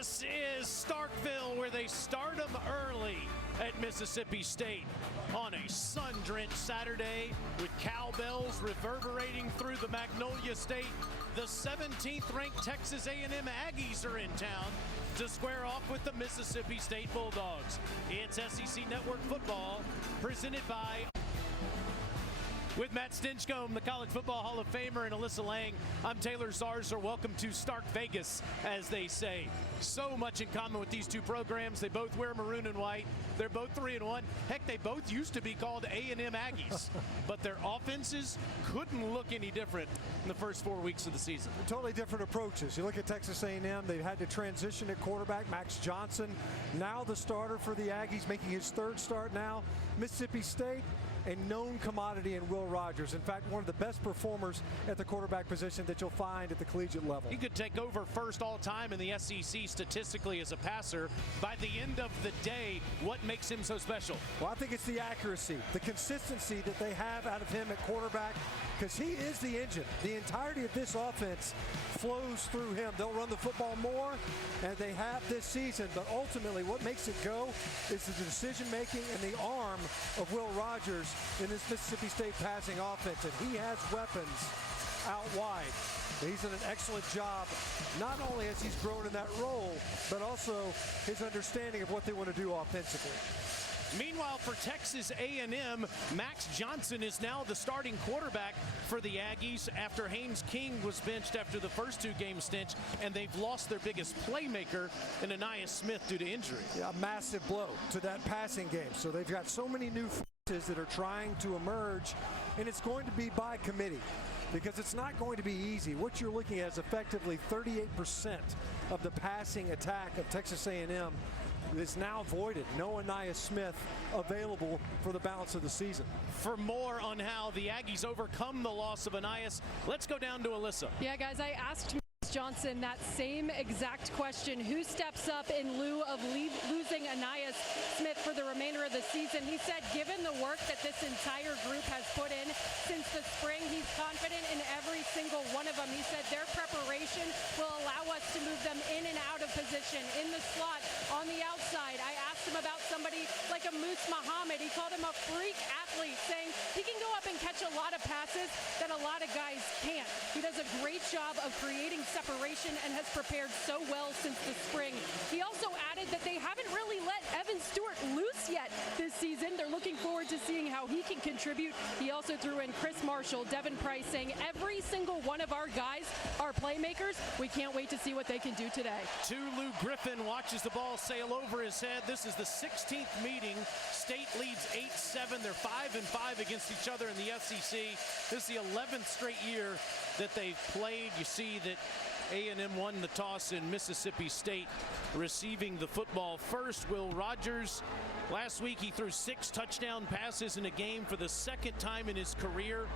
This is Starkville, where they start them early at Mississippi State on a sun-drenched Saturday with cowbells reverberating through the Magnolia State. The 17th ranked Texas A&M Aggies are in town to square off with the Mississippi State Bulldogs. It's SEC Network football presented by... With Matt Stinchcomb, the College Football Hall of Famer, and Alyssa Lang, I'm Taylor Zarzour. Welcome to Stark Vegas, as they say. So much in common with these two programs. They both wear maroon and white. They're both 3-1. Heck, they both used to be called A&M Aggies, but their offenses couldn't look any different in the first 4 weeks of the season. Totally different approaches. You look at Texas A&M, they've had to transition at quarterback. Max Johnson, now the starter for the Aggies, making his third start now. Mississippi State, a known commodity in Will Rogers. In fact, one of the best performers at the quarterback position that you'll find at the collegiate level. He could take over first all time in the SEC statistically as a passer. By the end of the day, what makes him so special? Well, I think it's the accuracy, the consistency that they have out of him at quarterback, because he is the engine. The entirety of this offense flows through him. They'll run the football more, and they have this season, but ultimately what makes it go is the decision-making and the arm of Will Rogers in this Mississippi State passing offense, and he has weapons out wide. He's done an excellent job, not only as he's grown in that role, but also his understanding of what they want to do offensively. Meanwhile, for Texas A&M, Max Johnson is now the starting quarterback for the Aggies after Haynes King was benched after the first two-game stint, and they've lost their biggest playmaker in Ainias Smith due to injury. Yeah, a massive blow to that passing game. So they've got so many new faces that are trying to emerge, and it's going to be by committee, because it's not going to be easy. What you're looking at is effectively 38% of the passing attack of Texas A&M is now voided. No Ainias Smith available for the balance of the season. For more on how the Aggies overcome the loss of Ainias, let's go down to Alyssa. Yeah, guys, I asked Johnson that same exact question. Who steps up in lieu of losing Ainias Smith for the remainder of the season? He said given the work that this entire group has put in since the spring, he's confident in every single one of them. He said their preparation will allow us to move them in and out of position, in the slot, on the outside. I asked him about somebody like a Moose Muhammad. He called him a freak athlete, saying he can go up and catch a lot of passes that a lot of guys can't. He does a great job of creating separation and has prepared so well since the spring. He also added that they haven't really let Evan Stewart loose yet this season. They're looking forward to seeing how he can contribute. He also threw in Chris Marshall, Devin Price, saying every single one of our guys are playmakers. We can't wait to see what they can do today. Lou Griffin watches the ball sail over his head. This is the 16th meeting. State leads 8-7. They're 5-5 against each other in the SEC. This is the 11th straight year that they've played. You see that A&M won the toss in Mississippi State, receiving the football first. Will Rogers, last week he threw 6 touchdown passes in a game for the second time in his career,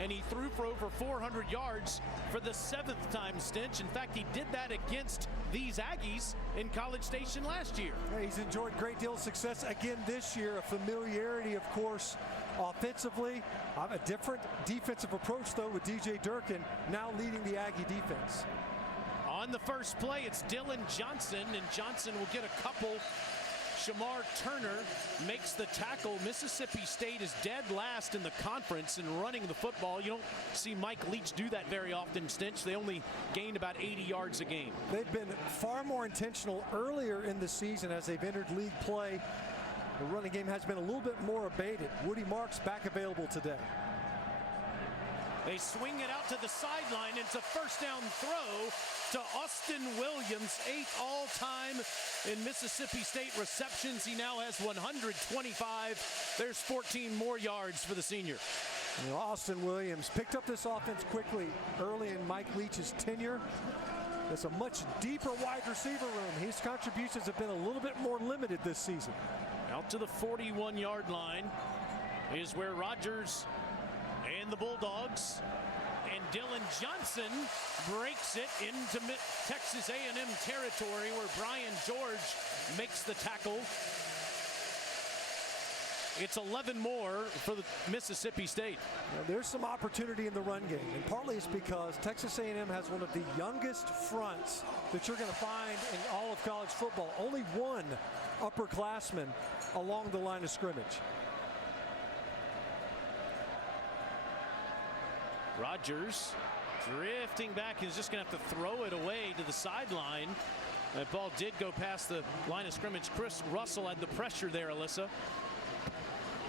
and he threw for over 400 yards for the 7th time stint. In fact, he did that against these Aggies in College Station last year. Yeah, he's enjoyed a great deal of success again this year. A familiarity, of course, offensively. A different defensive approach, though, with DJ Durkin now leading the Aggie defense. On the first play, it's Dylan Johnson, and Johnson will get a couple. Shamar Turner makes the tackle. Mississippi State is dead last in the conference in running the football. You don't see Mike Leach do that very often, Stinch. They only gained about 80 yards a game. They've been far more intentional earlier in the season as they've entered league play. The running game has been a little bit more abated. Woody Marks back available today. They swing it out to the sideline. It's a first down throw to Austin Williams, 8th all-time in Mississippi State receptions. He now has 125. There's 14 more yards for the senior. You know, Austin Williams picked up this offense quickly early in Mike Leach's tenure. It's a much deeper wide receiver room. His contributions have been a little bit more limited this season. Out to the 41-yard line is where Rogers and the Bulldogs and Dylan Johnson breaks it into Texas A&M territory, where Brian George makes the tackle. It's 11 more for the Mississippi State. Now, there's some opportunity in the run game, and partly it's because Texas A&M has one of the youngest fronts that you're going to find in all of college football. Only one upperclassman along the line of scrimmage. Rogers drifting back, is just going to have to throw it away to the sideline. That ball did go past the line of scrimmage. Chris Russell had the pressure there, Alyssa.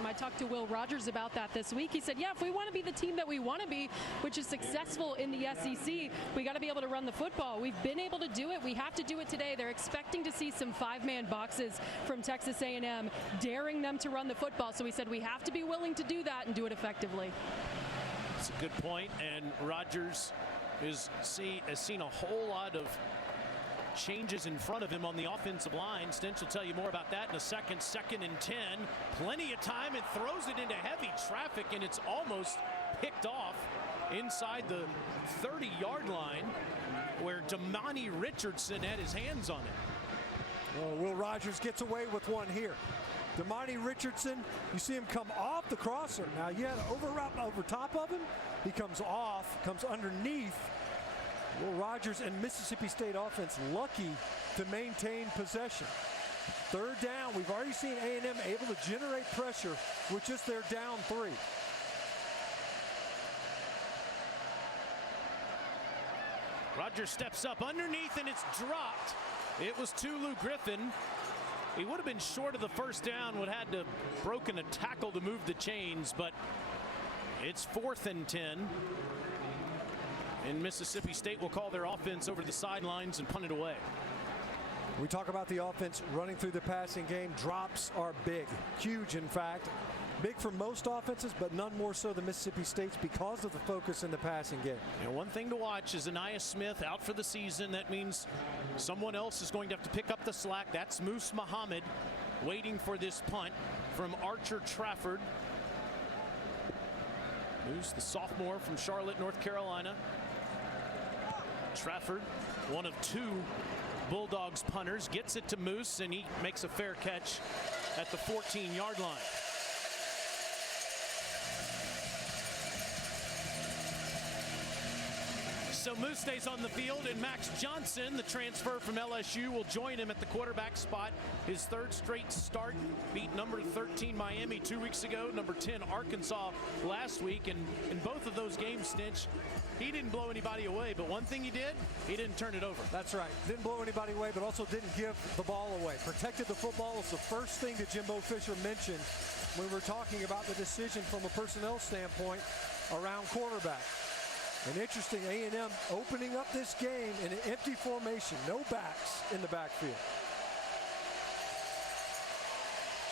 I talked to Will Rogers about that this week. He said, yeah, if we want to be the team that we want to be, which is successful in the SEC, we got to be able to run the football. We've been able to do it. We have to do it today. They're expecting to see some 5-man boxes from Texas A&M, daring them to run the football. So we said we have to be willing to do that and do it effectively. That's a good point. And Rogers has seen a whole lot of changes in front of him on the offensive line. Stinch will tell you more about that in a second. 2nd and 10. Plenty of time, and throws it into heavy traffic, and it's almost picked off inside the 30-yard line where Damani Richardson had his hands on it. Well, Will Rogers gets away with one here. Damani Richardson, you see him come off the crosser. Now, you had over top of him. He comes off, comes underneath. Will Rogers and Mississippi State offense lucky to maintain possession. 3rd down. We've already seen A&M able to generate pressure with just their down 3. Rogers steps up underneath, and it's dropped. It was Tulu Griffin. He would have been short of the 1st down, would have had to broken a tackle to move the chains, but it's 4th and 10. And Mississippi State will call their offense over the sidelines and punt it away. We talk about the offense running through the passing game. Drops are big, huge in fact. Big for most offenses, but none more so than Mississippi State's because of the focus in the passing game. And one thing to watch is Aniyah Smith out for the season. That means someone else is going to have to pick up the slack. That's Moose Muhammad waiting for this punt from Archer Trafford. Moose, the sophomore from Charlotte, North Carolina. Trafford, one of 2 Bulldogs punters, gets it to Moose, and he makes a fair catch at the 14-yard line. So Moose stays on the field, and Max Johnson, the transfer from LSU, will join him at the quarterback spot. His 3rd straight start, beat number 13 Miami 2 weeks ago, number 10 Arkansas last week, and in both of those games, Stinch, he didn't blow anybody away, but one thing he did, he didn't turn it over. That's right. Didn't blow anybody away, but also didn't give the ball away. Protected the football was the first thing that Jimbo Fisher mentioned when we're talking about the decision from a personnel standpoint around quarterback. And interesting, A&M opening up this game in an empty formation. No backs in the backfield.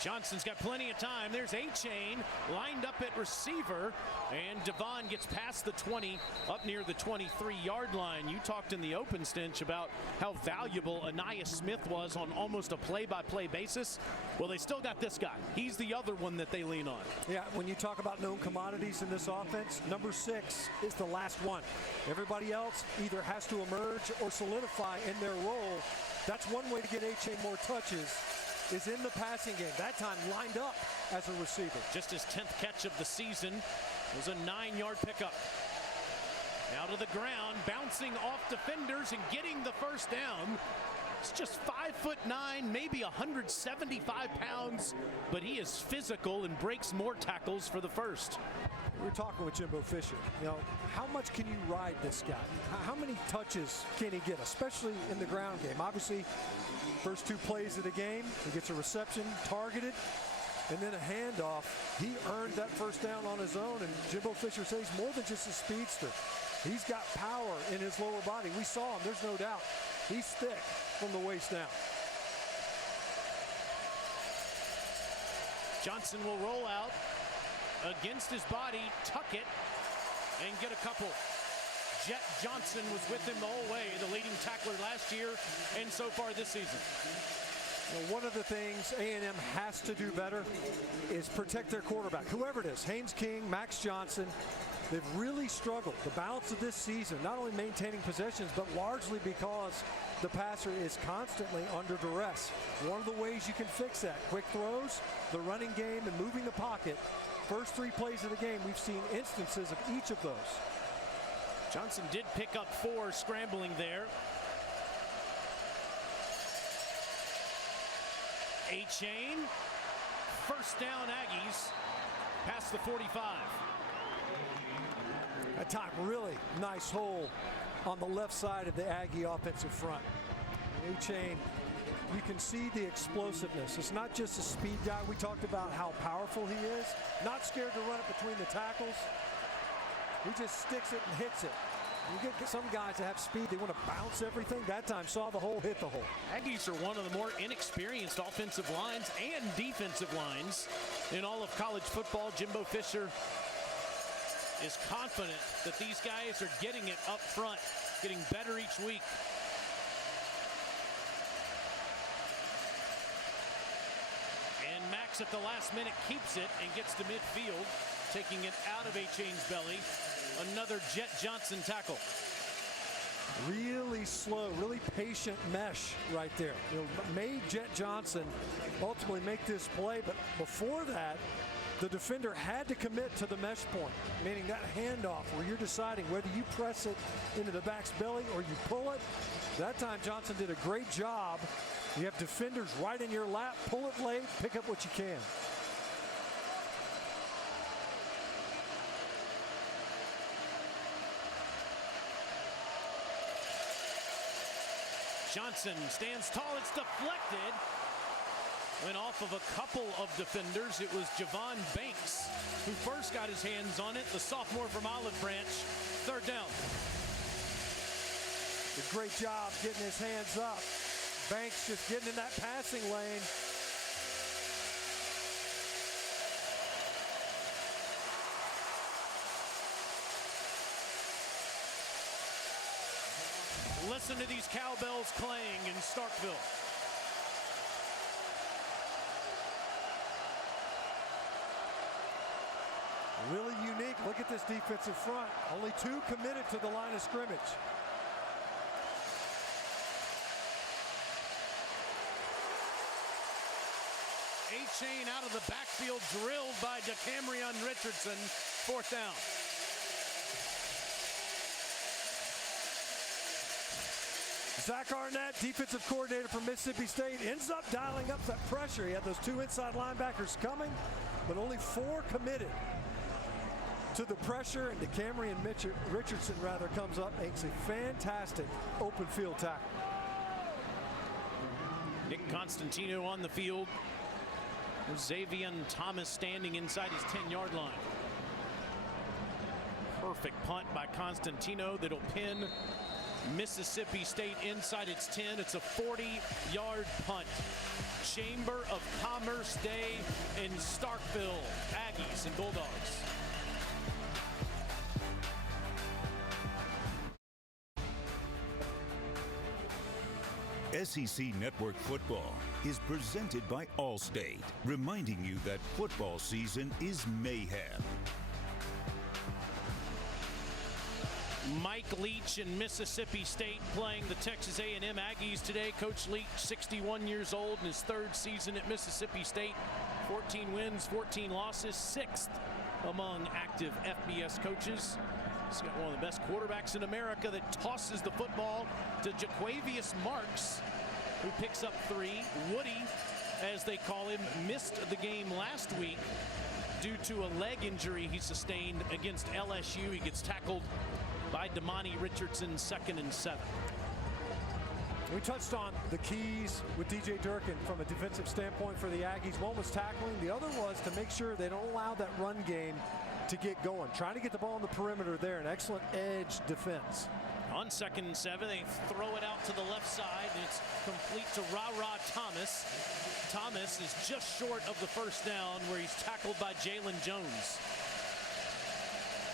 Johnson's got plenty of time. There's A-Chain lined up at receiver, and Devon gets past the 20, up near the 23-yard line. You talked in the open, Stinch, about how valuable Aniyah Smith was on almost a play-by-play basis. Well, they still got this guy. He's the other one that they lean on. Yeah, when you talk about known commodities in this offense, number 6 is the last one. Everybody else either has to emerge or solidify in their role. That's one way to get A-Chain more touches, is in the passing game. That time lined up as a receiver. Just his 10th catch of the season. It was a 9-yard pickup. Now to the ground, bouncing off defenders and getting the 1st down. It's just 5'9", maybe 175 pounds, but he is physical and breaks more tackles for the 1st. We're talking with Jimbo Fisher. You know, how much can you ride this guy? How many touches can he get, especially in the ground game? Obviously, first 2 plays of the game, he gets a reception, targeted, and then a handoff. He earned that 1st down on his own, and Jimbo Fisher says more than just a speedster. He's got power in his lower body. We saw him, there's no doubt. He's thick from the waist down. Johnson will roll out against his body, tuck it, and get a couple. Jet Johnson was with him the whole way, the leading tackler last year and so far this season. Well, one of the things A&M has to do better is protect their quarterback, whoever it is, Haynes King, Max Johnson. they've really struggled the balance of this season, not only maintaining possessions, but largely because the passer is constantly under duress. One of the ways you can fix that, quick throws, the running game, and moving the pocket. First 3 plays of the game, we've seen instances of each of those. Johnson did pick up 4 scrambling there. Achane, first down Aggies, past the 45. That time, really nice hole on the left side of the Aggie offensive front. Achane, you can see the explosiveness. It's not just a speed guy. We talked about how powerful he is. Not scared to run it between the tackles. He just sticks it and hits it. You get some guys that have speed, they want to bounce everything. That time, saw the hole, hit the hole. Aggies are one of the more inexperienced offensive lines and defensive lines in all of college football. Jimbo Fisher is confident that these guys are getting it up front, getting better each week. And Max at the last minute keeps it and gets to midfield, taking it out of Achane's belly. Another Jet Johnson tackle. Really slow, really patient mesh right there. Made Jet Johnson ultimately make this play, but before that, the defender had to commit to the mesh point, meaning that handoff where you're deciding whether you press it into the back's belly or you pull it. That time, Johnson did a great job. You have defenders right in your lap, pull it late, pick up what you can. Johnson stands tall, it's deflected. Went off of a couple of defenders. It was Javon Banks who first got his hands on it, the sophomore from Olive Branch. Third down. A great job getting his hands up. Banks just getting in that passing lane. Listen to these cowbells playing in Starkville. Really unique. Look at this defensive front. Only 2 committed to the line of scrimmage. Achane out of the backfield, drilled by DeCamerion Richardson. Fourth down. Zach Arnett, defensive coordinator for Mississippi State, ends up dialing up that pressure. He had those 2 inside linebackers coming, but only 4 committed to the pressure, and DeCamerion Richardson comes up, makes a fantastic open field tackle. Nick Constantino on the field. Xavier Thomas standing inside his 10-yard line. Perfect punt by Constantino that'll pin Mississippi State inside its 10. It's a 40-yard punt. Chamber of Commerce Day in Starkville. Aggies and Bulldogs. SEC Network Football is presented by Allstate, reminding you that football season is mayhem. Mike Leach and Mississippi State playing the Texas A&M Aggies today. Coach Leach, 61 years old in his 3rd season at Mississippi State. 14 wins, 14 losses, 6th among active FBS coaches. He's got one of the best quarterbacks in America that tosses the football to Jaquavius Marks, who picks up 3. Woody, as they call him, missed the game last week due to a leg injury he sustained against LSU. He gets tackled by Damani Richardson, 2nd and 7. We touched on the keys with DJ Durkin from a defensive standpoint for the Aggies. One was tackling. The other was to make sure they don't allow that run game to get going. Trying to get the ball on the perimeter there. An excellent edge defense. On 2nd and 7, they throw it out to the left side, and it's complete to Ra Thomas. Thomas is just short of the first down, where he's tackled by Jalen Jones.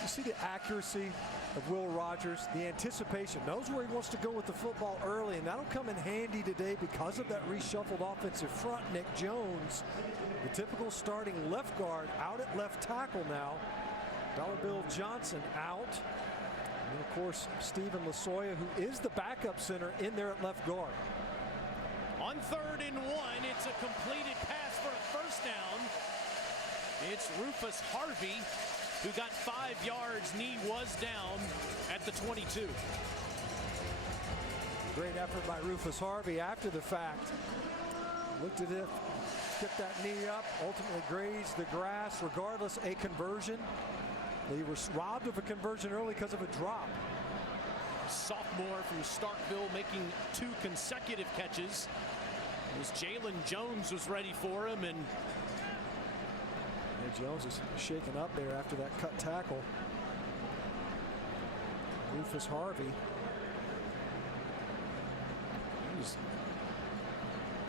You see the accuracy of Will Rogers, the anticipation, knows where he wants to go with the football early, and that'll come in handy today because of that reshuffled offensive front. Nick Jones, the typical starting left guard, out at left tackle now. Dollar Bill Johnson out. And of course, Steven Lasoya, who is the backup center, in there at left guard. On 3rd and 1, it's a completed pass for a first down. It's Rufus Harvey, who got 5 yards. Knee was down at the 22. Great effort by Rufus Harvey after the fact. Looked at it, kept that knee up, ultimately grazed the grass. Regardless, a conversion. They were robbed of a conversion early because of a drop. Sophomore from Starkville making 2 consecutive catches. As Jalen Jones was ready for him, and Jones is shaken up there after that cut tackle. Rufus Harvey. He's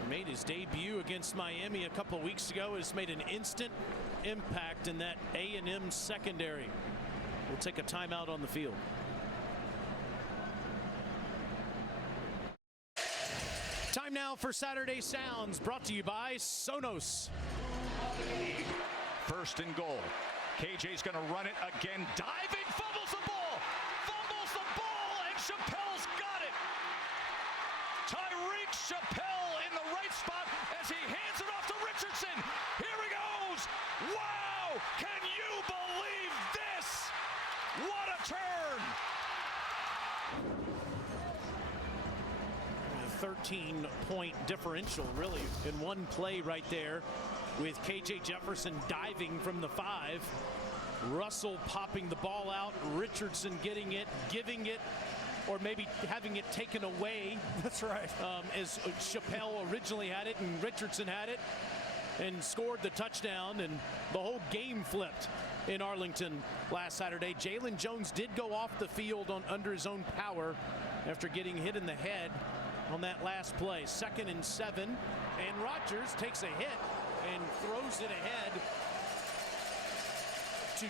made his debut against Miami a couple of weeks ago. Has made an instant impact in that A&M secondary. We'll take a timeout on the field. Time now for Saturday Sounds, brought to you by Sonos. 1st and goal. KJ's going to run it again. Diving, fumbles the ball, and Chappell's got it. Tyreek Chappell in the right spot as he hands it off to Richardson. Here he goes. Wow! Can you believe this? What a turn! A 13-point differential, really, in one play right there, with KJ Jefferson diving from the 5. Russell popping the ball out. Richardson getting it, giving it, or maybe having it taken away. That's right. As Chappell originally had it and Richardson had it, and scored the touchdown, and the whole game flipped in Arlington last Saturday. Jalen Jones did go off the field under his own power after getting hit in the head on that last play. 2nd and 7, and Rodgers takes a hit and throws it ahead to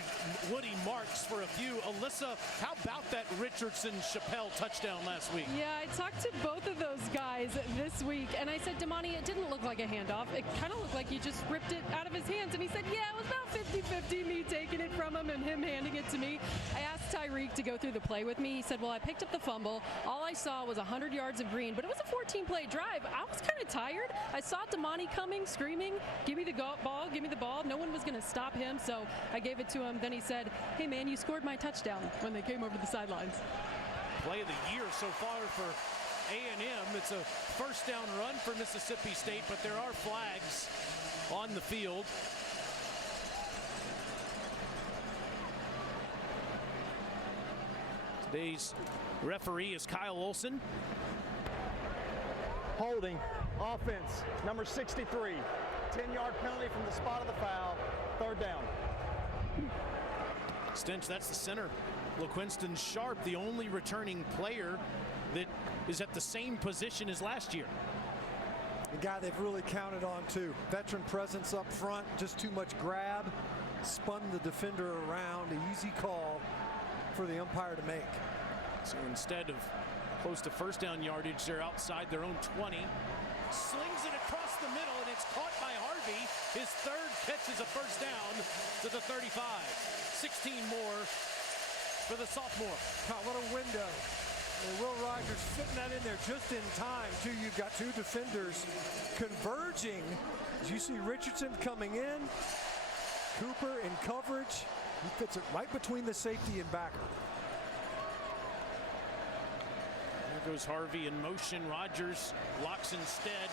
Woody Marks for a few. Alyssa, how about that Richardson-Chappell touchdown last week? Yeah, I talked to both of those guys this week, and I said, Damani, it didn't look like a handoff. It kind of looked like he just ripped it out of his hands. And he said, yeah, it was about 50-50, me taking it from him and him handing it to me. I asked Tyreek to go through the play with me. He said, well, I picked up the fumble. All I saw was 100 yards of green, but it was a 14-play drive. I was kind of tired. I saw Damani coming, screaming, give me the ball, give me the ball. No one was going to stop him, so I gave it to him. Then he said, hey, man, you scored my touchdown when they came over the sidelines. Play of the year so far for A&M. It's a first down run for Mississippi State, but there are flags on the field. Today's referee is Kyle Olson. Holding, offense, number 63. 10-yard penalty from the spot of the foul, 3rd down. Stench, that's the center. LaQuinston Sharp, the only returning player that is at the same position as last year. The guy they've really counted on too. Veteran presence up front, just too much grab. Spun the defender around, an easy call for the umpire to make. So instead of close to first down yardage, they're outside their own 20. Slings it across the middle, and it's caught by Harvey. His 3rd catch is a first down to the 35. 16 more for the sophomore. God, what a window. And Will Rogers fitting that in there just in time, too. You've got 2 defenders converging. As you see Richardson coming in, Cooper in coverage. He fits it right between the safety and backer. There goes Harvey in motion. Rodgers locks instead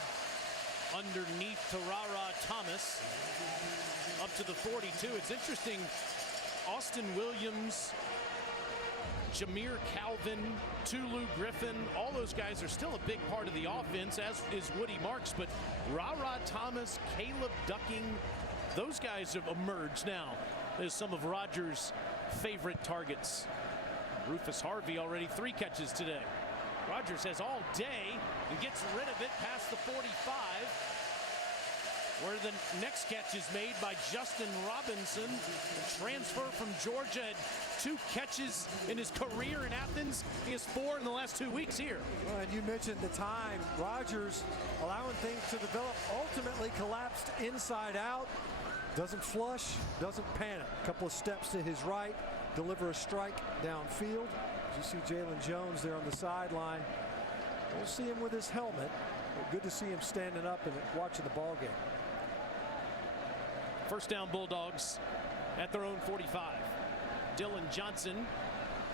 underneath to Rara Thomas up to the 42. It's interesting, Austin Williams, Jameer Calvin, Tulu Griffin, all those guys are still a big part of the offense, as is Woody Marks, but Rara Thomas, Caleb Ducking, those guys have emerged now as some of Rodgers' favorite targets. Rufus Harvey already 3 catches today. Rodgers has all day and gets rid of it past the 45, where the next catch is made by Justin Robinson, a transfer from Georgia. Had 2 catches in his career in Athens. He has 4 in the last 2 weeks here. Well, and you mentioned the time. Rodgers allowing things to develop, ultimately collapsed inside out. Doesn't flush, doesn't panic. A couple of steps to his right, deliver a strike downfield. As you see Jalen Jones there on the sideline. We'll see him with his helmet. But good to see him standing up and watching the ball game. First down, Bulldogs at their own 45. Dylan Johnson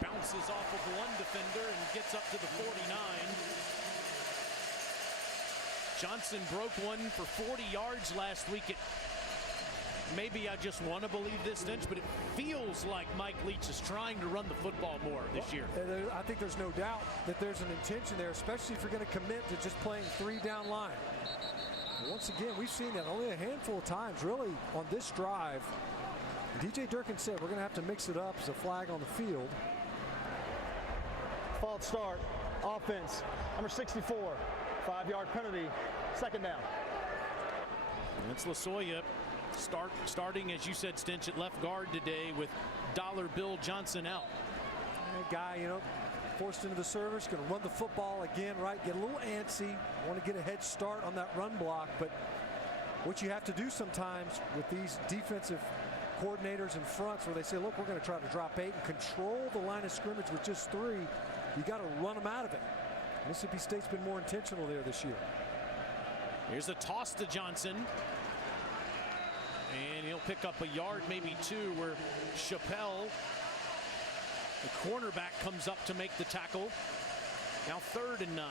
bounces off of one defender and gets up to the 49. Johnson broke one for 40 yards last week. Maybe I just want to believe this, Stinch, but it feels like Mike Leach is trying to run the football more this year. I think there's no doubt that there's an intention there, especially if you're going to commit to just playing 3 down line. Once again, we've seen that only a handful of times, really, on this drive. DJ Durkin said we're going to have to mix it up as a flag on the field. False start. Offense. Number 64. 5-yard penalty. Second down. It's Losoya starting, as you said, Stinch, at left guard today with Dollar Bill Johnson out. That guy, forced into the service, going to run the football again, right? Get a little antsy, want to get a head start on that run block. But what you have to do sometimes with these defensive coordinators and fronts where they say, look, we're going to try to drop 8 and control the line of scrimmage with just 3, you got to run them out of it. Mississippi State's been more intentional there this year. Here's a toss to Johnson. And he'll pick up a yard, maybe 2, where Chappelle, the cornerback, comes up to make the tackle. Now 3rd and 9.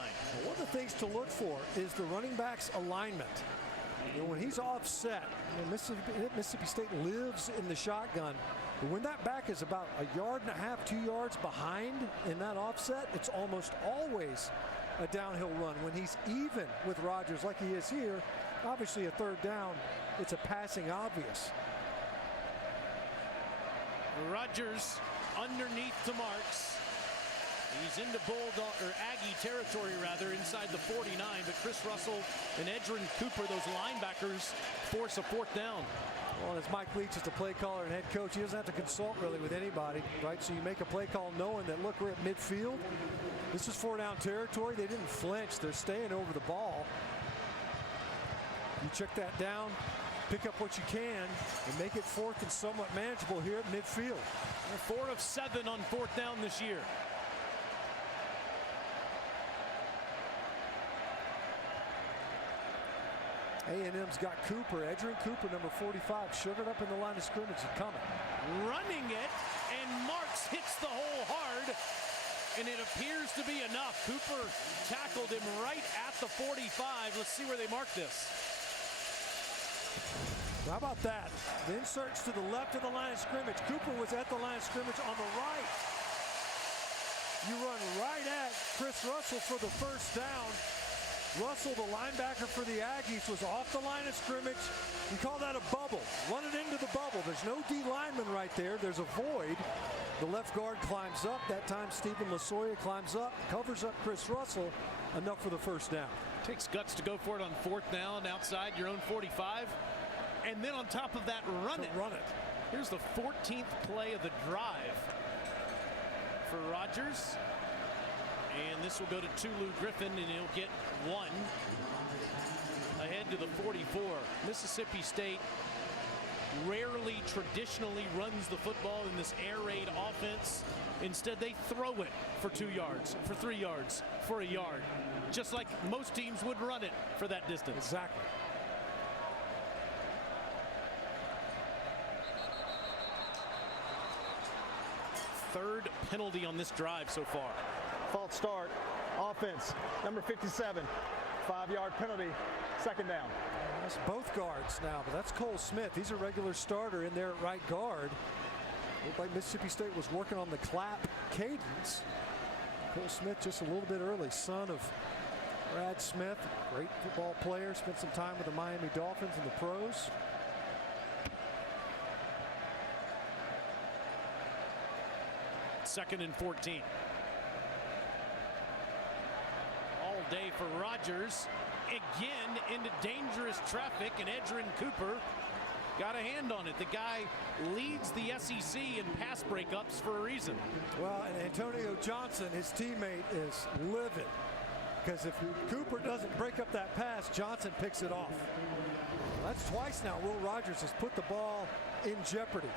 One of the things to look for is the running back's alignment. When he's offset, Mississippi State lives in the shotgun. But when that back is about 1.5 yards, 2 yards behind in that offset, it's almost always a downhill run. When he's even with Rogers like he is here, obviously a 3rd down, it's a passing obvious. Rogers underneath to Marks. He's into Bulldog or Aggie territory rather, inside the 49, but Chris Russell and Edrin Cooper, those linebackers, force a 4th down. Well, as Mike Leach is the play caller and head coach, he doesn't have to consult really with anybody, right? So you make a play call knowing that, look, we're at midfield. This is 4-down territory. They didn't flinch. They're staying over the ball. You check that down, pick up what you can, and make it 4th and somewhat manageable here at midfield. They're 4 of 7 on 4th down this year. A&M's got Cooper, Edrin Cooper, number 45, sugared up in the line of scrimmage and coming. Running it, and Marks hits the hole hard, and it appears to be enough. Cooper tackled him right at the 45. Let's see where they mark this. How about that? The inserts to the left of the line of scrimmage. Cooper was at the line of scrimmage on the right. You run right at Chris Russell for the 1st down. Russell, the linebacker for the Aggies, was off the line of scrimmage. You call that a bubble. Run it into the bubble. There's no D lineman right there. There's a void. The left guard climbs up. That time Stephen Losoya climbs up, covers up Chris Russell. Enough for the 1st down. Takes guts to go for it on 4th down outside your own 45. And then on top of that, run it. Here's the 14th play of the drive for Rogers. And this will go to Tulu Griffin, and he'll get 1 ahead to the 44. Mississippi State rarely traditionally runs the football in this air raid offense. Instead, they throw it for 2 yards, for 3 yards, for 1 yard, just like most teams would run it for that distance. Exactly. Third penalty on this drive so far. False start. Offense. Number 57. 5-yard penalty. Second down. That's both guards now, but that's Cole Smith. He's a regular starter in there at right guard. Looked like Mississippi State was working on the clap cadence. Cole Smith just a little bit early, son of Brad Smith, great football player, spent some time with the Miami Dolphins in the pros. Second and 14. All day for Rogers. Again into dangerous traffic, and Edrin Cooper got a hand on it. The guy leads the SEC in pass breakups for a reason. Well, and Antonio Johnson, his teammate, is livid, because if Cooper doesn't break up that pass, Johnson picks it off. That's twice now Will Rogers has put the ball in jeopardy.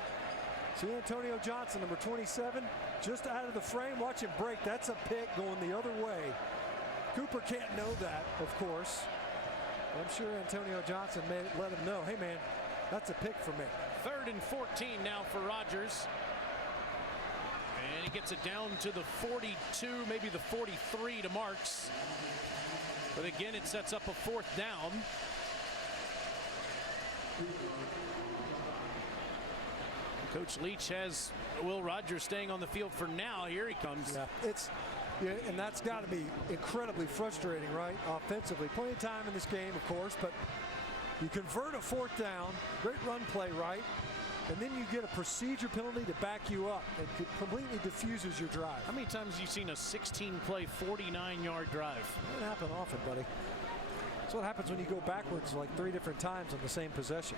See Antonio Johnson, number 27, just out of the frame. Watch him break. That's a pick going the other way. Cooper can't know that, of course. I'm sure Antonio Johnson may let him know, hey man, that's a pick for me. 3rd and 14 now for Rogers. And he gets it down to the 42, maybe the 43 to Marks. But again, it sets up a 4th down. Coach Leach has Will Rogers staying on the field for now. Here he comes. Yeah, and that's got to be incredibly frustrating, right? Offensively, plenty of time in this game, of course, but you convert a 4th down, great run play, right? And then you get a procedure penalty to back you up. It completely diffuses your drive. How many times have you seen a 16-play, 49-yard drive? It doesn't happen often, buddy. That's what happens when you go backwards like 3 different times on the same possession.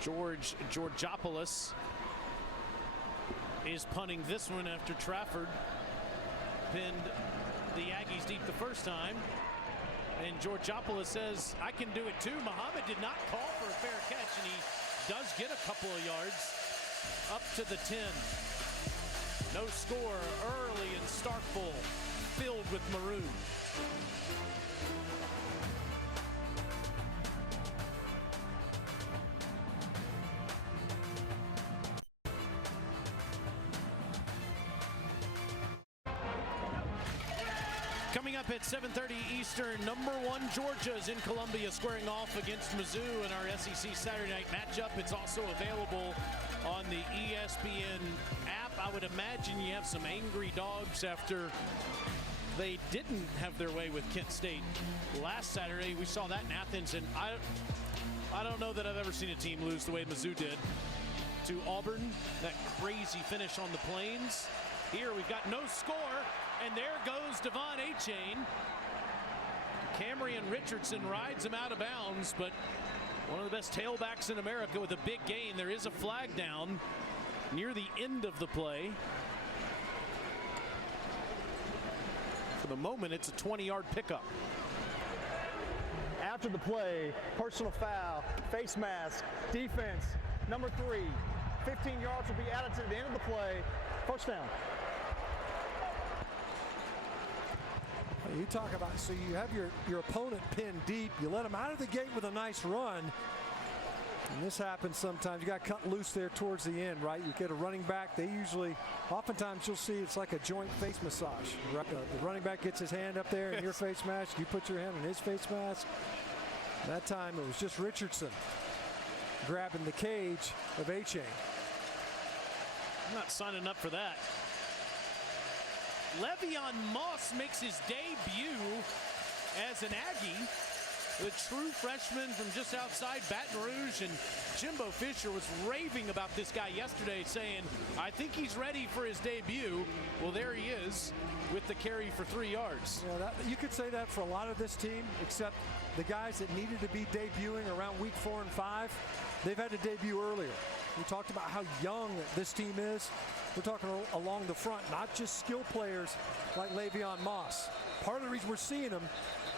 George Georgopoulos is punting this one after Trafford pinned the Aggies deep the first time. And Georgopoulos says, I can do it too. Muhammad did not call for a fair catch, and he does get a couple of yards up to the 10. No score early in Starkville, filled with maroon. Coming up at 7:30 Eastern, #1 Georgia is in Columbia squaring off against Mizzou in our SEC Saturday night matchup. It's also available on the ESPN app. I would imagine you have some angry dogs after they didn't have their way with Kent State last Saturday. We saw that in Athens, and I don't know that I've ever seen a team lose the way Mizzou did to Auburn. That crazy finish on the Plains. Here we've got no score. And there goes Devon Achane. Camryn Richardson rides him out of bounds, but one of the best tailbacks in America with a big gain. There is a flag down near the end of the play. For the moment, it's a 20-yard pickup. After the play, personal foul, face mask, defense, number 3. 15 yards will be added to the end of the play. First down. You talk about, so you have your opponent pinned deep. You let them out of the gate with a nice run. And this happens sometimes. You got cut loose there towards the end, right? You get a running back. They usually, oftentimes you'll see it's like a joint face massage. Right? The running back gets his hand up there in your face mask. You put your hand in his face mask. That time it was just Richardson grabbing the cage of Achane. I'm not signing up for that. Le'Veon Moss makes his debut as an Aggie. The true freshman from just outside Baton Rouge, and Jimbo Fisher was raving about this guy yesterday, saying, I think he's ready for his debut. Well, there he is with the carry for 3 yards. Yeah, you could say that for a lot of this team, except the guys that needed to be debuting around week 4 and 5, they've had to debut earlier. We talked about how young this team is. We're talking along the front, not just skill players like Le'Veon Moss. Part of the reason we're seeing him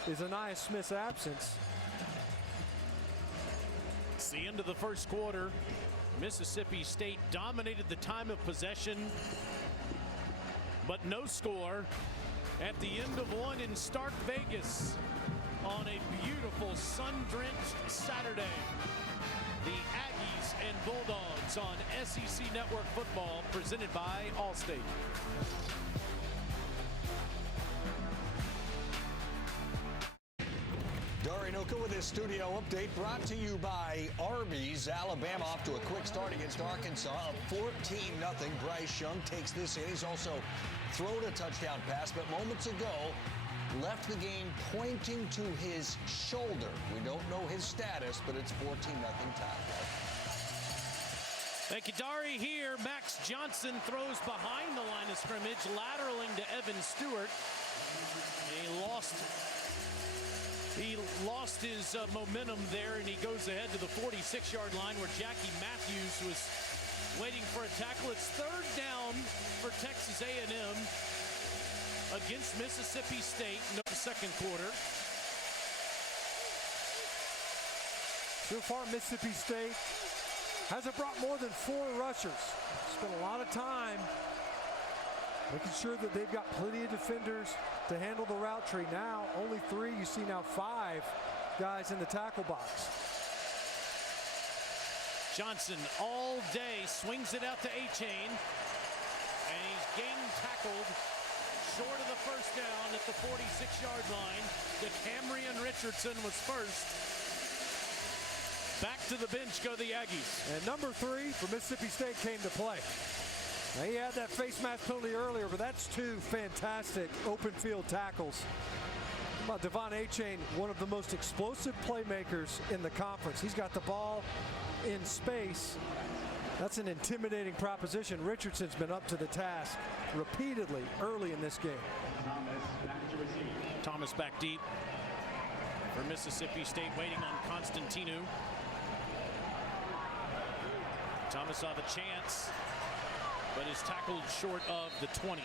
is Ainias Smith's absence. It's the end of the first quarter. Mississippi State dominated the time of possession, but no score at the end of one in Stark Vegas on a beautiful sun-drenched Saturday. The Aggies and Bulldogs on SEC Network Football, presented by Allstate. Darian Oka with his studio update brought to you by Arby's. Alabama off to a quick start against Arkansas, up 14-0. Bryce Young takes this in. He's also thrown a touchdown pass, but moments ago left the game pointing to his shoulder. We don't know his status, but it's 14-0 tie. Thank you, Dari. Here, Max Johnson throws behind the line of scrimmage, lateraling to Evan Stewart. He lost his momentum there, and he goes ahead to the 46-yard line where Jackie Matthews was waiting for a tackle. It's third down for Texas A&M against Mississippi State in the second quarter. So far, Mississippi State hasn't brought more than 4 rushers. Spent a lot of time making sure that they've got plenty of defenders to handle the route tree. Now, only 3. You see now 5 guys in the tackle box. Johnson all day swings it out to A-Chain, and he's game tackled short of the first down at the 46-yard line. DeCamerion Richardson was first. Back to the bench go the Aggies. And number 3 for Mississippi State came to play. Now, he had that face mask penalty earlier, but that's 2 fantastic open field tackles. How about Devon A-Chain, one of the most explosive playmakers in the conference. He's got the ball in space. That's an intimidating proposition. Richardson's been up to the task repeatedly early in this game. Thomas back deep for Mississippi State, waiting on Constantinu. Thomas saw the chance, but is tackled short of the 20.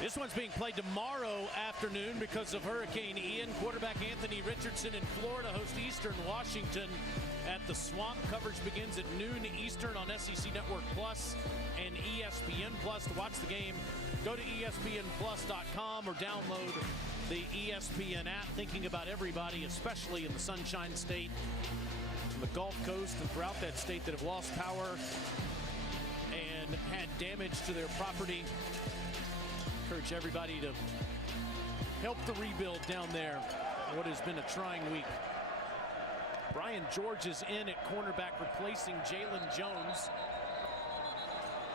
This one's being played tomorrow afternoon because of Hurricane Ian. Quarterback Anthony Richardson in Florida hosts Eastern Washington at the Swamp. Coverage begins at noon Eastern on SEC Network Plus and ESPN Plus. To watch the game, go to ESPNplus.com or download the ESPN app. Thinking about everybody, especially in the Sunshine State, from the Gulf Coast and throughout that state, that have lost power and had damage to their property. Encourage everybody to help the rebuild down there. What has been a trying week. Brian George is in at cornerback, replacing Jalen Jones.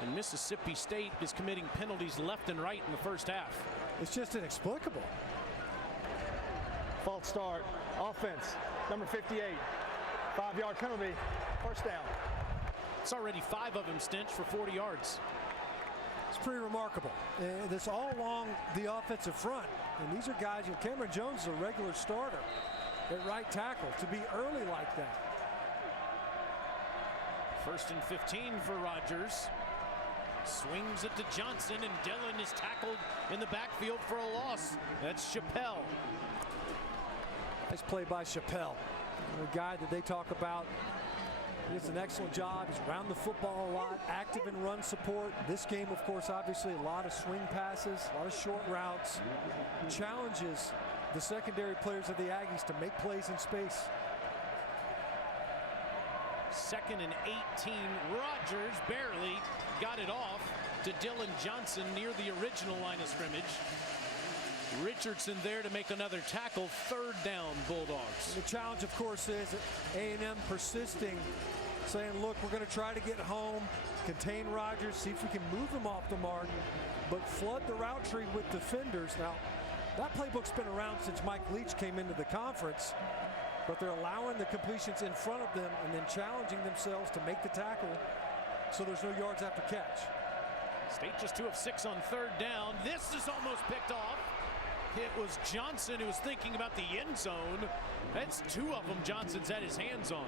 And Mississippi State is committing penalties left and right in the first half. It's just inexplicable. False start. Offense. Number 58. 5-yard penalty. First down. It's already 5 of them, Stinch, for 40 yards. It's pretty remarkable. This all along the offensive front. And these are guys, Cameron Jones is a regular starter at right tackle. To be early like that. 1st and 15 for Rogers. Swings it to Johnson, and Dillon is tackled in the backfield for a loss. That's Chappelle. Nice play by Chappelle. A guy that they talk about. He does an excellent job. He's around the football a lot, active in run support. This game, of course, obviously a lot of swing passes, a lot of short routes. Challenges the secondary players of the Aggies to make plays in space. 2nd and 18. Rogers barely got it off to Dillon Johnson near the original line of scrimmage. Richardson there to make another tackle. 3rd down, Bulldogs. And the challenge, of course, is A&M persisting, saying, look, we're going to try to get home, contain Rogers, see if we can move him off the mark, but flood the route tree with defenders. Now, that playbook's been around since Mike Leach came into the conference, but they're allowing the completions in front of them and then challenging themselves to make the tackle so there's no yards after catch. State just 2 of 6 on 3rd down. This is almost picked off. It was Johnson who was thinking about the end zone. That's 2 of them Johnson's had his hands on.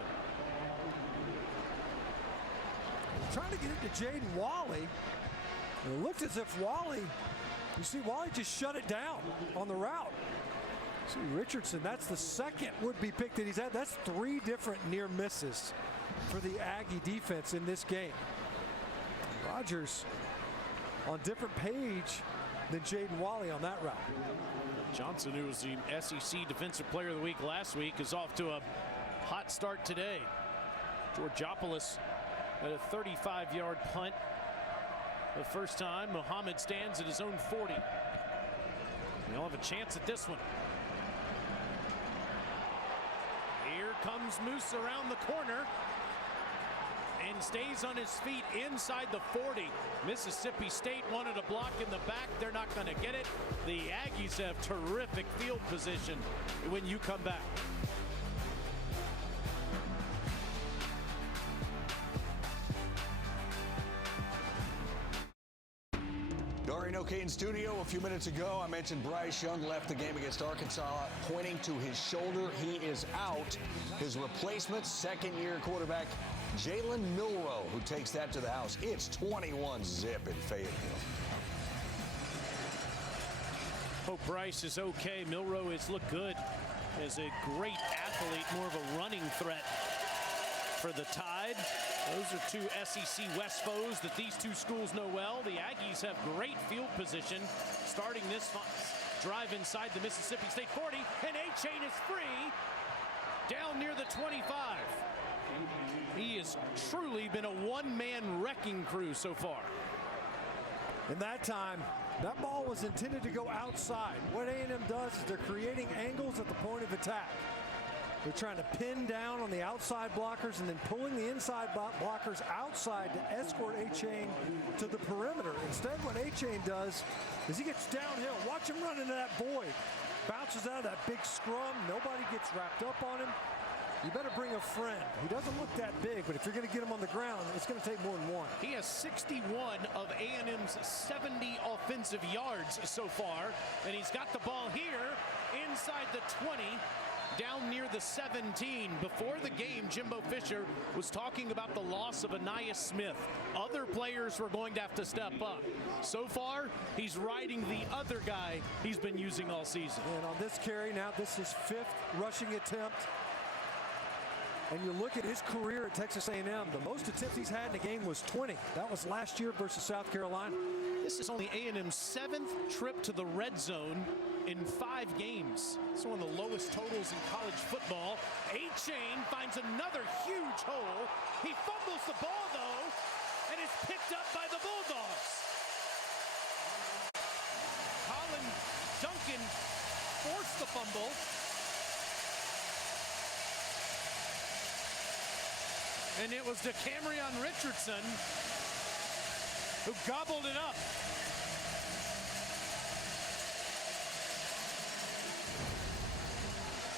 Trying to get it to Jaden Walley. It looked as if Walley, you see Walley just shut it down on the route. See Richardson, that's the 2nd would-be pick that he's had. That's 3 different near misses for the Aggie defense in this game. Rogers on different page than Jaden Walley on that route. Johnson, who was the SEC Defensive Player of the Week last week, is off to a hot start today. Georgopoulos at a 35-yard punt. The first time, Muhammad stands at his own 40. They'll have a chance at this one. Here comes Moose around the corner and stays on his feet inside the 40. Mississippi State wanted a block in the back. They're not going to get it. The Aggies have terrific field position when you come back. Dorian O'Kane studio. A few minutes ago, I mentioned Bryce Young left the game against Arkansas, pointing to his shoulder. He is out. His replacement, second-year quarterback Jalen Milroe, who takes that to the house. It's 21-zip in Fayetteville. Hope Bryce is okay. Milroe has looked good. is a great athlete, more of a running threat for the Tide. Those are two SEC West foes that these two schools know well. The Aggies have great field position starting this drive inside the Mississippi State 40, and Achane is free down near the 25. He has truly been a one-man wrecking crew so far. And that time, that ball was intended to go outside. What A&M does is they're creating angles at the point of attack. They're trying to pin down on the outside blockers and then pulling the inside blockers outside to escort Achane to the perimeter. Instead, what Achane does is he gets downhill. Watch him run into that void. Bounces out of that big scrum. Nobody gets wrapped up on him. You better bring a friend. He doesn't look that big, but if you're going to get him on the ground, it's going to take more than one. He has 61 of A&M's 70 offensive yards so far, and he's got the ball here inside the 20, down near the 17. Before the game, Jimbo Fisher was talking about the loss of Ainias Smith. Other players were going to have to step up. So far, he's riding the other guy he's been using all season. And on this carry, now this is 5th rushing attempt. And you look at his career at Texas A&M, the most attempts he's had in a game was 20. That was last year versus South Carolina. This is only A&M's 7th trip to the red zone in 5 games. It's one of the lowest totals in college football. Achane finds another huge hole. He fumbles the ball, though, and is picked up by the Bulldogs. Colin Duncan forced the fumble. And it was DeCamerion Richardson who gobbled it up.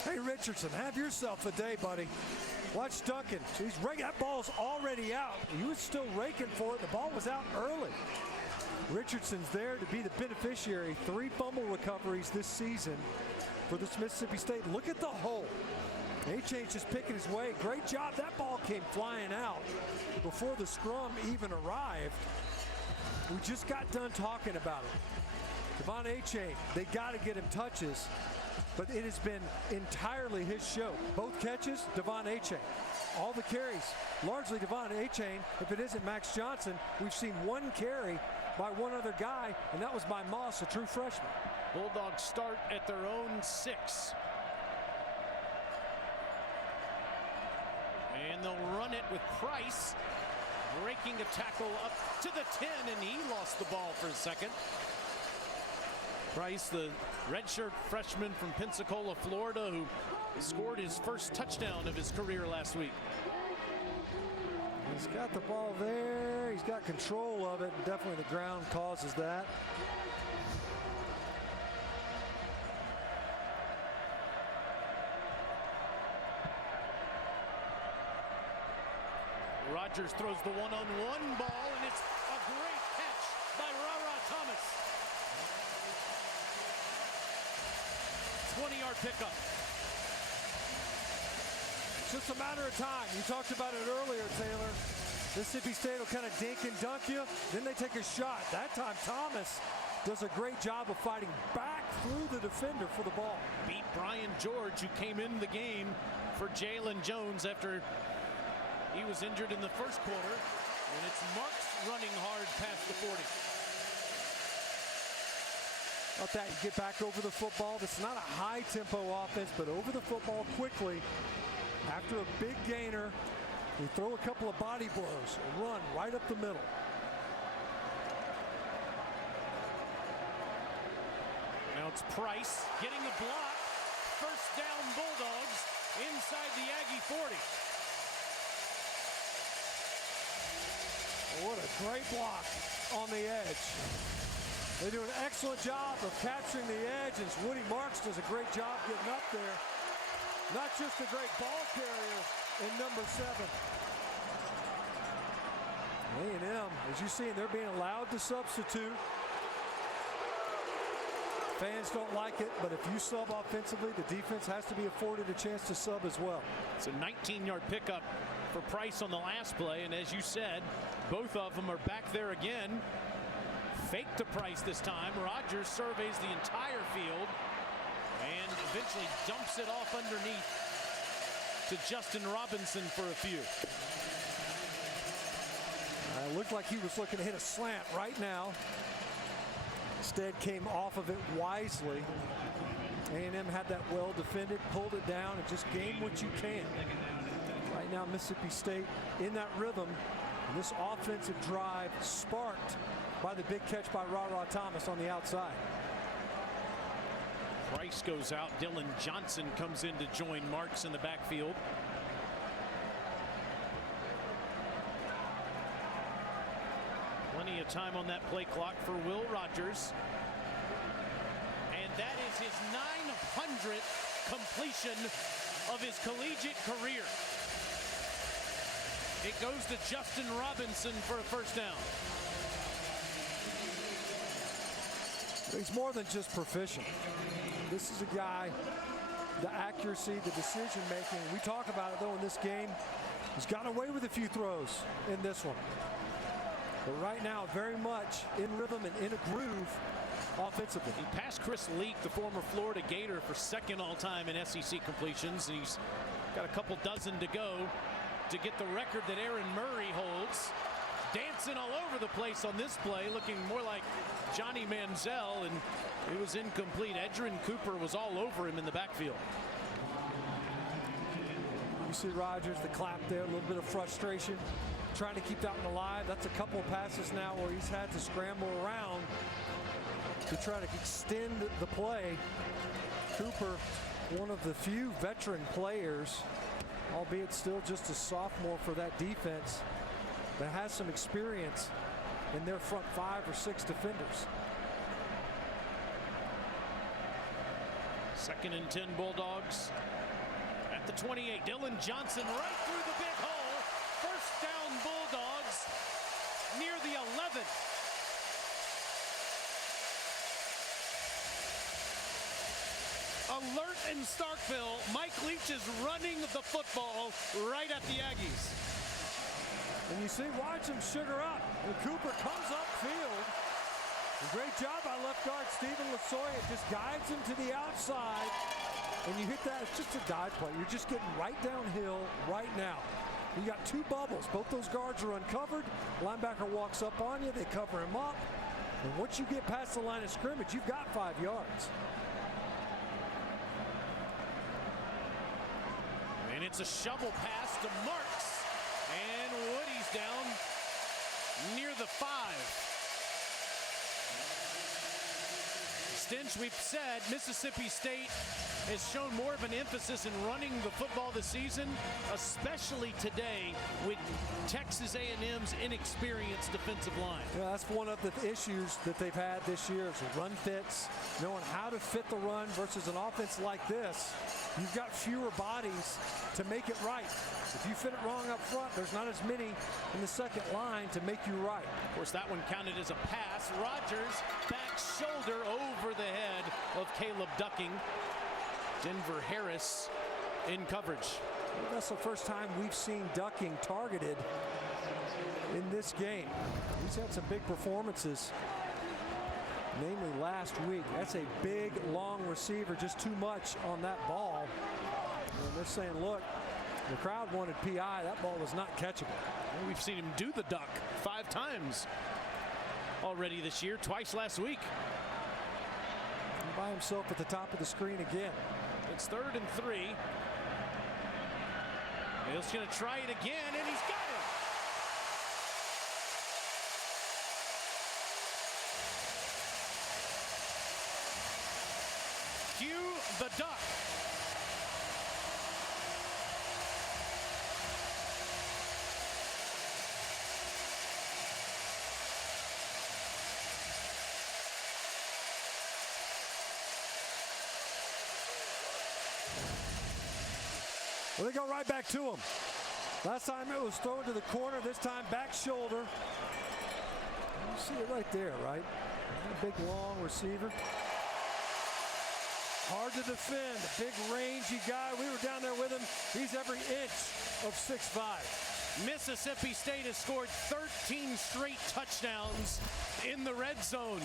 Hey, Richardson, have yourself a day, buddy. Watch Duncan. That ball's already out. He was still raking for it. The ball was out early. Richardson's there to be the beneficiary. 3 fumble recoveries this season for this Mississippi State. Look at the hole. Achane's just picking his way. Great job. That ball came flying out before the scrum even arrived. We just got done talking about it. Devon Achane, they got to get him touches, but it has been entirely his show. Both catches, Devon Achane. All the carries, largely Devon Achane. If it isn't Max Johnson, we've seen 1 carry by one other guy, and that was by Moss, a true freshman. Bulldogs start at their own 6. And they'll run it with Price, breaking a tackle up to the 10, and he lost the ball for a second. Price, the redshirt freshman from Pensacola, Florida, who scored his first touchdown of his career last week. He's got the ball there. He's got control of it, and definitely the ground causes that. Rogers throws the one-on-one ball, and it's a great catch by Rara Thomas. 20-yard pickup. It's just a matter of time. You talked about it earlier, Taylor. Mississippi State will kind of dink and dunk you, then they take a shot. That time, Thomas does a great job of fighting back through the defender for the ball. Beat Brian George, who came in the game for Jalen Jones after he was injured in the first quarter, and it's Marks running hard past the 40. About that, you get back over the football. This is not a high-tempo offense, but over the football quickly. After a big gainer, you throw a couple of body blows and run right up the middle. Now it's Price getting a block. First down Bulldogs inside the Aggie 40. What a great block on the edge. They do an excellent job of capturing the edge, and Woody Marks does a great job getting up there. Not just a great ball carrier in number 7. A&M, as you see, they're being allowed to substitute. Fans don't like it, but if you sub offensively, the defense has to be afforded a chance to sub as well. It's a 19-yard pickup for Price on the last play, and as you said, both of them are back there again. Fake to Price this time. Rogers surveys the entire field, And eventually dumps it off underneath to Justin Robinson for a few. It looked like he was looking to hit a slant right now. Instead came off of it wisely. A&M had that well defended, pulled it down, and just gain what you can. Right now, Mississippi State in that rhythm. And this offensive drive sparked by the big catch by Ra Thomas on the outside. Price goes out. Dylan Johnson comes in to join Marks in the backfield. Plenty of time on that play clock for Will Rogers. And that is his 900th completion of his collegiate career. It goes to Justin Robinson for a first down. He's more than just proficient. This is a guy, the accuracy, the decision making. We talk about it though in this game. He's gotten away with a few throws in this one. But right now, very much in rhythm and in a groove offensively. He passed Chris Leak, the former Florida Gator, for second all-time in SEC completions. And he's got a couple dozen to go to get the record that Aaron Murray holds. Dancing all over the place on this play, looking more like Johnny Manziel, and it was incomplete. Edgerrin Cooper was all over him in the backfield. You see Rogers, the clap there, a little bit of frustration, trying to keep that one alive. That's a couple of passes now where he's had to scramble around to try to extend the play. Cooper, one of the few veteran players, albeit still just a sophomore for that defense, that has some experience in their front 5 or 6 defenders. 2nd and 10 Bulldogs at the 28. Dylan Johnson right through the big hole. First down Bulldogs near the 11. Alert in Starkville. Mike Leach is running the football right at the Aggies. And you see, watch him sugar up. And Cooper comes upfield. A great job by left guard Stephen Lasoya. Just guides him to the outside. And you hit that, it's just a dive play. You're just getting right downhill right now. You got 2 bubbles. Both those guards are uncovered. Linebacker walks up on you. They cover him up. And once you get past the line of scrimmage, you've got 5 yards. And it's a shovel pass to Marks. And Woody's down near the 5. Stinch, we've said Mississippi State has shown more of an emphasis in running the football this season, especially today with Texas A&M's inexperienced defensive line. Yeah, that's one of the issues that they've had this year is run fits, knowing how to fit the run versus an offense like this. You've got fewer bodies to make it right. If you fit it wrong up front, there's not as many in the second line to make you right. Of course, that one counted as a pass. Rogers back shoulder over the head of Caleb Ducking. Denver Harris in coverage. Well, that's the first time we've seen Ducking targeted in this game. He's had some big performances, namely last week. That's a big, long receiver, just too much on that ball. And they're saying, look, the crowd wanted PI. That ball was not catchable. Well, we've seen him do the duck 5 times already this year, twice last week. And by himself at the top of the screen again. It's 3rd and 3. He's going to try it again, and he's got it. Cue the duck. Well, they go right back to him. Last time it was thrown to the corner, this time back shoulder. You see it right there, right? A big, long receiver. Hard to defend, a big rangy guy. We were down there with him. He's every inch of 6'5". Mississippi State has scored 13 straight touchdowns in the red zone.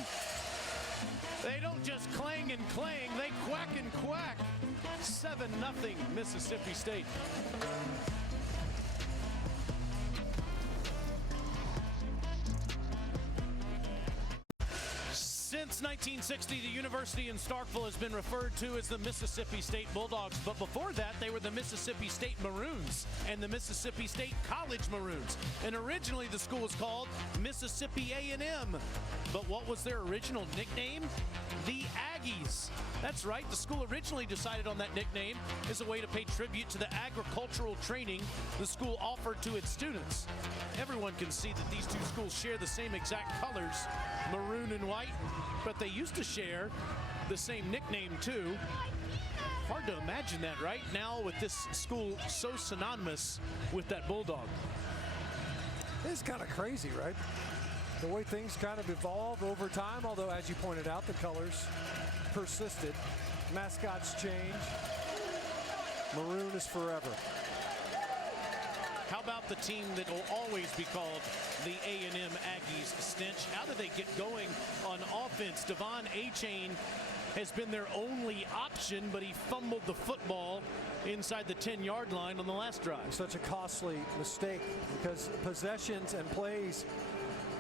They don't just clang and clang, they quack and quack. 7-0 Mississippi State. Since 1960, the university in Starkville has been referred to as the Mississippi State Bulldogs, but before that, they were the Mississippi State Maroons and the Mississippi State College Maroons. And originally, the school was called Mississippi A&M. But what was their original nickname? The Aggies. That's right, the school originally decided on that nickname as a way to pay tribute to the agricultural training the school offered to its students. Everyone can see that these two schools share the same exact colors, maroon and white, but they used to share the same nickname too. Hard to imagine that right now with this school so synonymous with that Bulldog. It's kind of crazy, right? The way things kind of evolve over time, although as you pointed out, the colors persisted. Mascots change. Maroon is forever. How about the team that will always be called the A&M Aggies, Stench? How do they get going on offense? Devon Achane has been their only option, but he fumbled the football inside the 10-yard line on the last drive. Such a costly mistake because possessions and plays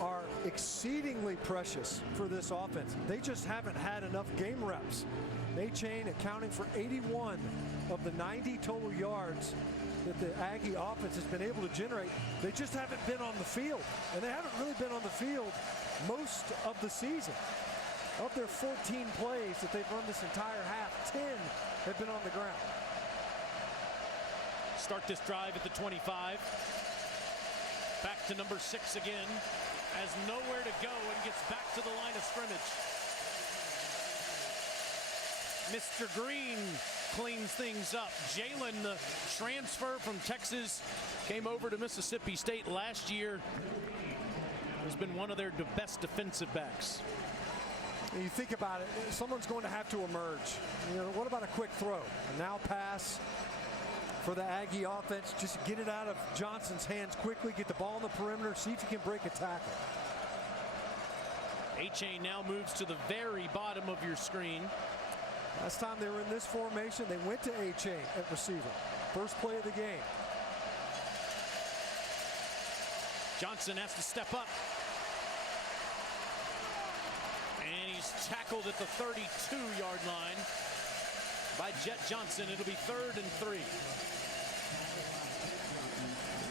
are exceedingly precious for this offense. They just haven't had enough game reps. Achane accounting for 81 of the 90 total yards that the Aggie offense has been able to generate. They just haven't been on the field, and they haven't really been on the field most of the season. Of their 14 plays that they've run this entire half, 10 have been on the ground. Start this drive at the 25. Back to number 6 again. Has nowhere to go and gets back to the line of scrimmage. Mr. Green cleans things up. Jalen, the transfer from Texas, came over to Mississippi State last year. Has been one of their best defensive backs. You think about it, someone's going to have to emerge. You know, what about a quick throw? A now pass for the Aggie offense. Just get it out of Johnson's hands quickly, get the ball on the perimeter, see if you can break a tackle. Achane now moves to the very bottom of your screen. Last time they were in this formation, they went to Achane at receiver. First play of the game. Johnson has to step up. And he's tackled at the 32-yard line by Jet Johnson. It'll be 3rd and 3.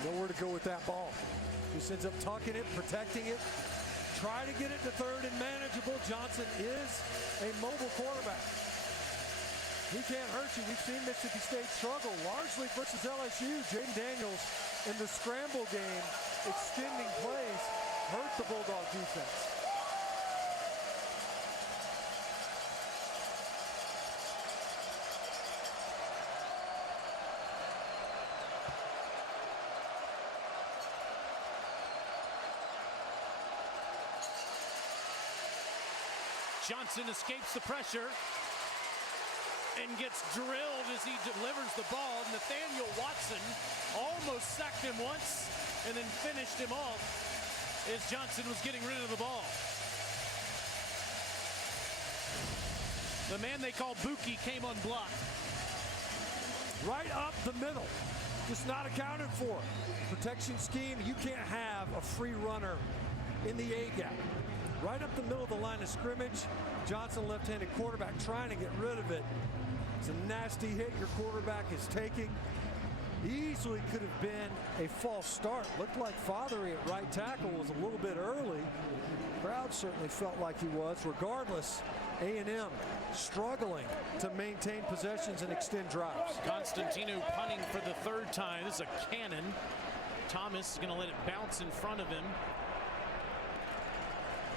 Nowhere to go with that ball. Just ends up tucking it, protecting it. Try to get it to 3rd and manageable. Johnson is a mobile quarterback. He can't hurt you. We've seen Mississippi State struggle largely versus LSU. Jaden Daniels in the scramble game, extending plays, hurt the Bulldog defense. Johnson escapes the pressure and gets drilled as he delivers the ball. Nathaniel Watson almost sacked him once and then finished him off as Johnson was getting rid of the ball. The man they call Buki came unblocked. Right up the middle, just not accounted for. Protection scheme, you can't have a free runner in the A-gap. Right up the middle of the line of scrimmage. Johnson, left-handed quarterback, trying to get rid of it. It's a nasty hit your quarterback is taking. Easily could have been a false start. Looked like Fothery at right tackle was a little bit early. Crowd certainly felt like he was. Regardless, A&M struggling to maintain possessions and extend drives. Constantino punting for the 3rd time. This is a cannon. Thomas is going to let it bounce in front of him.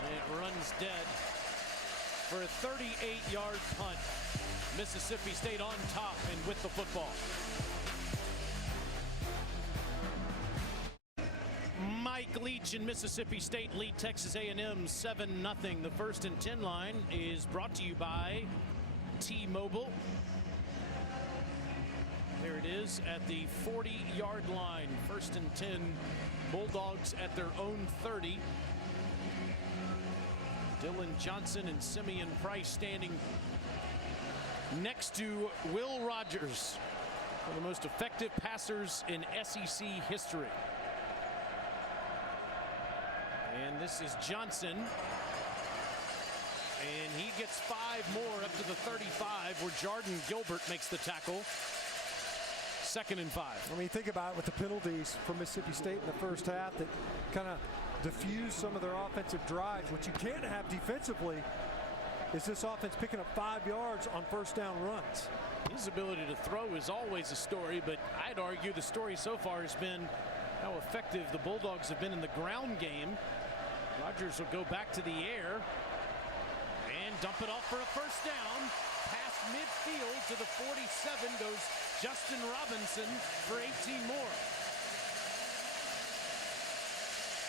And it runs dead for a 38-yard punt. Mississippi State on top and with the football. Mike Leach and Mississippi State lead Texas A&M 7-0. The 1st and 10 line is brought to you by T-Mobile. There it is at the 40-yard line. 1st and 10, Bulldogs at their own 30. Dillon Johnson and Simeon Price standing next to Will Rogers, one of the most effective passers in SEC history. And this is Johnson. And he gets 5 more up to the 35, where Jordan Gilbert makes the tackle. 2nd and 5. I mean, think about it with the penalties for Mississippi State in the first half that kind of diffuse some of their offensive drives. What you can't have defensively is this offense picking up 5 yards on first down runs. His ability to throw is always a story, but I'd argue the story so far has been how effective the Bulldogs have been in the ground game. Rogers will go back to the air and dump it off for a first down. Past midfield to the 47 goes Justin Robinson for 18 more.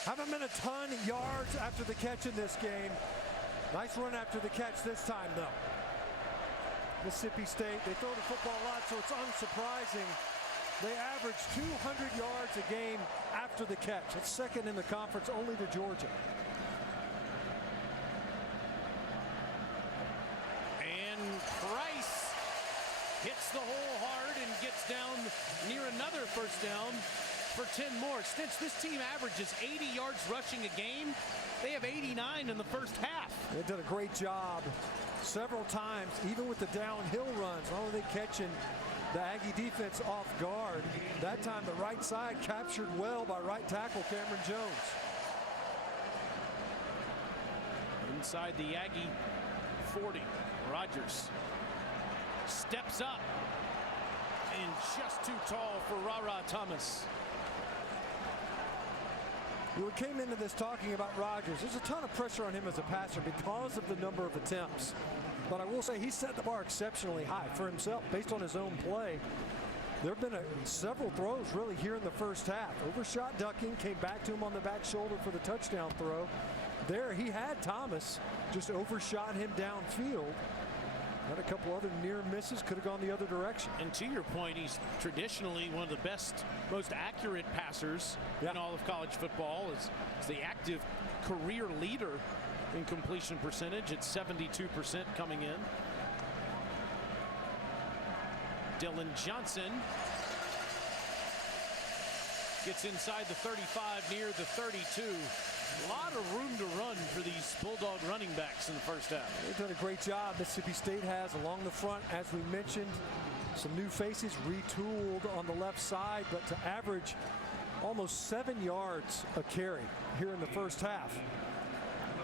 Haven't been a ton of yards after the catch in this game. Nice run after the catch this time, though. Mississippi State, they throw the football a lot, so it's unsurprising. They average 200 yards a game after the catch. It's 2nd in the conference, only to Georgia. And Price hits the hole hard and gets down near another first down for 10 more. Since this team averages 80 yards rushing a game, they have 89 in the first half. They did a great job several times, even with the downhill runs. Not only they catching the Aggie defense off guard, that time the right side captured well by right tackle Cameron Jones. Inside the Aggie 40, Rogers steps up and just too tall for Ra-Ra Thomas. We came into this talking about Rogers. There's a ton of pressure on him as a passer because of the number of attempts. But I will say he set the bar exceptionally high for himself based on his own play. There have been several throws really here in the first half. Overshot ducking, came back to him on the back shoulder for the touchdown throw. There he had Thomas, just overshot him downfield. Had a couple other near misses, could have gone the other direction. And to your point, he's traditionally one of the best, most accurate passers in all of college football. Is the active career leader in completion percentage at 72% coming in. Dillon Johnson gets inside the 35, near the 32. A lot of room to run for these Bulldog running backs in the first half. They've done a great job. Mississippi State has along the front, as we mentioned, some new faces retooled on the left side, but to average almost 7 yards a carry here in the first half.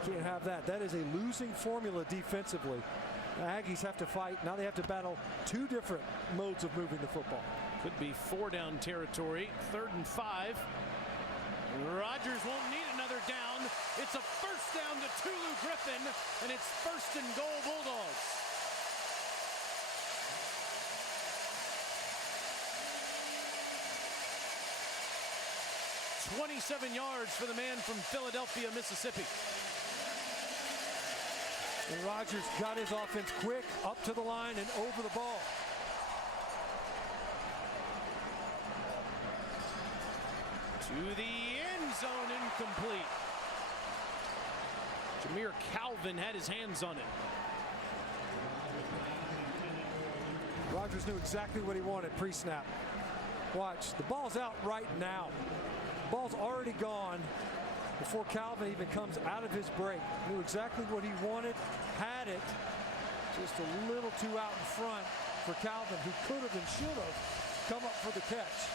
Can't have that. That is a losing formula defensively. The Aggies have to fight. Now they have to battle 2 different modes of moving the football. Could be 4-down territory. 3rd and 5. Rogers won't need another down. It's a first down to Tulu Griffin, and it's 1st and goal Bulldogs. "27 yards for the man from Philadelphia, Mississippi." And Rogers got his offense quick, up to the line and over the ball. To the end zone, incomplete. Jameer Calvin had his hands on it. Rogers knew exactly what he wanted pre-snap. Watch, the ball's out right now. The ball's already gone before Calvin even comes out of his break. Knew exactly what he wanted, had it, just a little too out in front for Calvin, who could have and should have come up for the catch.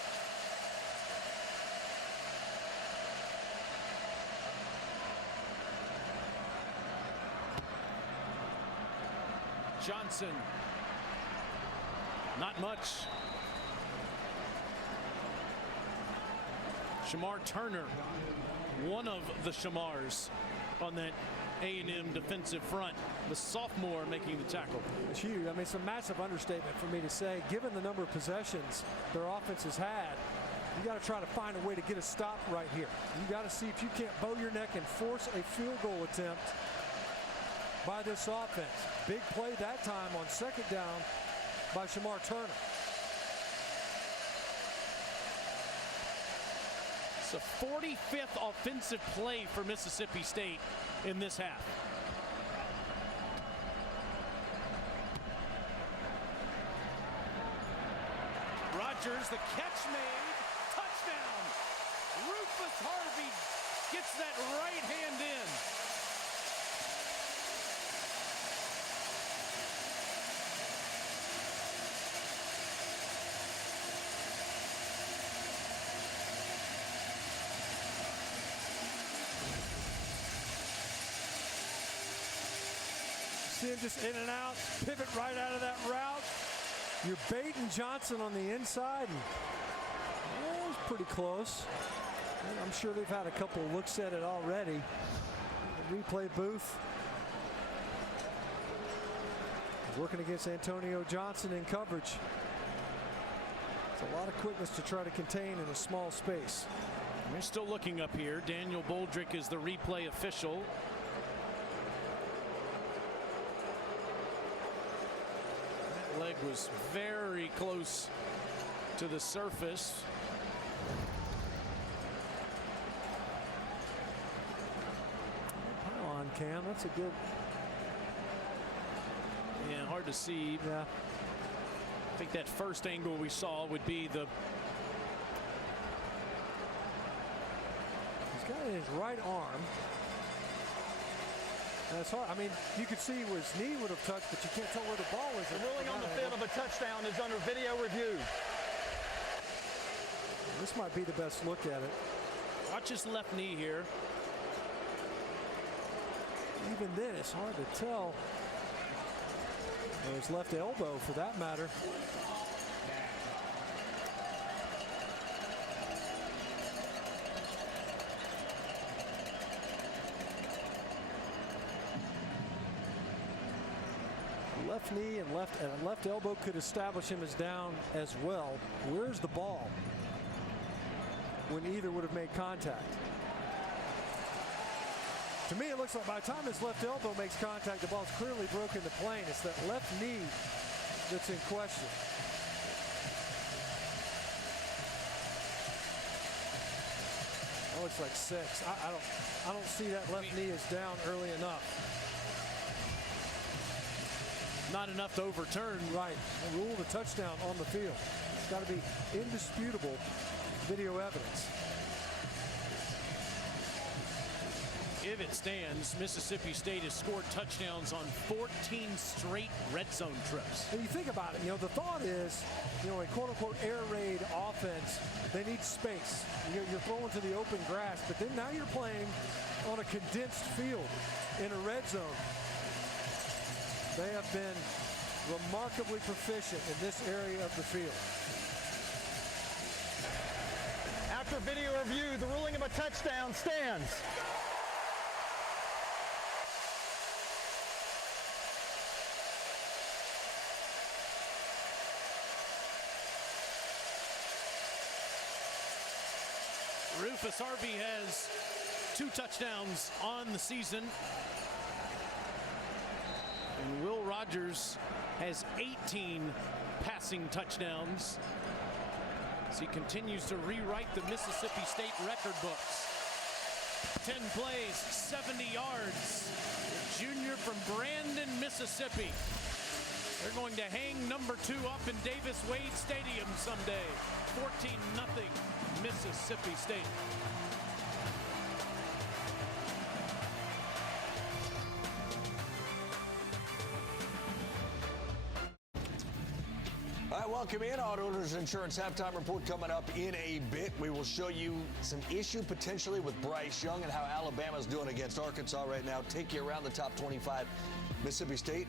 Johnson, not much. Shamar Turner, one of the Shamars on that A&M defensive front. The sophomore making the tackle. It's huge. I mean, it's a massive understatement for me to say. Given the number of possessions their offense has had, you got to try to find a way to get a stop right here. You got to see if you can't bow your neck and force a field goal attempt by this offense. Big play that time on 2nd down by Shamar Turner. It's a 45th offensive play for Mississippi State in this half. Rogers, the catch made, touchdown. Rufus Harvey gets that right hand in. See him just in and out, pivot right out of that route. You're baiting Johnson on the inside. And, it was pretty close. And I'm sure they've had a couple looks at it already. The replay booth. Working against Antonio Johnson in coverage. It's a lot of quickness to try to contain in a small space. We're still looking up here. Daniel Boldrick is the replay official. That leg was very close to the surface. Pile on, Cam. That's a good. Yeah, hard to see. Yeah. I think that first angle we saw would be the. He's got it in his right arm. And it's hard. I mean, you could see where his knee would have touched, but you can't tell where the ball is. The ruling on the field of a touchdown is under video review. This might be the best look at it. Watch his left knee here. Even then, it's hard to tell. Or his left elbow, for that matter. Left knee and left elbow could establish him as down as well. Where's the ball when either would have made contact? To me, it looks like by the time his left elbow makes contact, the ball's clearly broken the plane. It's that left knee that's in question. That looks like 6. I don't see that left knee is down early enough. Not enough to overturn. Right. Rule the touchdown on the field. It's got to be indisputable video evidence. If it stands, Mississippi State has scored touchdowns on 14 straight red zone trips. When you think about it, the thought is, a quote-unquote air raid offense, they need space. You're throwing to the open grass, but then now you're playing on a condensed field in a red zone. They have been remarkably proficient in this area of the field. After video review, the ruling of a touchdown stands. Rufus Harvey has 2 touchdowns on the season. And Will Rogers has 18 passing touchdowns as he continues to rewrite the Mississippi State record books. 10 plays, 70 yards. The junior from Brandon, Mississippi. They're going to hang number 2 up in Davis Wade Stadium someday. 14-0 Mississippi State. All right, welcome in. Auto Owners Insurance halftime report coming up in a bit. We will show you some issue potentially with Bryce Young and how Alabama's doing against Arkansas right now. Take you around the top 25. Mississippi State,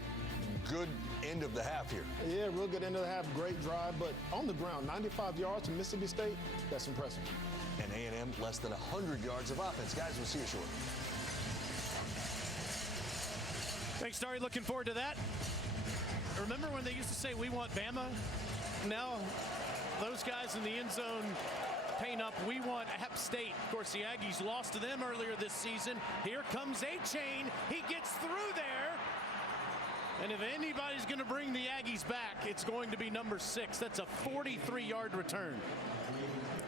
good end of the half here. Yeah, real good end of the half. Great drive, but on the ground, 95 yards to Mississippi State, that's impressive. And A&M less than 100 yards of offense. Guys, we'll see you shortly. Thanks, Starry. Looking forward to that. Remember when they used to say, we want Bama? Now, those guys in the end zone paint up, we want App State. Of course, the Aggies lost to them earlier this season. Here comes A-Chain. He gets through there. And if anybody's going to bring the Aggies back, it's going to be number 6. That's a 43-yard return.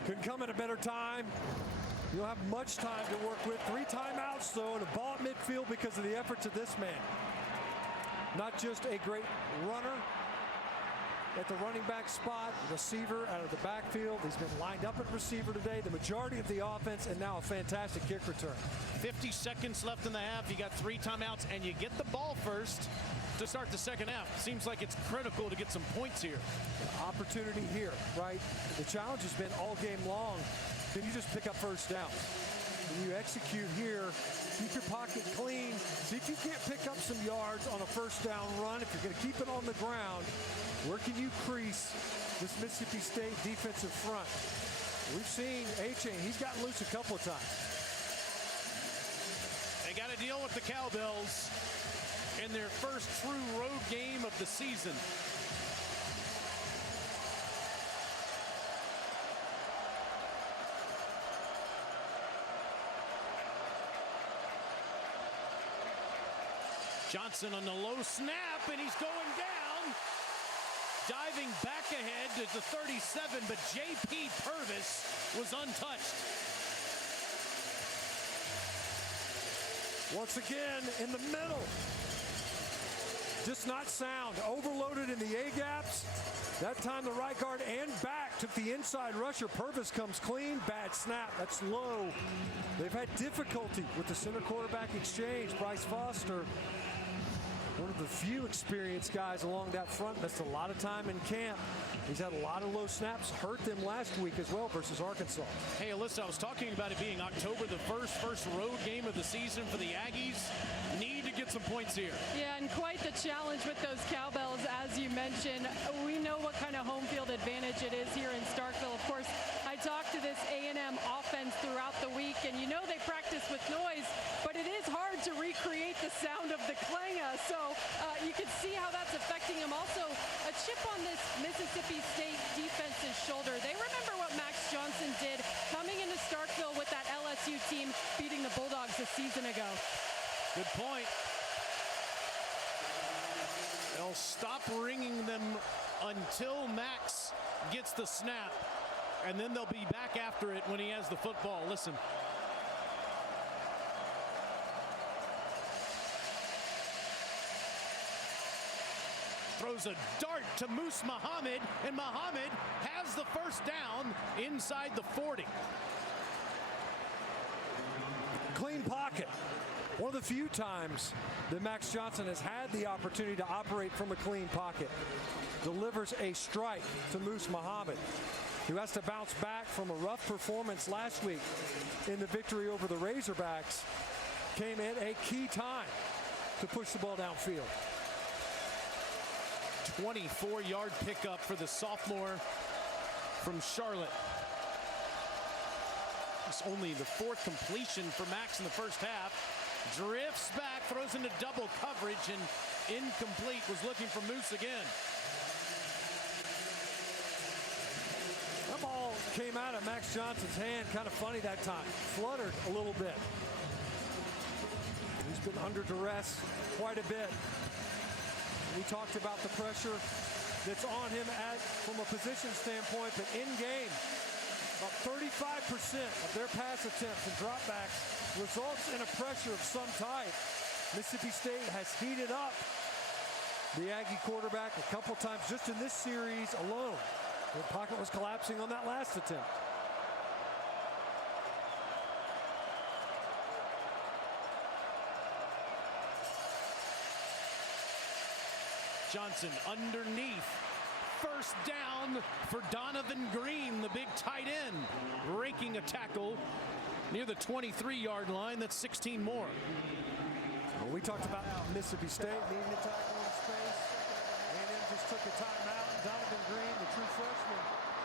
Couldn't come at a better time. You'll have much time to work with. 3 timeouts, though, and a ball at midfield because of the efforts of this man. Not just a great runner, at the running back spot, receiver out of the backfield. He's been lined up at receiver today, the majority of the offense, and now a fantastic kick return. 50 seconds left in the half. You got 3 timeouts, and you get the ball first to start the second half. Seems like it's critical to get some points here. Opportunity here, right? The challenge has been all game long. Can you just pick up first downs? When you execute here, keep your pocket clean. See if you can't pick up some yards on a first down run. If you're going to keep it on the ground, where can you crease this Mississippi State defensive front? We've seen Achane. He's gotten loose a couple of times. They got to deal with the Cowbells in their first true road game of the season. Johnson on the low snap, and he's going down. Diving back ahead to the 37, but J.P. Purvis was untouched. Once again, in the middle. Just not sound. Overloaded in the A-gaps. That time the right guard and back took the inside rusher. Purvis comes clean. Bad snap. That's low. They've had difficulty with the center quarterback exchange. Bryce Foster, one of the few experienced guys along that front, missed a lot of time in camp. He's had a lot of low snaps, hurt them last week as well versus Arkansas. Hey, Alyssa, I was talking about it being October the 1st, first road game of the season for the Aggies. Need to get some points here. Yeah, and quite the challenge with those Cowbells, as you mentioned. We know what kind of home field advantage it is here in Starkville. Of course, I talked to this A&M offense throughout the week, and you know they practice with noise, but it is hard to recreate the sound of the clangah. So you can see how that's affecting him. Also, a chip on this Mississippi State defense's shoulder. They remember what Max Johnson did coming into Starkville with that LSU team beating the Bulldogs a season ago. Good point. They'll stop ringing them until Max gets the snap, and then they'll be back after it when he has the football. Listen. Throws a dart to Moose Muhammad, and Muhammad has the first down inside the 40. Clean pocket. One of the few times that Max Johnson has had the opportunity to operate from a clean pocket. Delivers a strike to Moose Muhammad, who has to bounce back from a rough performance last week in the victory over the Razorbacks. Came in a key time to push the ball downfield. 24-yard pickup for the sophomore from Charlotte. It's only the 4th completion for Max in the first half. Drifts back, throws into double coverage, and incomplete. Was looking for Moose again. That ball came out of Max Johnson's hand kind of funny that time. Fluttered a little bit. He's been under duress quite a bit. We talked about the pressure that's on him from a position standpoint, but in game, about 35% of their pass attempts and dropbacks results in a pressure of some type. Mississippi State has heated up the Aggie quarterback a couple times just in this series alone. The pocket was collapsing on that last attempt. Johnson underneath. First down for Donovan Green, the big tight end, breaking a tackle near the 23-yard line. That's 16 more. Well, we talked about Mississippi State needing to tackle in space. A&M just took a timeout. Donovan Green, the true freshman,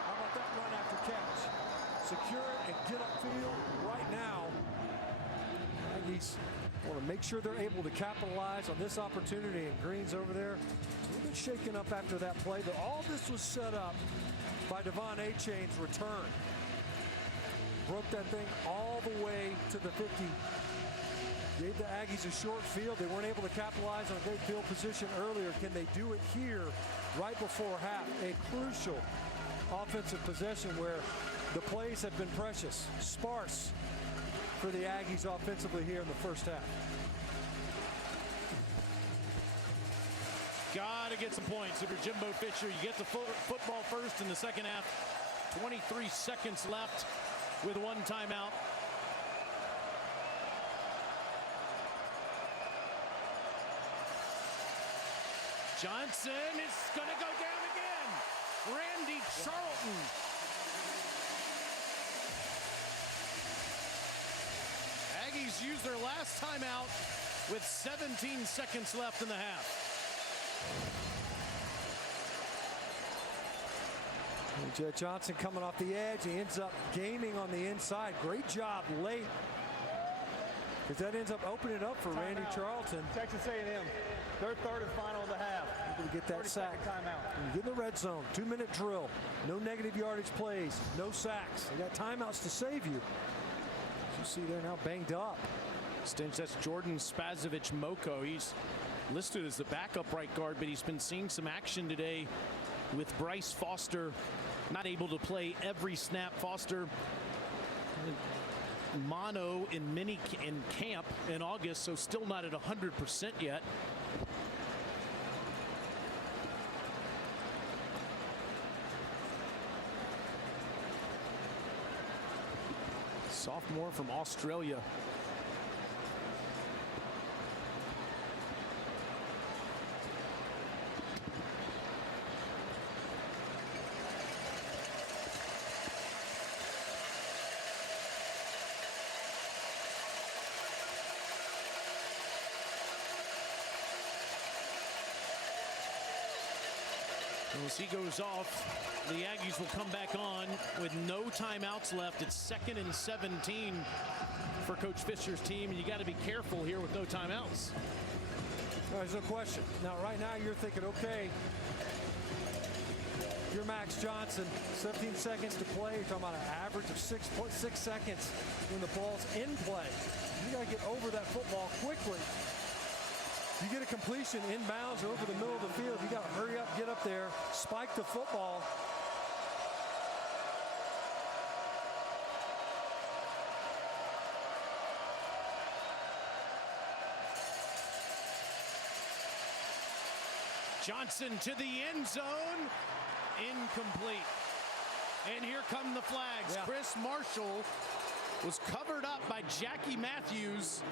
how about that run after catch? Secure it and get upfield right now. Aggies want to make sure they're able to capitalize on this opportunity, and Green's over there a little bit shaken up after that play. But all this was set up by Devon Achane's return. Broke that thing all the way to the 50. Gave the Aggies a short field. They weren't able to capitalize on a great field position earlier. Can they do it here right before half? A crucial offensive possession where the plays have been precious, sparse for the Aggies offensively here in the first half. Got to get some points if you're Jimbo Fisher. You get the football first in the second half. 23 seconds left with one timeout. Johnson is going to go down again. Randy Charlton. Aggies use their last timeout with 17 seconds left in the half. Jet Johnson coming off the edge. He ends up gaining on the inside. Great job late, because that ends up opening it up for Randy Charlton. Texas A&M, their third and final of the half. You're going to get that sack. Timeout. You get in the red zone. 2-minute drill. No negative yardage plays. No sacks. They got timeouts to save you. As you see, they're now banged up. Stinch, that's Jordan Spazovic Moko. He's listed as the backup right guard, but he's been seeing some action today with Bryce Foster not able to play every snap. Foster mono in camp in August, so still not at 100% yet. Sophomore from Australia. As he goes off, the Aggies will come back on with no timeouts left. It's 2nd and 17 for Coach Fisher's team, and you got to be careful here with no timeouts. There's no question. Now, right now, you're thinking, okay, you're Max Johnson, 17 seconds to play. You're talking about an average of 6 seconds when the ball's in play. You got to get over that football quickly. You get a completion inbounds or over the middle of the field, you got to hurry up, get up there, spike the football. Johnson to the end zone, incomplete. And here come the flags. Yeah. Chris Marshall was covered up by Jackie Matthews.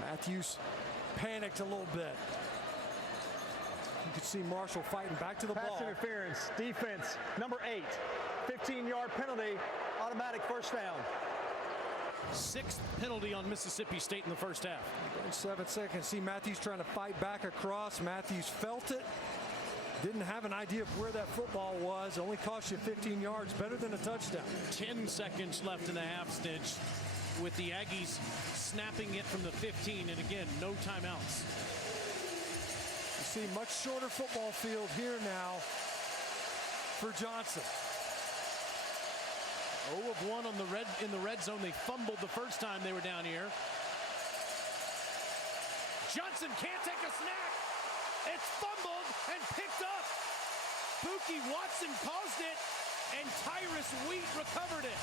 Matthews panicked a little bit. You could see Marshall fighting back to the ball. Pass interference, defense, number 8. 15-yard penalty, automatic first down. 6th penalty on Mississippi State in the first half. 7 seconds. See Matthews trying to fight back across. Matthews felt it. Didn't have an idea of where that football was. Only cost you 15 yards. Better than a touchdown. 10 seconds left in the half, Stitch, with the Aggies snapping it from the 15, and again, no timeouts. You see much shorter football field here now for Johnson. 0 of 1 on in the red zone. They fumbled the first time they were down here. Johnson can't take a snack. It's fumbled and picked up. Buki Watson caused it, and Tyrus Wheat recovered it.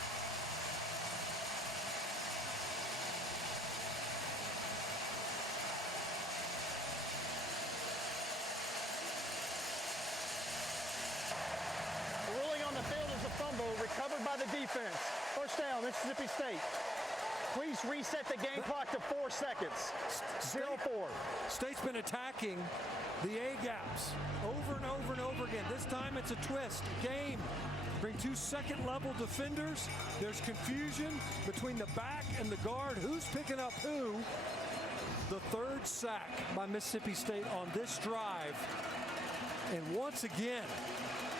Recovered by the defense. First down, Mississippi State. Please reset the game clock to 4 seconds. 0-4. State's been attacking the A gaps over and over and over again. This time it's a twist game. Bring 2 second-level defenders. There's confusion between the back and the guard. Who's picking up who? The 3rd sack by Mississippi State on this drive. And once again,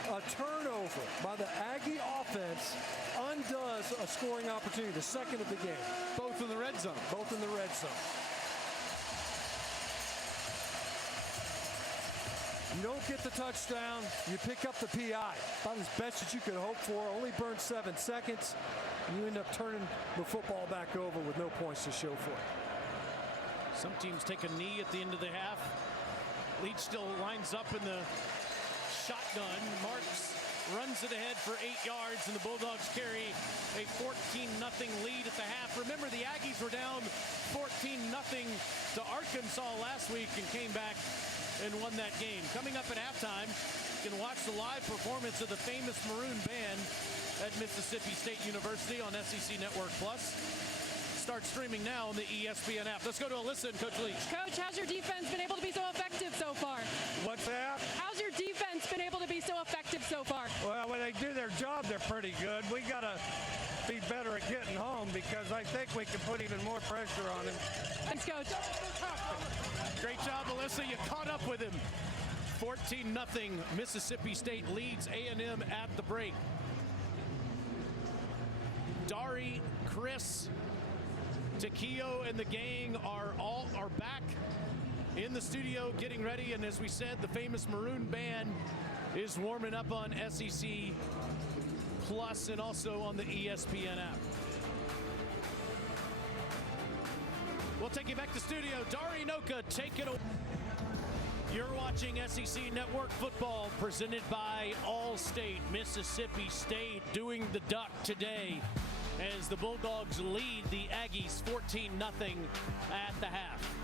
a turnover by the Aggie offense undoes a scoring opportunity, the 2nd of the game. Both in the red zone. Both in the red zone. You don't get the touchdown, you pick up the PI. About as best as you could hope for. Only burned 7 seconds. And you end up turning the football back over with no points to show for it. Some teams take a knee at the end of the half. Leach still lines up in the shotgun, marks runs it ahead for 8 yards, and the Bulldogs carry a 14-0 lead at the half. Remember, the Aggies were down 14-0 to Arkansas last week and came back and won that game. Coming up at halftime, you can watch the live performance of the famous Maroon Band at Mississippi State University on SEC Network Plus. Start streaming now on the ESPN app. Let's go to Alyssa and Coach Leach. Coach, how's your defense been able to be so effective so far? What's that? How's your defense been able to be so effective so far? Well, when they do their job, they're pretty good. We got to be better at getting home because I think we can put even more pressure on him. Thanks, Coach. Great job, Alyssa. You caught up with him. 14-0 Mississippi State leads A&M at the break. Dari, Chris, Takio, and the gang are back in the studio getting ready, and as we said, the famous Maroon Band is warming up on SEC Plus and also on the ESPN app. We'll take you back to studio. Dari Noka, take it away. You're watching SEC Network Football presented by Allstate. Mississippi State doing the duck today as the Bulldogs lead the Aggies 14-0 at the half.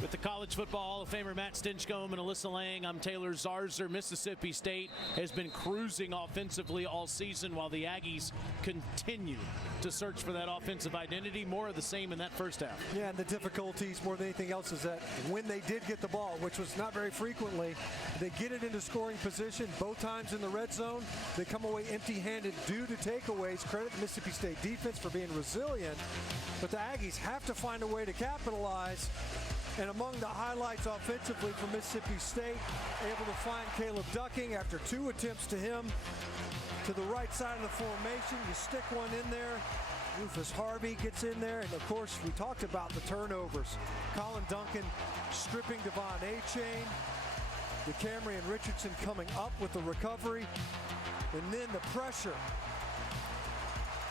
With the College Football Hall of Famer Matt Stinchcomb and Alyssa Lang, I'm Taylor Zarzer. Mississippi State has been cruising offensively all season while the Aggies continue to search for that offensive identity. More of the same in that first half. Yeah, and the difficulties more than anything else is that when they did get the ball, which was not very frequently, they get it into scoring position both times in the red zone. They come away empty-handed due to takeaways. Credit the Mississippi State defense for being resilient, but the Aggies have to find a way to capitalize. And among the highlights offensively for Mississippi State, able to find Caleb Ducking after 2 attempts to him to the right side of the formation. You stick one in there. Rufus Harvey gets in there. And, of course, we talked about the turnovers. Colin Duncan stripping Devon Achane. DeCamerion Richardson coming up with the recovery. And then the pressure.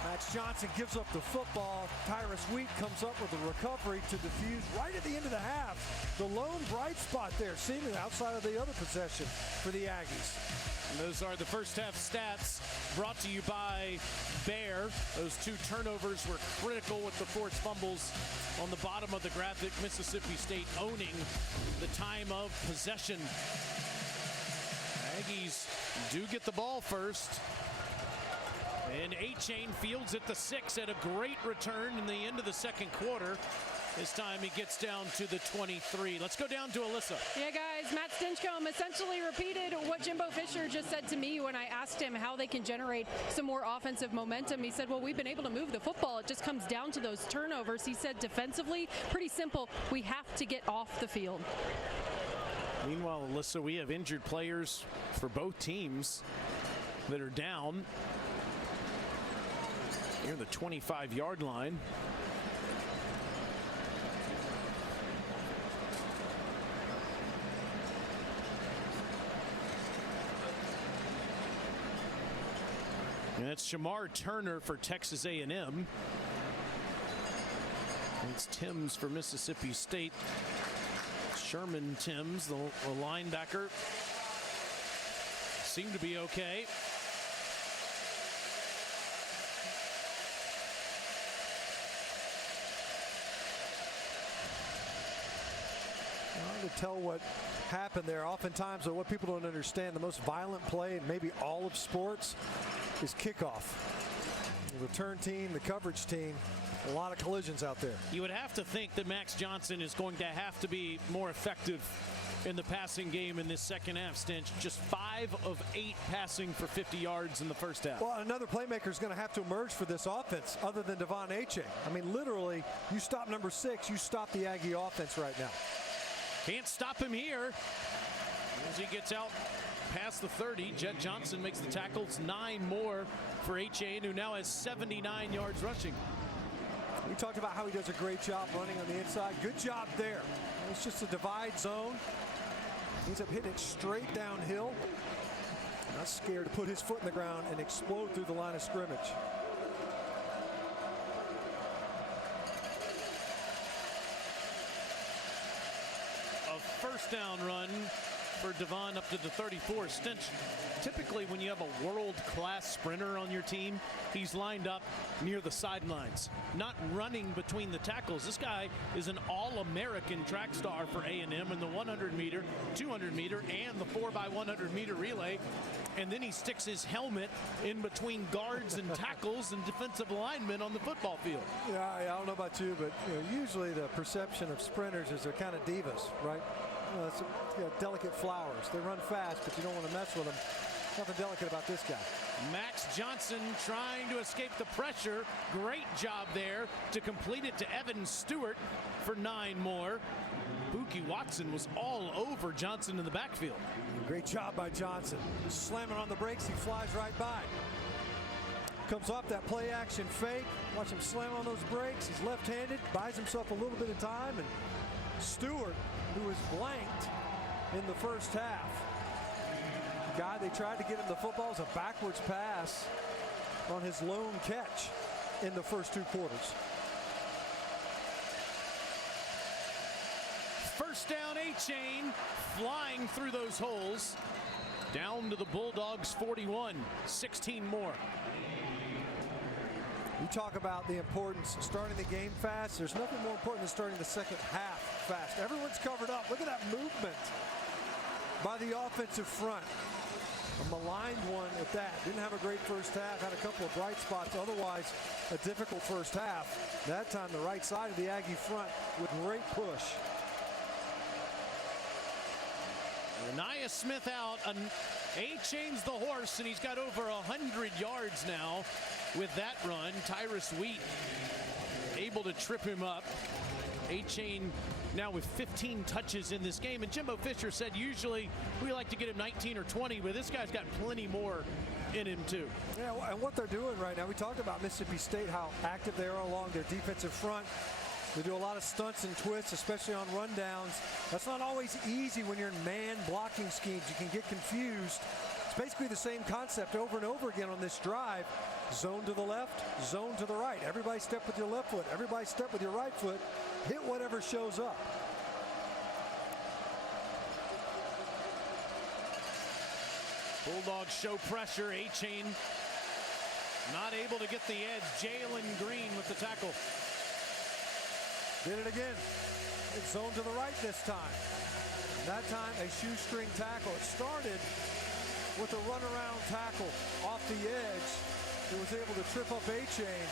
Max Johnson gives up the football. Tyrus Wheat comes up with a recovery to defuse right at the end of the half. The lone bright spot there, seemingly outside of the other possession for the Aggies. And those are the first half stats brought to you by Bear. Those 2 turnovers were critical with the forced fumbles on the bottom of the graphic. Mississippi State owning the time of possession. Aggies do get the ball first. And Achane fields at the 6 at a great return in the end of the second quarter. This time he gets down to the 23. Let's go down to Alyssa. Yeah, guys, Matt Stinchcomb essentially repeated what Jimbo Fisher just said to me when I asked him how they can generate some more offensive momentum. He said, well, we've been able to move the football. It just comes down to those turnovers. He said defensively, pretty simple. We have to get off the field. Meanwhile, Alyssa, we have injured players for both teams that are down near the 25-yard line. And it's Shamar Turner for Texas A&M. It's Timms for Mississippi State. Sherman Timms, the linebacker, seemed to be okay. Hard to tell what happened there. Oftentimes, what people don't understand, the most violent play in maybe all of sports is kickoff. The return team, the coverage team, a lot of collisions out there. You would have to think that Max Johnson is going to have to be more effective in the passing game in this second half, Stinch. Just 5 of 8 passing for 50 yards in the first half. Well, another playmaker is going to have to emerge for this offense other than Devon Achane. I mean, literally, you stop number 6, you stop the Aggie offense right now. Can't stop him here. As he gets out past the 30, Jet Johnson makes the tackles. 9 more for Achane, who now has 79 yards rushing. We talked about how he does a great job running on the inside. Good job there. It's just a divide zone. He ends up hitting it straight downhill. Not scared to put his foot in the ground and explode through the line of scrimmage. A first down run for Devon up to the 34. Stinch, typically when you have a world-class sprinter on your team, he's lined up near the sidelines, not running between the tackles. This guy is an all-American track star for A&M in the 100-meter, 200-meter, and the 4x100-meter relay. And then he sticks his helmet in between guards and tackles and defensive linemen on the football field. Yeah, I don't know about you, but usually the perception of sprinters is they're kind of divas, right? It's delicate flowers. They run fast, but you don't want to mess with them. Nothing delicate about this guy. Max Johnson trying to escape the pressure. Great job there to complete it to Evan Stewart for 9 more. Buki Watson was all over Johnson in the backfield. Great job by Johnson. Slamming on the brakes, he flies right by. Comes off that play action fake. Watch him slam on those brakes. He's left-handed, buys himself a little bit of time, and Stewart, who was blanked in the first half. Guy they tried to get him the football was a backwards pass on his lone catch in the first 2 quarters. First down, A-Chain flying through those holes. Down to the Bulldogs 41, 16 more. You talk about the importance of starting the game fast. There's nothing more important than starting the second half fast. Everyone's covered up. Look at that movement by the offensive front. A maligned one at that. Didn't have a great first half. Had a couple of bright spots. Otherwise, a difficult first half. That time, the right side of the Aggie front with great push. Anaya Smith out. A-Chain's the horse, and he's got over 100 yards now with that run. Tyrus Wheat able to trip him up. A-Chain now with 15 touches in this game. And Jimbo Fisher said usually we like to get him 19 or 20, but this guy's got plenty more in him too. Yeah, and what they're doing right now, we talked about Mississippi State, how active they are along their defensive front. They do a lot of stunts and twists, especially on rundowns. That's not always easy when you're in man blocking schemes. You can get confused. It's basically the same concept over and over again on this drive. Zone to the left, zone to the right. Everybody step with your left foot. Everybody step with your right foot. Hit whatever shows up. Bulldogs show pressure. A-Chain not able to get the edge. Jalen Green with the tackle. Did it again. It's zone to the right this time. That time, a shoestring tackle. It started with a runaround tackle off the edge. It was able to trip up A-Chain.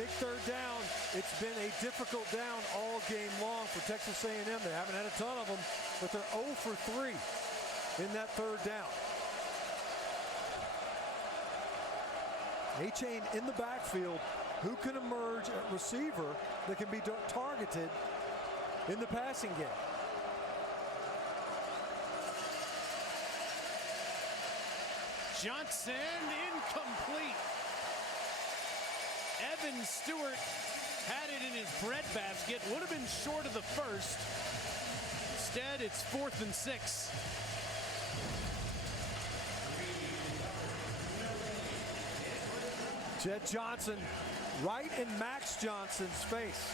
Big third down. It's been a difficult down all game long for Texas A&M. They haven't had a ton of them, but they're 0 for 3 in that third down. A-Chain in the backfield. Who can emerge at receiver that can be targeted in the passing game? Johnson incomplete. Evan Stewart had it in his breadbasket. Would have been short of the first. Instead, it's 4th and 6. Jed Johnson right in Max Johnson's face.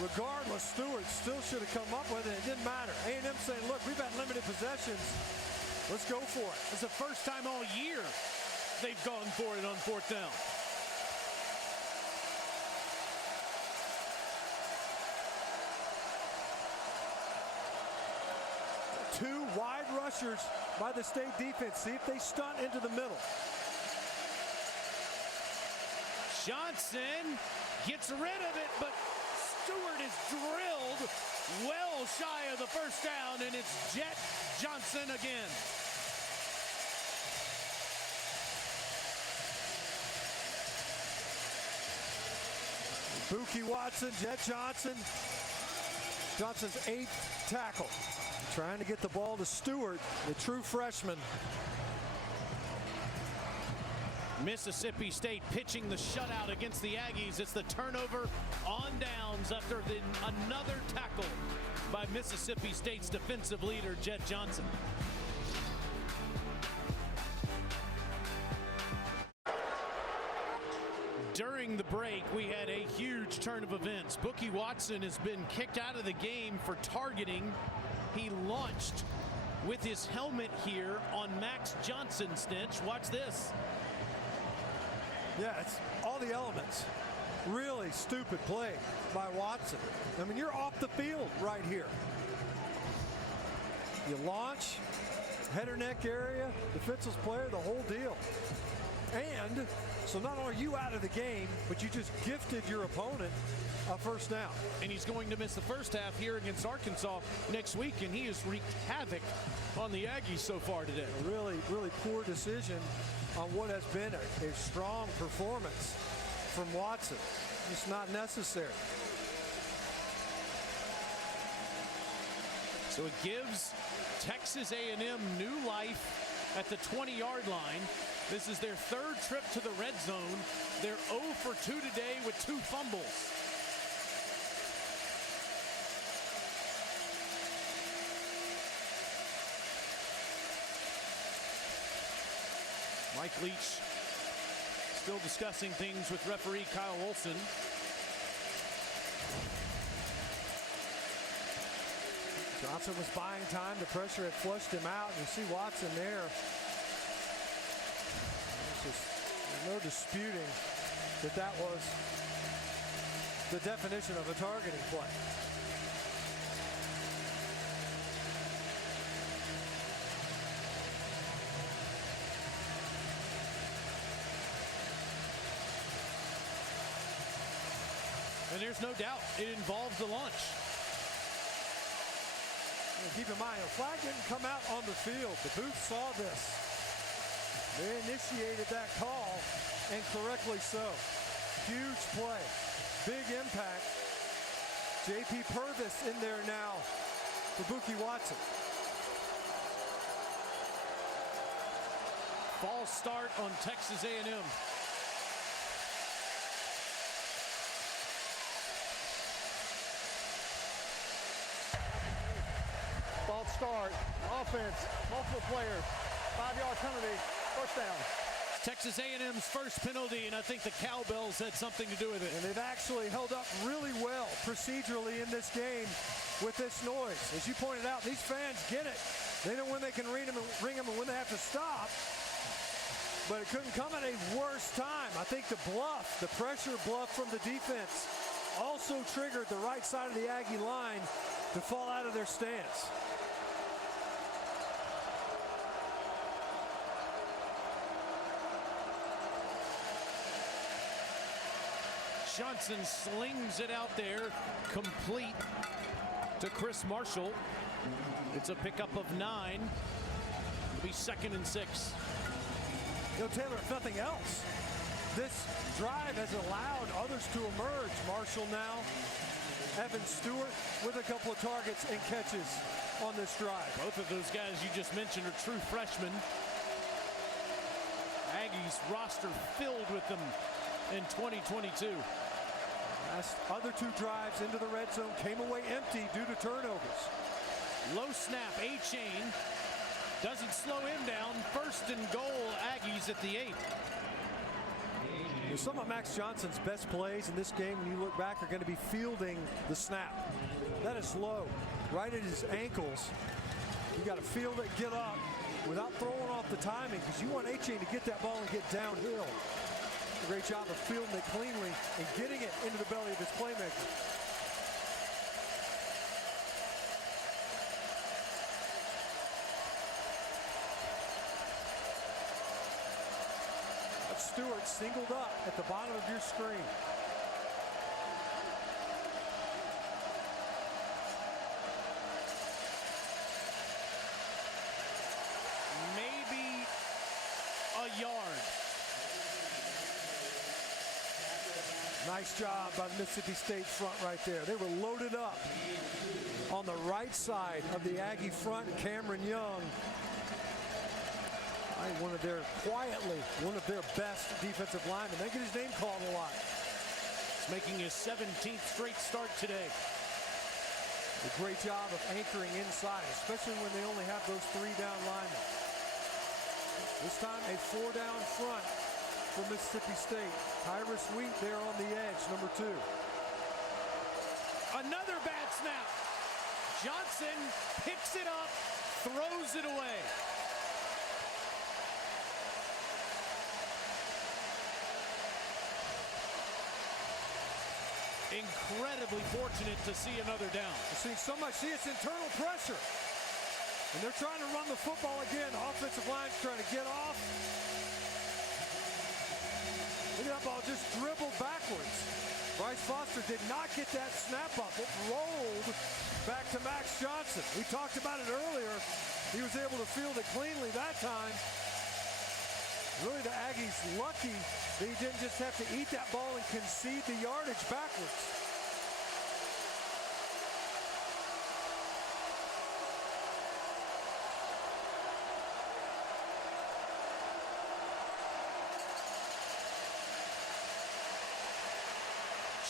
Regardless, Stewart still should have come up with it. It didn't matter. A&M saying, look, we've had limited possessions. Let's go for it. It's the first time all year they've gone for it on 4th down. Two wide rushers by the state defense. See if they stunt into the middle. Johnson gets rid of it, but Stewart is drilled well shy of the first down, and it's Jet Johnson again. Buki Watson, Jet Johnson. Johnson's 8th tackle. Trying to get the ball to Stewart, the true freshman. Mississippi State pitching the shutout against the Aggies. It's the turnover on downs after another tackle by Mississippi State's defensive leader, Jet Johnson. During the break, we had a huge turn of events. Bookie Watson has been kicked out of the game for targeting. He launched with his helmet here on Max Johnson, Stinch. Watch this. Yeah, it's all the elements. Really stupid play by Watson. I mean, you're off the field right here. You launch, head or neck area, defensive player, the whole deal. And so not only are you out of the game, but you just gifted your opponent a first down. And he's going to miss the first half here against Arkansas next week, and he has wreaked havoc on the Aggies so far today. A really, really poor decision on what has been a strong performance from Watson. It's not necessary. So it gives Texas A&M new life at the 20-yard line. This is their third trip to the red zone. They're 0 for 2 today with 2 fumbles. Mike Leach still discussing things with referee Kyle Olson. Johnson was buying time. The pressure had flushed him out. You see Watson there. There's no disputing that that was the definition of a targeting play. And there's no doubt it involves the launch. And keep in mind, the flag didn't come out on the field. The booth saw this. They initiated that call, and correctly so. Huge play, big impact. J.P. Purvis in there now for Bookie Watson. False start on Texas A&M. False start, offense, multiple players, 5-yard penalty, first down. Texas A&M's first penalty, and I think the Cowbells had something to do with it. And they've actually held up really well procedurally in this game with this noise. As you pointed out, these fans get it. They know when they can ring them and when they have to stop. But it couldn't come at a worse time. I think the bluff, the pressure bluff from the defense also triggered the right side of the Aggie line to fall out of their stance. Johnson slings it out there, complete to Chris Marshall. It's a pickup of 9. It'll be 2nd and 6. You know, Taylor, if nothing else, this drive has allowed others to emerge. Marshall now, Evan Stewart with a couple of targets and catches on this drive. Both of those guys you just mentioned are true freshmen. Aggies roster filled with them in 2022. Last other 2 drives into the red zone came away empty due to turnovers. Low snap, A-Chain doesn't slow him down. 1st and goal, Aggies at the 8. Some of Max Johnson's best plays in this game, when you look back, are going to be fielding the snap. That is low, right at his ankles. You got to field it, get up, without throwing off the timing, because you want A-Chain to get that ball and get downhill. A great job of fielding it cleanly and getting it into the belly of his playmaker. Stewart singled up at the bottom of your screen. Maybe a yard. Nice job by the Mississippi State front right there. They were loaded up on the right side of the Aggie front. Cameron Young, quietly one of their best defensive linemen. They get his name called a lot. He's making his 17th straight start today. A great job of anchoring inside, especially when they only have those 3 down linemen. This time a 4 down front for Mississippi State. Tyrus Wheat there on the edge, number 2. Another bad snap. Johnson picks it up, throws it away. Incredibly fortunate to see another down. We're seeing so much. See, it's internal pressure. And they're trying to run the football again. Offensive line's trying to get off. Look at that ball just dribbled backwards. Bryce Foster did not get that snap up. It rolled back to Max Johnson. We talked about it earlier. He was able to field it cleanly that time. Really, the Aggies lucky that he didn't just have to eat that ball and concede the yardage backwards.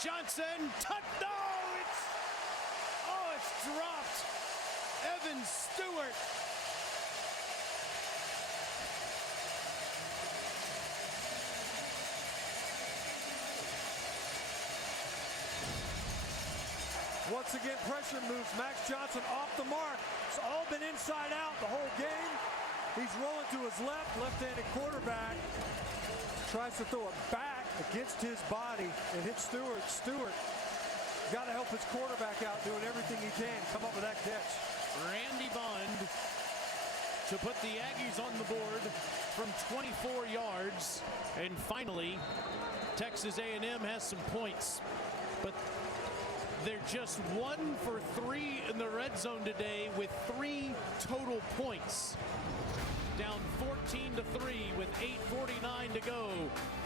Johnson, it's dropped. Evan Stewart. Once again, pressure moves Max Johnson off the mark. It's all been inside out the whole game. He's rolling to his left-handed quarterback. Tries to throw it back against his body and hit Stewart. Stewart got to help his quarterback out, doing everything he can to come up with that catch. Randy Bond to put the Aggies on the board from 24 yards. And finally, Texas A&M has some points. But they're just 1 for 3 in the red zone today with 3 total points. Down 14-3 with 8:49 to go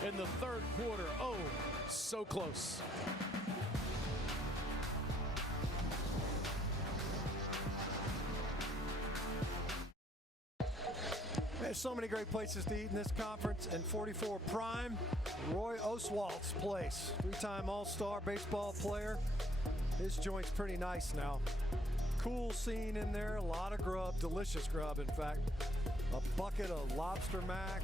in the third quarter. Oh, so close. There's so many great places to eat in this conference, and 44 Prime, Roy Oswalt's place. 3-time All-Star baseball player. His joint's pretty nice now. Cool scene in there, a lot of grub, delicious grub in fact. A bucket of lobster mac,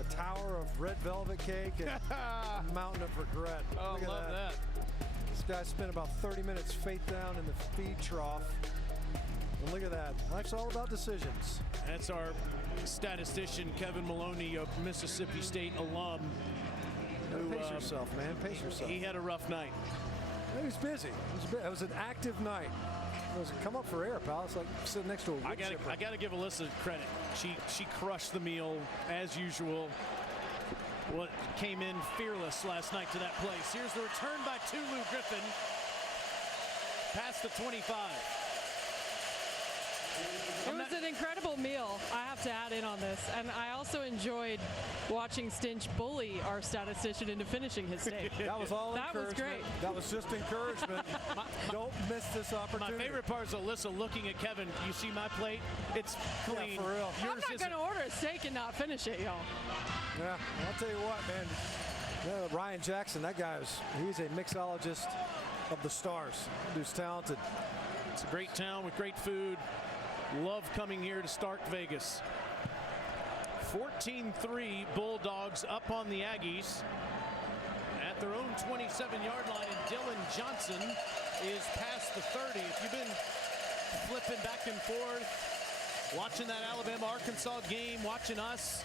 a tower of red velvet cake, and a mountain of regret. Oh, Look at love that. This guy spent about 30 minutes face down in the feed trough. And look at that. Life's all about decisions. That's our statistician, Kevin Maloney, of Mississippi State alum. Pace yourself, man. Pace yourself. He had a rough night. He was busy. It was an active night. It was come up for air, pal. It's like sitting next to a wood chipper. I gotta give Alyssa credit. She crushed the meal as usual. Well, came in fearless last night to that place. Here's the return by Tulu Griffin. Past the 25. It was an incredible meal, I have to add in on this. And I also enjoyed watching Stinch bully our statistician into finishing his steak. That was all That was encouragement. great. That was just encouragement. Don't miss this opportunity. My favorite part is Alyssa looking at Kevin. You see my plate? It's clean. Yeah, for real. I'm not going to order a steak and not finish it, y'all. Yeah, I'll tell you what, man. Ryan Jackson, that guy he's a mixologist of the stars. Dude's talented. It's a great town with great food. Love coming here to Stark Vegas. 14-3 Bulldogs up on the Aggies at their own 27-yard line, and Dylan Johnson is past the 30. If you've been flipping back and forth, watching that Alabama-Arkansas game, watching us,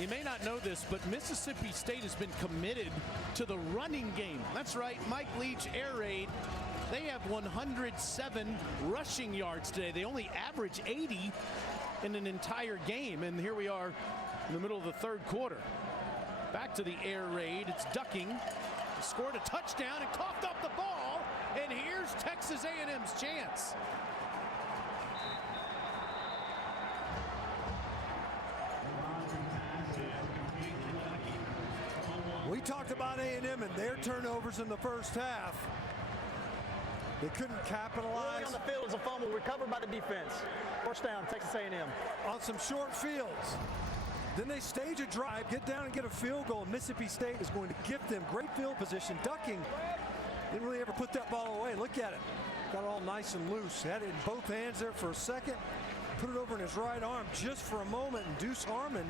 you may not know this, but Mississippi State has been committed to the running game. That's right, Mike Leach air raid. They have 107 rushing yards today. They only average 80 in an entire game. And here we are in the middle of the third quarter. Back to the air raid. It's ducking. Scored a touchdown and coughed up the ball. And here's Texas A&M's chance. We talked about A&M and their turnovers in the first half. They couldn't capitalize. On the field is a fumble recovered by the defense. First down, Texas A&M. On some short fields. Then they stage a drive, get down and get a field goal. Mississippi State is going to give them great field position. Ducking. Didn't really ever put that ball away. Look at it. Got it all nice and loose. Had it in both hands there for a second. Put it over in his right arm just for a moment. And Deuce Harmon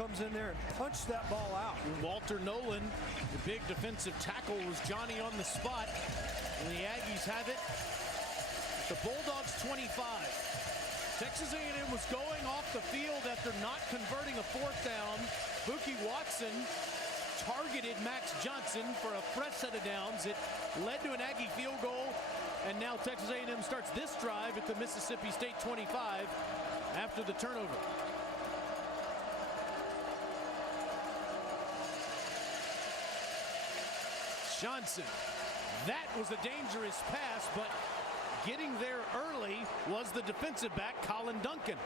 comes in there and punched that ball out. Walter Nolan, the big defensive tackle, was Johnny on the spot. And the Aggies have it. The Bulldogs 25. Texas A&M was going off the field after not converting a fourth down. Buki Watson targeted Max Johnson for a fresh set of downs. It led to an Aggie field goal, and now Texas A&M starts this drive at the Mississippi State 25 after the turnover. Johnson, that was a dangerous pass, but getting there early was the defensive back, Colin Duncan.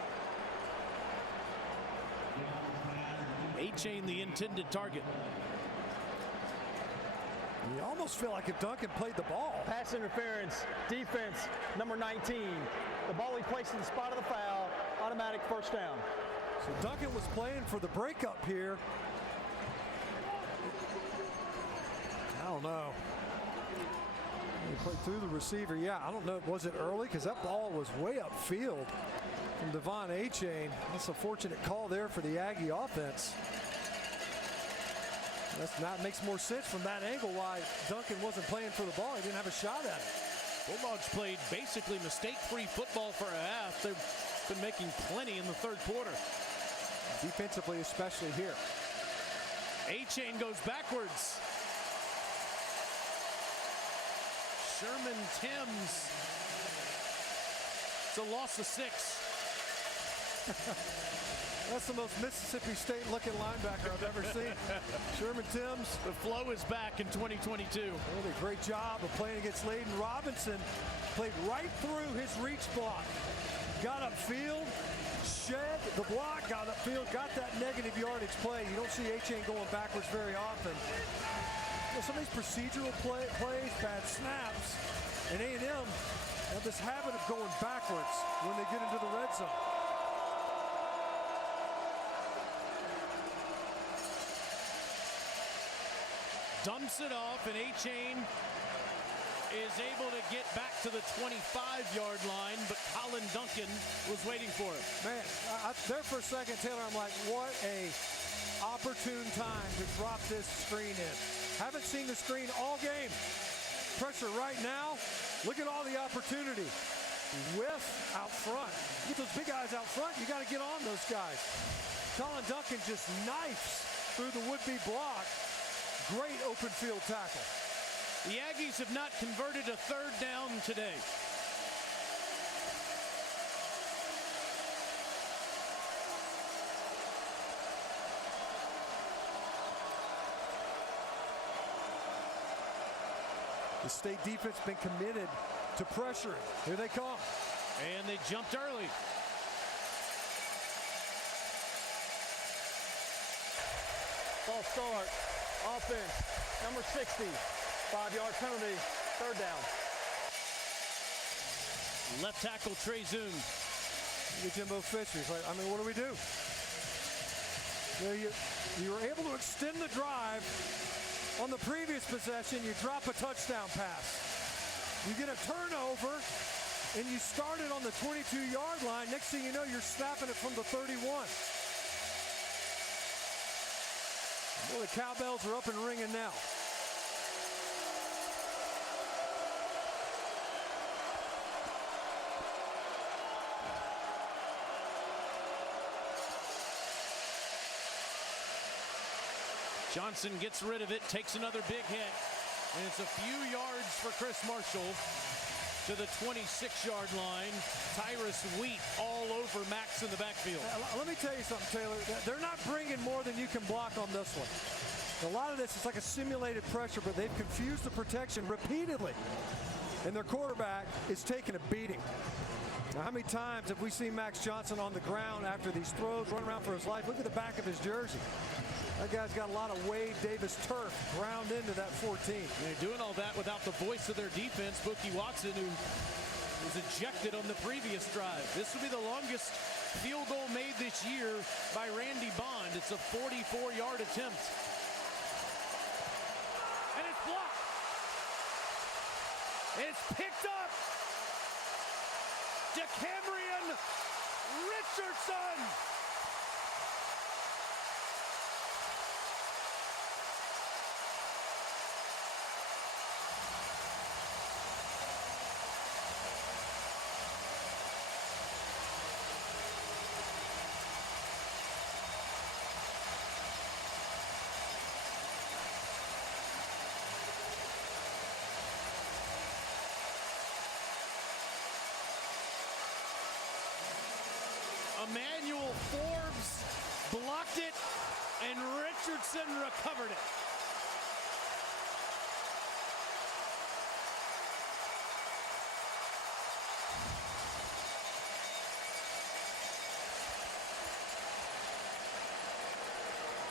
Achane, the intended target. You almost feel like if Duncan played the ball. Pass interference, defense, number 19. The ball he placed in the spot of the foul, automatic first down. So Duncan was playing for the breakup here. I don't know. He played through the receiver. Yeah, I don't know. Was it early? Because that ball was way upfield from Devon Achane. That's a fortunate call there for the Aggie offense. That makes more sense from that angle why Duncan wasn't playing for the ball. He didn't have a shot at it. Bulldogs played basically mistake-free football for a half. They've been making plenty in the third quarter. Defensively, especially here. Achane goes backwards. Sherman Timms. It's a loss of 6. That's the most Mississippi State looking linebacker I've ever seen. Sherman Timms. The flow is back in 2022. Did a great job of playing against Layden Robinson. Played right through his reach block. Got upfield, shed the block, got upfield, got that negative yardage play. You don't see Achane going backwards very often. You know, some of these procedural plays, bad snaps, and A&M have this habit of going backwards when they get into the red zone. Dumps it off, and Achane is able to get back to the 25-yard line, but Colin Duncan was waiting for it. Man, there for a second, Taylor, I'm like, what a opportune time to drop this screen in. Haven't seen the screen all game. Pressure right now. Look at all the opportunity. Whiff out front. Get those big guys out front. You got to get on those guys. Colin Duncan just knifes through the would-be block. Great open field tackle. The Aggies have not converted a third down today. The state defense been committed to pressuring. Here they come. And they jumped early. False start. Offense, number 60. 5-yard penalty, third down. Left tackle Trey Zoom. Look at Jimbo Fisher. He's like, I mean, what do we do? You were able to extend the drive. On the previous possession, you drop a touchdown pass. You get a turnover, and you started on the 22-yard line. Next thing you know, you're snapping it from the 31. Well, the cowbells are up and ringing now. Johnson gets rid of it, takes another big hit, and it's a few yards for Chris Marshall to the 26-yard line. Tyrus Wheat all over Max in the backfield. Let me tell you something, Taylor. They're not bringing more than you can block on this one. A lot of this is like a simulated pressure, but they've confused the protection repeatedly. And their quarterback is taking a beating. Now, how many times have we seen Max Johnson on the ground after these throws, run around for his life? Look at the back of his jersey. That guy's got a lot of Wade Davis turf ground into that 14. And they're doing all that without the voice of their defense, Buki Watson, who was ejected on the previous drive. This will be the longest field goal made this year by Randy Bond. It's a 44-yard attempt. And it's blocked. And it's picked up. DeCamerion Richardson. Forbes blocked it, and Richardson recovered it.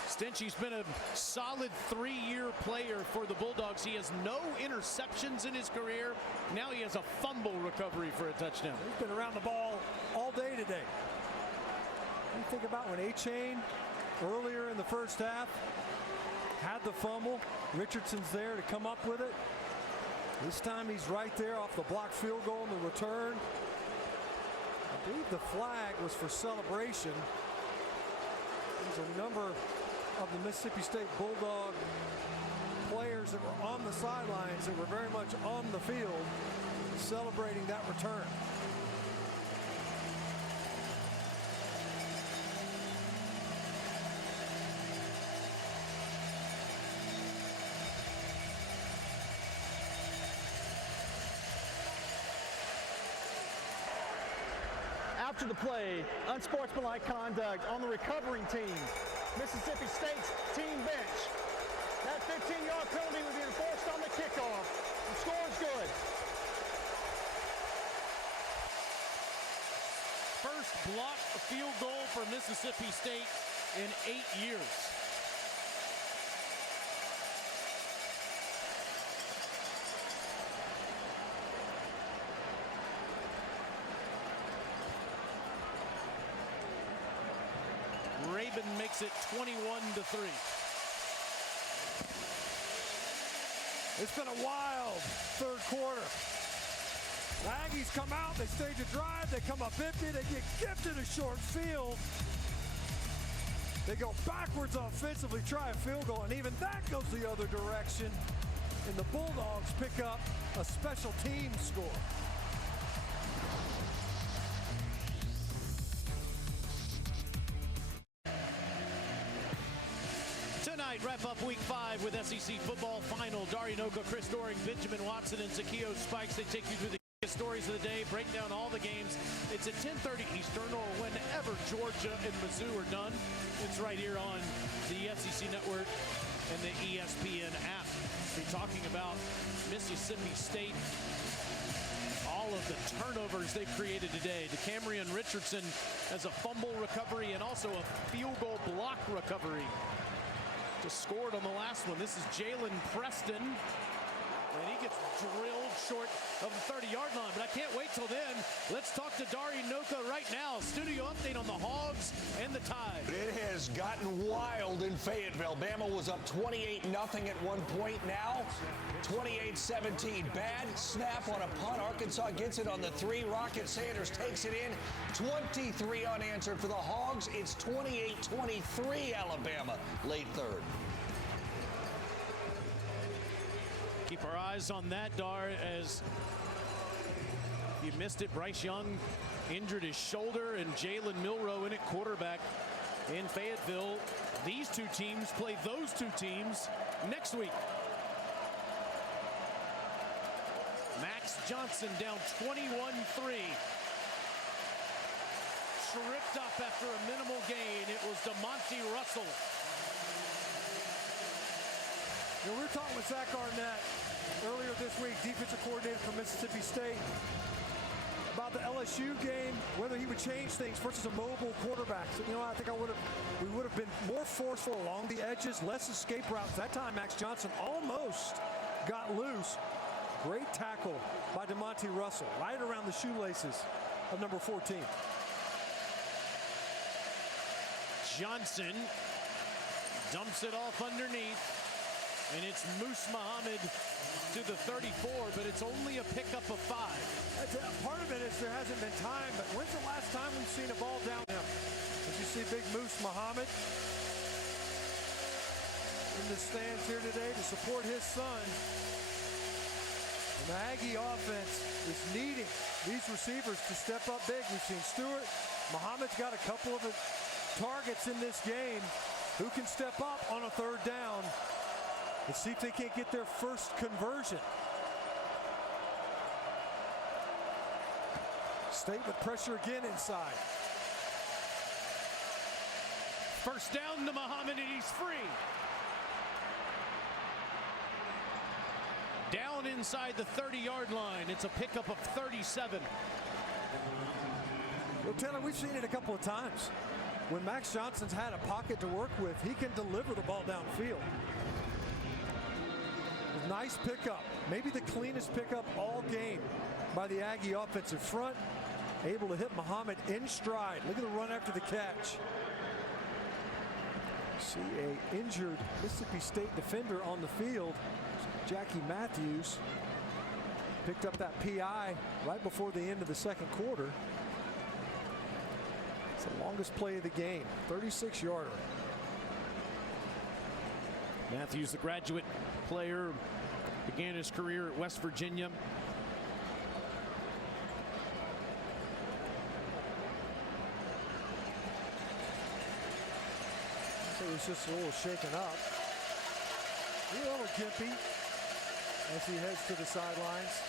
Stinchey's been a solid 3-year player for the Bulldogs. He has no interceptions in his career. Now he has a fumble recovery for a touchdown. He's been around the ball all day today. You think about when A-Chain earlier in the first half had the fumble. Richardson's there to come up with it. This time he's right there off the blocked field goal in the return. I believe the flag was for celebration. There's a number of the Mississippi State Bulldog players that were on the sidelines that were very much on the field celebrating that return. After the play, unsportsmanlike conduct on the recovering team. Mississippi State's team bench. That 15-yard penalty will be enforced on the kickoff. The score is good. First block field goal for Mississippi State in 8 years. Rabin makes it 21-3. It's been a wild third quarter. The Aggies come out, they stage a drive, they come up empty, they get gifted a short field. They go backwards offensively, try a field goal, and even that goes the other direction. And the Bulldogs pick up a special team score. Tonight, wrap up week 5 with SEC football final. Dari Nowkhah, Chris Doering, Benjamin Watson, and Zakio Spikes. They take you through the stories of the day, break down all the games. It's at 10:30 Eastern, or whenever Georgia and Mizzou are done. It's right here on the SEC Network and the ESPN app. We're talking about Mississippi State, all of the turnovers they created today. DeCamerion Richardson has a fumble recovery and also a field goal block recovery. Just scored on the last one. This is Jalen Preston, and he gets drilled short of the 30-yard line. But I can't wait till then. Let's talk to Dari Nowkhah right now. Studio update on the Hogs and the Tide. It has gotten wild in Fayetteville. Bama was up 28-0 at one point. Now 28-17. Bad snap on a punt. Arkansas gets it on the 3. Rocket Sanders takes it in. 23 unanswered for the Hogs. It's 28-23 Alabama late third. Keep our eyes on that, Dar, as you missed it. Bryce Young injured his shoulder, and Jalen Milroe in at quarterback in Fayetteville. These two teams play those two teams next week. Max Johnson down 21-3. Tripped up after a minimal gain. It was DeMonte Russell. You know, we were talking with Zach Arnett earlier this week, defensive coordinator for Mississippi State, about the LSU game, whether he would change things versus a mobile quarterback. So, you know, I think we would have been more forceful along the edges, less escape routes. That time, Max Johnson almost got loose. Great tackle by DeMonte Russell, right around the shoelaces of number 14. Johnson dumps it off underneath, and it's Moose Muhammad to the 34, but it's only a pickup of 5. Part of it is there hasn't been time, but when's the last time we've seen a ball down him? Did you see big Moose Muhammad in the stands here today to support his son? And the Aggie offense is needing these receivers to step up big. We've seen Stewart. Muhammad's got a couple of targets in this game. Who can step up on a third down? Let's see if they can't get their first conversion. State with pressure again inside. First down to Muhammad, and he's free. Down inside the 30-yard line. It's a pickup of 37. Well, Taylor, we've seen it a couple of times. When Max Johnson's had a pocket to work with, he can deliver the ball downfield. Nice pickup. Maybe the cleanest pickup all game by the Aggie offensive front. Able to hit Muhammad in stride. Look at the run after the catch. See a injured Mississippi State defender on the field. Jackie Matthews picked up that PI right before the end of the second quarter. It's the longest play of the game, 36-yarder. Matthews, the graduate player, began his career at West Virginia. So he's just a little shaken up. A little gimpy as he heads to the sidelines.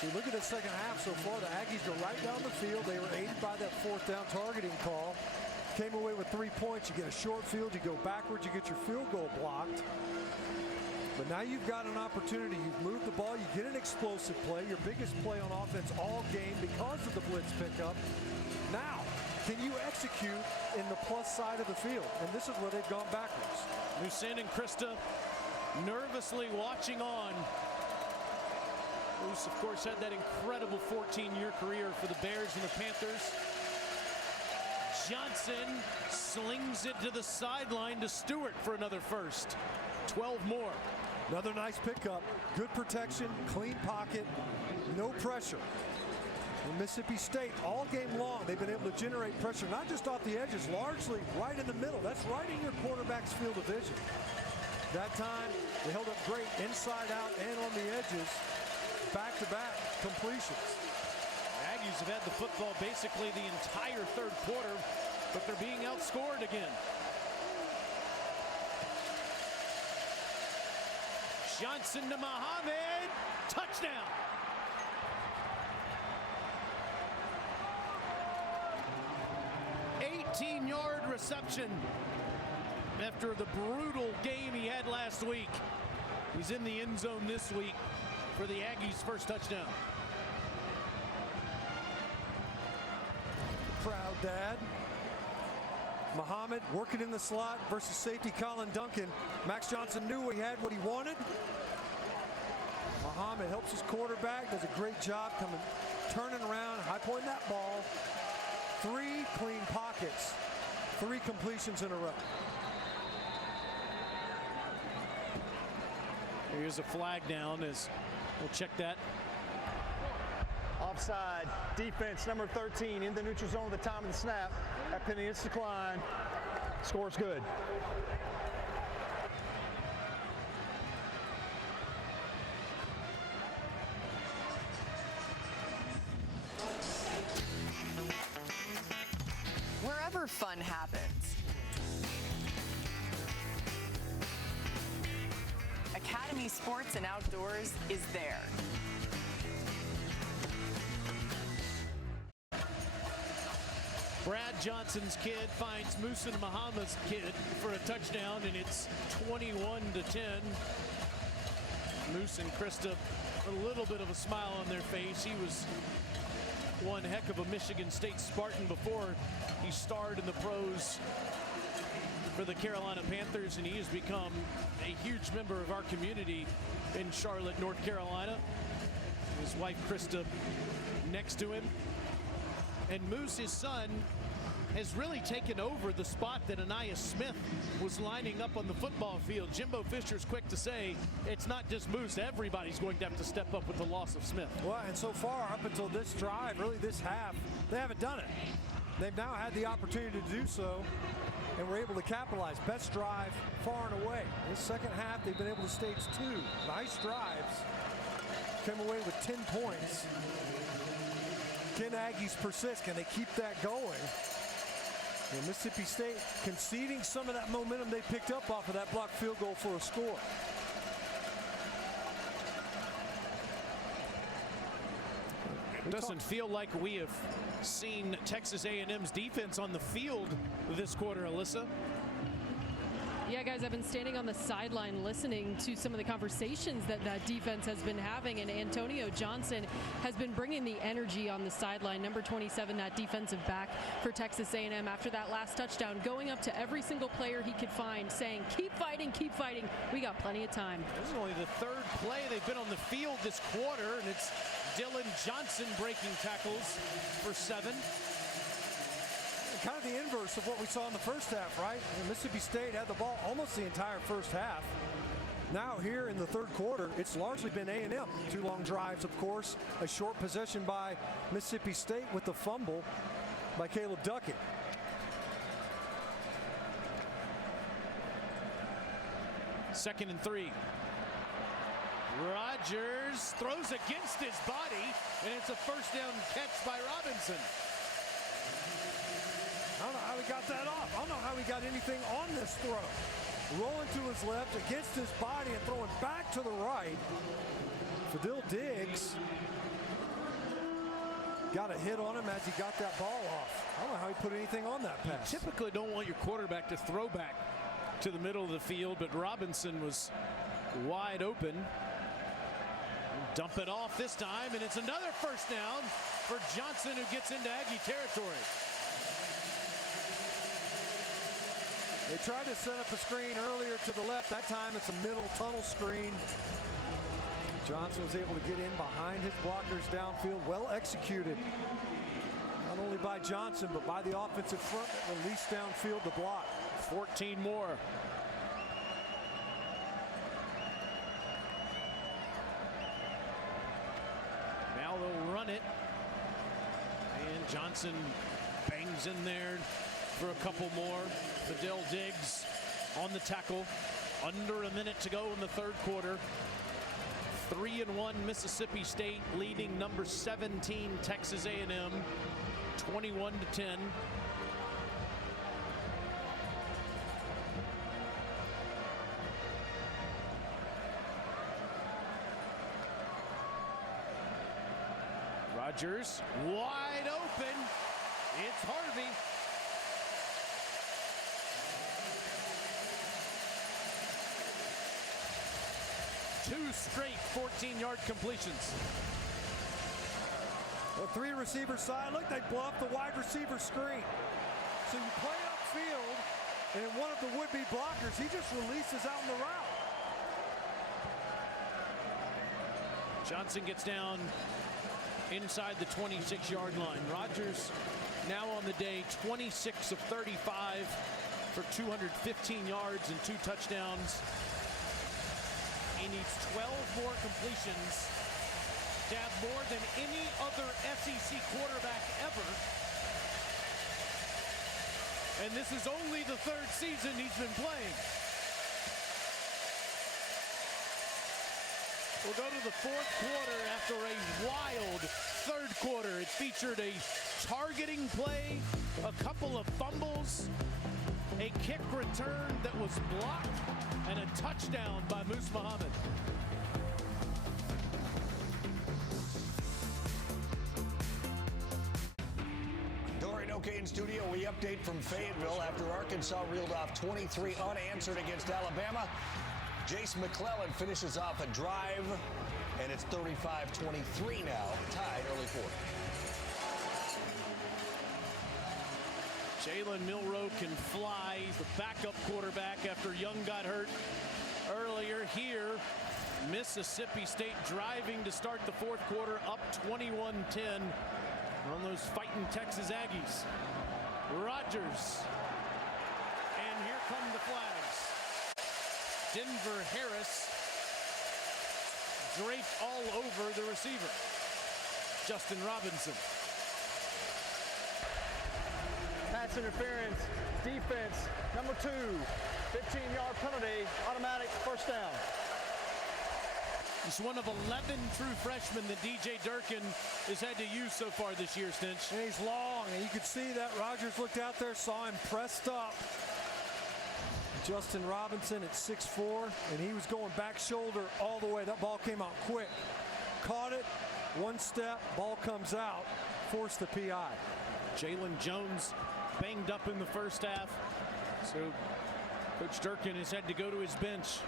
So look at the second half so far. The Aggies go right down the field. They were aided by that fourth down targeting call. Came away with 3 points. You get a short field, you go backwards, you get your field goal blocked. But now you've got an opportunity. You've moved the ball, you get an explosive play, your biggest play on offense all game because of the blitz pickup. Now, can you execute in the plus side of the field? And this is where they've gone backwards. Muhsin and Krista nervously watching on. Moose, of course, had that incredible 14-year career for the Bears and the Panthers. Johnson slings it to the sideline to Stewart for another first. 12 more. Another nice pickup. Good protection, clean pocket, no pressure. And Mississippi State, all game long, they've been able to generate pressure, not just off the edges, largely right in the middle. That's right in your quarterback's field of vision. That time, they held up great inside out and on the edges. Back-to-back completions. Aggies have had the football basically the entire third quarter, but they're being outscored again. Johnson to Muhammad. Touchdown. '18-yard reception after the brutal game he had last week. He's in the end zone this week for the Aggies' first touchdown. Proud dad. Muhammad working in the slot versus safety Colin Duncan. Max Johnson knew he had what he wanted. Muhammad helps his quarterback, does a great job coming, turning around, high pointing that ball. 3 clean pockets, 3 completions in a row. Here's a flag down as we'll check that. Offside. Defense number 13 in the neutral zone at the time of the snap. That penalty is declined. Score's good. Wherever fun happens, Academy Sports and Outdoors is there. Brad Johnson's kid finds Muhsin Muhammad's kid for a touchdown, and it's 21-10. Moose and Krista, a little bit of a smile on their face. He was one heck of a Michigan State Spartan before he starred in the pros for the Carolina Panthers, and he has become a huge member of our community in Charlotte, North Carolina. His wife Krista next to him. And Moose, his son, has really taken over the spot that Ainias Smith was lining up on the football field. Jimbo Fisher's quick to say it's not just Moose. Everybody's going to have to step up with the loss of Smith. Well, and so far, up until this drive, really this half, they haven't done it. They've now had the opportunity to do so, and were able to capitalize. Best drive far and away. This second half, they've been able to stage 2 nice drives. Came away with 10 points. Can Aggies persist? Can they keep that going? And Mississippi State conceding some of that momentum they picked up off of that blocked field goal for a score. It doesn't feel like we have seen Texas A&M's defense on the field this quarter, Alyssa. Yeah, guys, I've been standing on the sideline listening to some of the conversations that defense has been having, and Antonio Johnson has been bringing the energy on the sideline. Number 27, that defensive back for Texas A&M, after that last touchdown, going up to every single player he could find, saying, keep fighting, we got plenty of time. This is only the third play they've been on the field this quarter, and it's Dylan Johnson breaking tackles for 7. Kind of the inverse of what we saw in the first half, right? Mississippi State had the ball almost the entire first half. Now here in the third quarter, it's largely been A&M. 2 long drives, of course. A short possession by Mississippi State with the fumble by Caleb Duckett. Second and 3. Rogers throws against his body, and it's a first down catch by Robinson. I don't know how he got that off. I don't know how he got anything on this throw. Rolling to his left against his body and throwing back to the right. Fadil Diggs got a hit on him as he got that ball off. I don't know how he put anything on that pass. You typically don't want your quarterback to throw back to the middle of the field, but Robinson was wide open. Dump it off this time, and it's another first down for Johnson, who gets into Aggie territory. They tried to set up a screen earlier to the left. That time it's a middle tunnel screen. Johnson was able to get in behind his blockers downfield. Well executed. Not only by Johnson, but by the offensive front that released downfield to block. 14 more. Now they'll run it. And Johnson bangs in there for a couple more. Fadil Diggs on the tackle. Under a minute to go in the third quarter. 3-1 Mississippi State leading number 17 Texas A&M 21-10. Rogers wide open. It's Harvey. Two straight 14-yard completions. The 3 receiver side. Look, they blow up the wide receiver screen. So you play upfield, and one of the would-be blockers, he just releases out in the route. Johnson gets down inside the 26-yard line. Rogers now on the day 26 of 35 for 215 yards and 2 touchdowns. He needs 12 more completions to have more than any other SEC quarterback ever. And this is only the 3rd season he's been playing. We'll go to the 4th quarter after a wild 3rd quarter. It featured a targeting play, a couple of fumbles, a kick return that was blocked, and a touchdown by Moose Muhammad. Dorian O'Kane in studio. We update from Fayetteville after Arkansas reeled off 23 unanswered against Alabama. Jace McClellan finishes off a drive, and it's 35-23 now, tied early 4th. Jalen Milroe can fly. He's the backup quarterback after Young got hurt earlier. Here, Mississippi State driving to start the 4th quarter, up 21-10 on those fighting Texas Aggies. Rogers. And here come the flags. Denver Harris draped all over the receiver. Justin Robinson. Pass interference, defense, number 2, 15-yard penalty, automatic first down. He's one of 11 true freshmen that DJ Durkin has had to use so far this year, Stinch. And he's long, and you could see that Rogers looked out there, saw him pressed up. Justin Robinson at 6'4", and he was going back shoulder all the way. That ball came out quick. caught it, one step, ball comes out, forced the PI. Jalen Jones banged up in the first half, so Coach Durkin has had to go to his bench.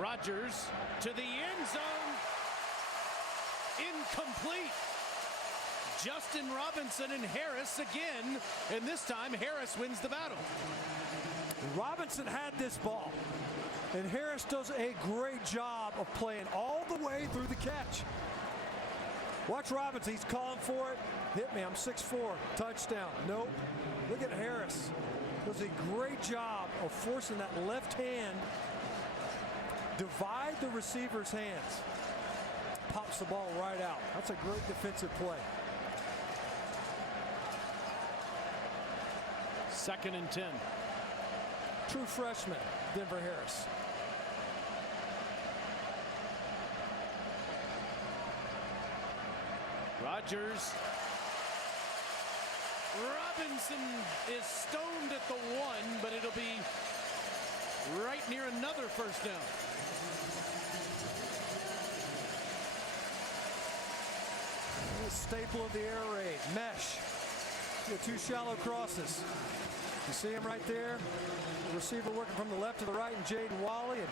Rodgers to the end zone. Incomplete. Justin Robinson and Harris again, and this time Harris wins the battle. Robinson had this ball, and Harris does a great job of playing all the way through the catch. Watch Robinson, he's calling for it. Hit me, I'm 6'4", touchdown. Nope. Look at Harris. Does a great job of forcing that left hand, divide the receiver's hands. Pops the ball right out. That's a great defensive play. 2nd and 10. True freshman, Denver Harris. Rodgers. Robinson is stoned at the 1, but it'll be right near another first down. Staple of the air raid, mesh. The 2 shallow crosses. You see him right there. The receiver working from the left to the right, and Jaden Walley. And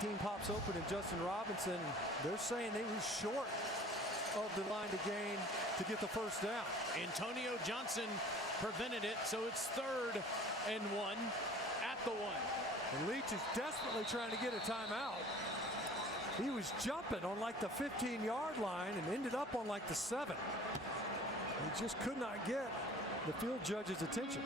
18 pops open, and Justin Robinson. They're saying they were short of the line to gain to get the first down. Antonio Johnson prevented it, so it's 3rd and 1 at the 1. And Leach is desperately trying to get a timeout. He was jumping on like the 15-yard line and ended up on like the 7. He just could not get the field judge's attention.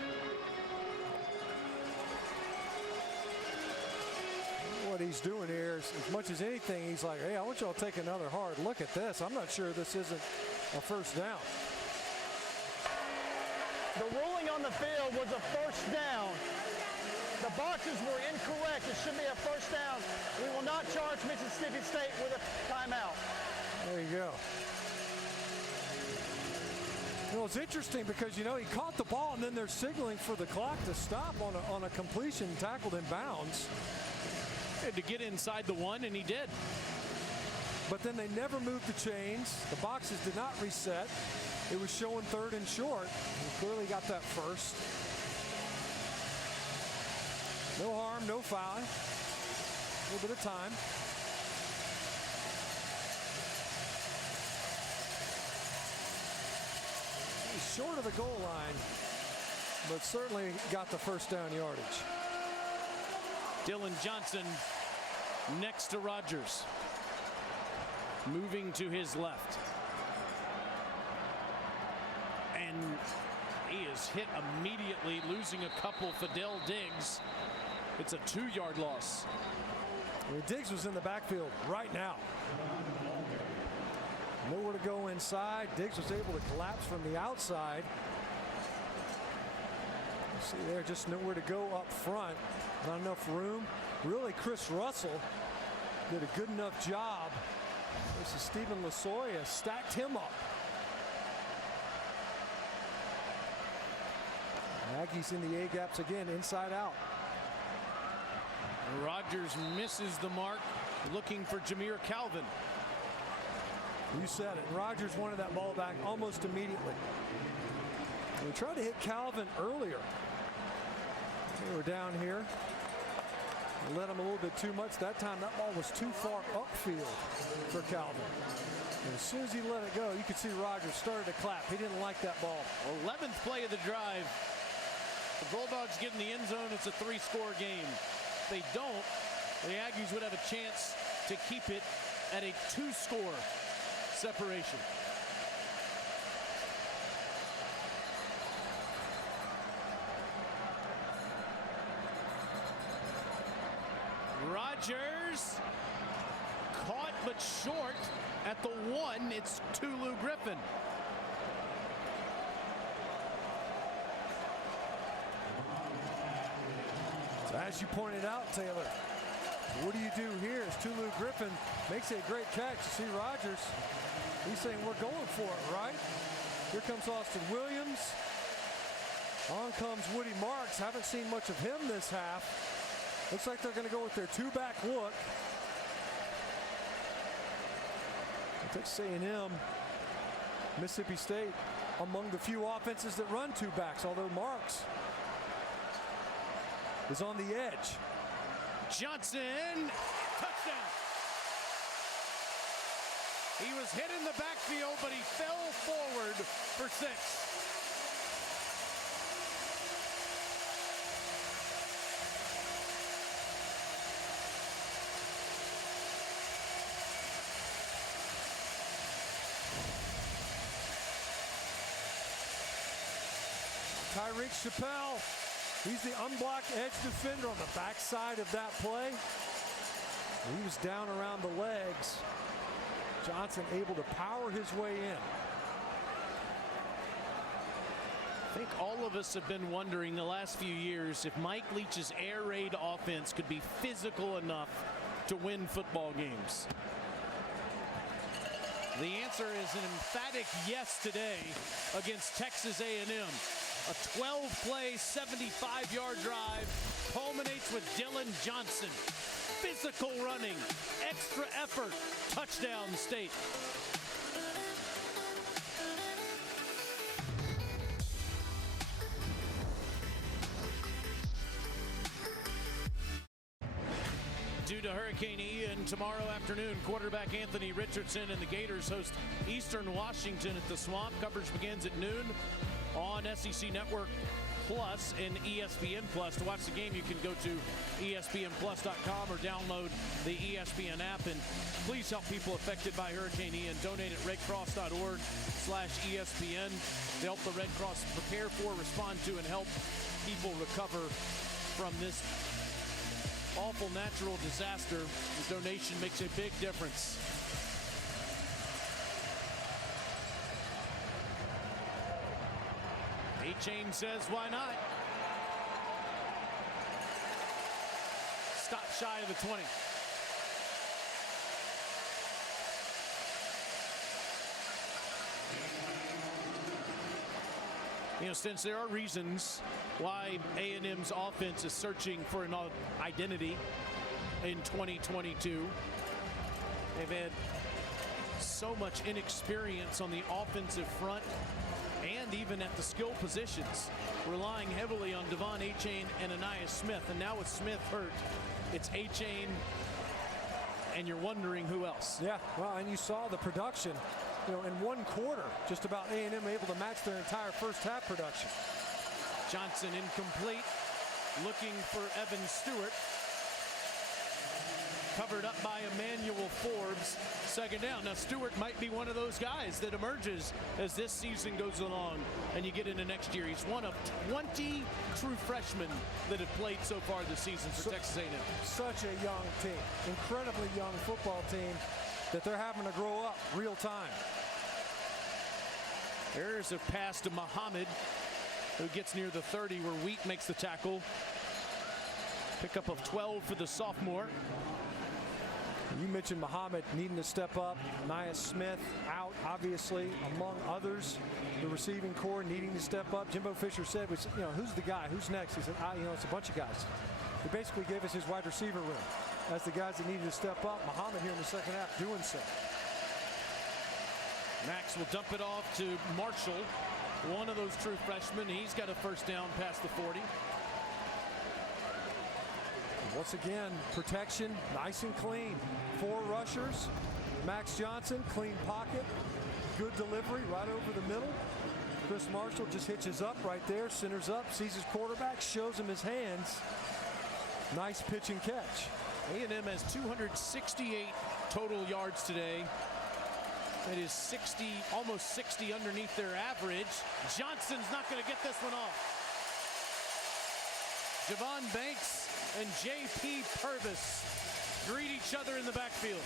What he's doing here is, as much as anything, he's like, hey, I want y'all to take another hard look at this. I'm not sure this isn't a first down. The ruling on the field was a first down. The boxes were incorrect. It should be a first down. We will not charge Mississippi State with a timeout. There you go. Well, it's interesting because, you know, he caught the ball and then they're signaling for the clock to stop on a completion tackled in bounds. Had to get inside the 1, and he did. But then they never moved the chains. The boxes did not reset. It was showing 3rd and short. He clearly got that first. No harm, no foul. A little bit of time. He's short of the goal line, but certainly got the first down yardage. Dylan Johnson next to Rodgers. Moving to his left. And he is hit immediately, losing a couple. Fidel Diggs. It's a 2-yard loss. I mean, Diggs was in the backfield right now. Nowhere to go inside. Diggs was able to collapse from the outside. You see there, just nowhere to go up front. Not enough room. Really, Chris Russell did a good enough job. This is Stephen Lasoya, stacked him up. Aggies in the A-gaps again, inside out. Rodgers misses the mark, looking for Jameer Calvin. You said it. Rodgers wanted that ball back almost immediately. We tried to hit Calvin earlier. They were down here. They let him a little bit too much. That time that ball was too far upfield for Calvin. And as soon as he let it go, you could see Rodgers started to clap. He didn't like that ball. 11th play of the drive. The Bulldogs get in the end zone. It's a 3-score game. If they don't, the Aggies would have a chance to keep it at a 2-score separation. Rodgers caught but short at the 1. It's Tulu Griffin. So as you pointed out, Taylor, what do you do here as Tulu Griffin makes a great catch? You see Rodgers, he's saying we're going for it, right? Here comes Austin Williams. On comes Woody Marks. Haven't seen much of him this half. Looks like they're going to go with their 2-back look. Texas A&M, Mississippi State, among the few offenses that run two backs, although Marks is on the edge. Johnson, touchdown. He was hit in the backfield, but he fell forward for 6. Tyreek Chappelle, he's the unblocked edge defender on the backside of that play. He was down around the legs. Johnson able to power his way in. I think all of us have been wondering the last few years if Mike Leach's air raid offense could be physical enough to win football games. The answer is an emphatic yes today against Texas A&M. A 12-play, 75-yard drive culminates with Dylan Johnson. Physical running, extra effort, touchdown State. Due to Hurricane Ian, tomorrow afternoon, quarterback Anthony Richardson and the Gators host Eastern Washington at the Swamp. Coverage begins at noon on SEC Network Plus and ESPN Plus. To watch the game, you can go to ESPNplus.com or download the ESPN app. And please help people affected by Hurricane Ian. Donate at redcross.org/ESPN to help the Red Cross prepare for, respond to, and help people recover from this awful natural disaster. The donation makes a big difference. A-Chain says, why not? Stop shy of the 20. You know, since there are reasons why A&M's offense is searching for an identity in 2022. They've had so much inexperience on the offensive front and even at the skill positions, relying heavily on Devon Achane and Ainias Smith. And now with Smith hurt, it's Achane, and you're wondering who else. Yeah, well, and you saw the production. You know, in one quarter, just about A&M able to match their entire first half production. Johnson incomplete, looking for Evan Stewart. Covered up by Emmanuel Forbes. Second down. Now Stewart might be one of those guys that emerges as this season goes along and you get into next year. He's one of 20 true freshmen that have played so far this season for Texas A&M. Such a young team, incredibly young football team that they're having to grow up real time. There's a pass to Muhammad, who gets near the 30 where Wheat makes the tackle. Pickup of 12 for the sophomore. You mentioned Muhammad needing to step up. Ainias Smith out, obviously, among others. The receiving core needing to step up. Jimbo Fisher said, you know, who's the guy? Who's next? He said, you know, it's a bunch of guys. He basically gave us his wide receiver room as the guys that needed to step up. Muhammad here in the second half doing so. Max will dump it off to Marshall, one of those true freshmen. He's got a first down past the 40. Once again, protection, nice and clean. 4 rushers. Max Johnson, clean pocket. Good delivery right over the middle. Chris Marshall just hitches up right there, centers up, sees his quarterback, shows him his hands. Nice pitch and catch. A&M has 268 total yards today. That is 60, almost 60 underneath their average. Johnson's not going to get this one off. Javon Banks and J.P. Purvis greet each other in the backfield.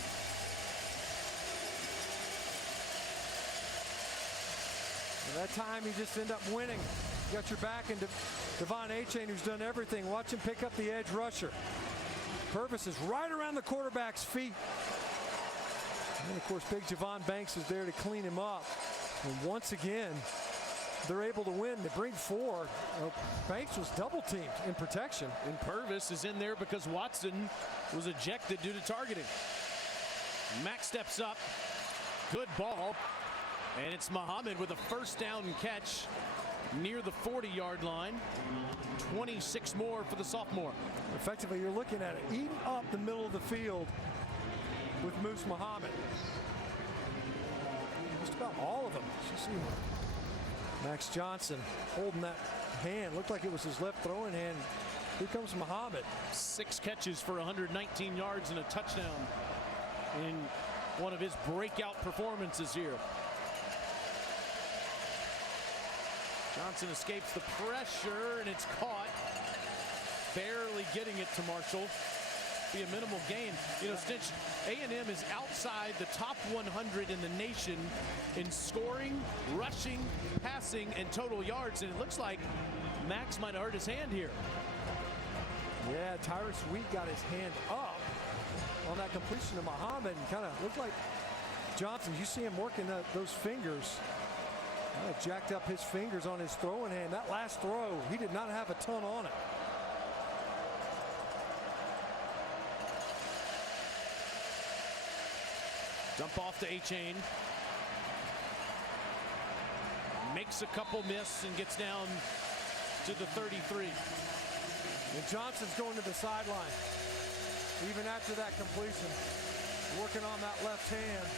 And that time you just end up winning. You got your back into Devon Achane, who's done everything. Watch him pick up the edge rusher. Purvis is right around the quarterback's feet. And of course, big Javon Banks is there to clean him up. And once again, they're able to win. They bring 4. Banks was double teamed in protection. And Purvis is in there because Watson was ejected due to targeting. Max steps up. Good ball. And it's Muhammad with a first down catch near the 40-yard line. 26 more for the sophomore. Effectively, you're looking at it, eating up the middle of the field with Moose Muhammad. Just about all of them. You see Max Johnson holding that hand. Looked like it was his left throwing hand. Here comes Muhammad. 6 catches for 119 yards and a touchdown in one of his breakout performances here. Johnson escapes the pressure, and it's caught. Barely getting it to Marshall. Be a minimal gain. You know, Stinch, A&M is outside the top 100 in the nation in scoring, rushing, passing, and total yards. And it looks like Max might have hurt his hand here. Yeah, Tyrus Wheat got his hand up on that completion to Muhammad, and kind of looked like Johnson. You see him working those fingers. Jacked up his fingers on his throwing hand. That last throw, he did not have a ton on it. Dump off to A-Chain. Makes a couple miss and gets down to the 33. And Johnson's going to the sideline. Even after that completion. Working on that left hand.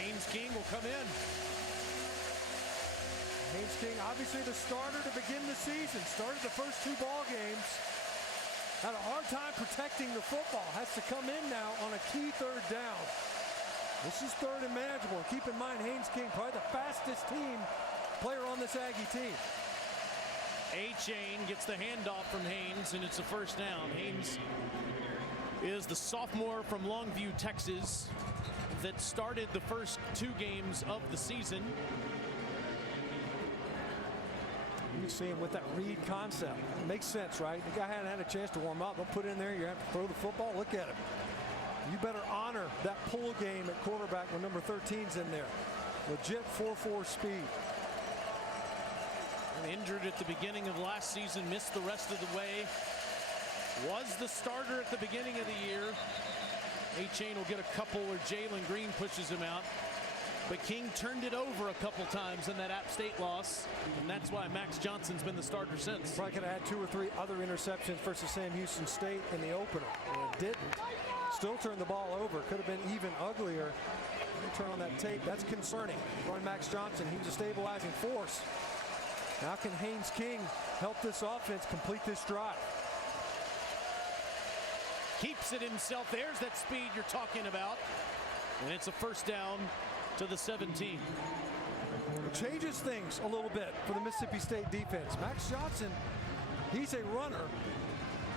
Haynes King will come in. Haynes King, obviously the starter to begin the season. Started the first 2 ball games. Had a hard time protecting the football. Has to come in now on a key 3rd down. This is 3rd and manageable. Keep in mind, Haynes King, probably the fastest player on this Aggie team. A-Chain gets the handoff from Haynes, and it's a first down. Haynes is the sophomore from Longview, Texas, that started the first 2 games of the season. You see him with that read concept. It makes sense, right? The guy hadn't had a chance to warm up. Don't put it in there. You have to throw the football. Look at him. You better honor that pull game at quarterback when number 13's in there. Legit 4.4 speed. Injured at the beginning of last season, missed the rest of the way. Was the starter at the beginning of the year. A-Chain will get a couple where Jalen Green pushes him out. But King turned it over a couple times in that App State loss, and that's why Max Johnson's been the starter since. Probably could have had 2 or 3 other interceptions versus Sam Houston State in the opener. And it didn't. Still turned the ball over. Could have been even uglier. Turn on that tape. That's concerning. Run Max Johnson. He was a stabilizing force. How can Haynes King help this offense complete this drive? Keeps it himself. There's that speed you're talking about. And it's a first down to the 17. It changes things a little bit for the Mississippi State defense. Max Johnson, he's a runner,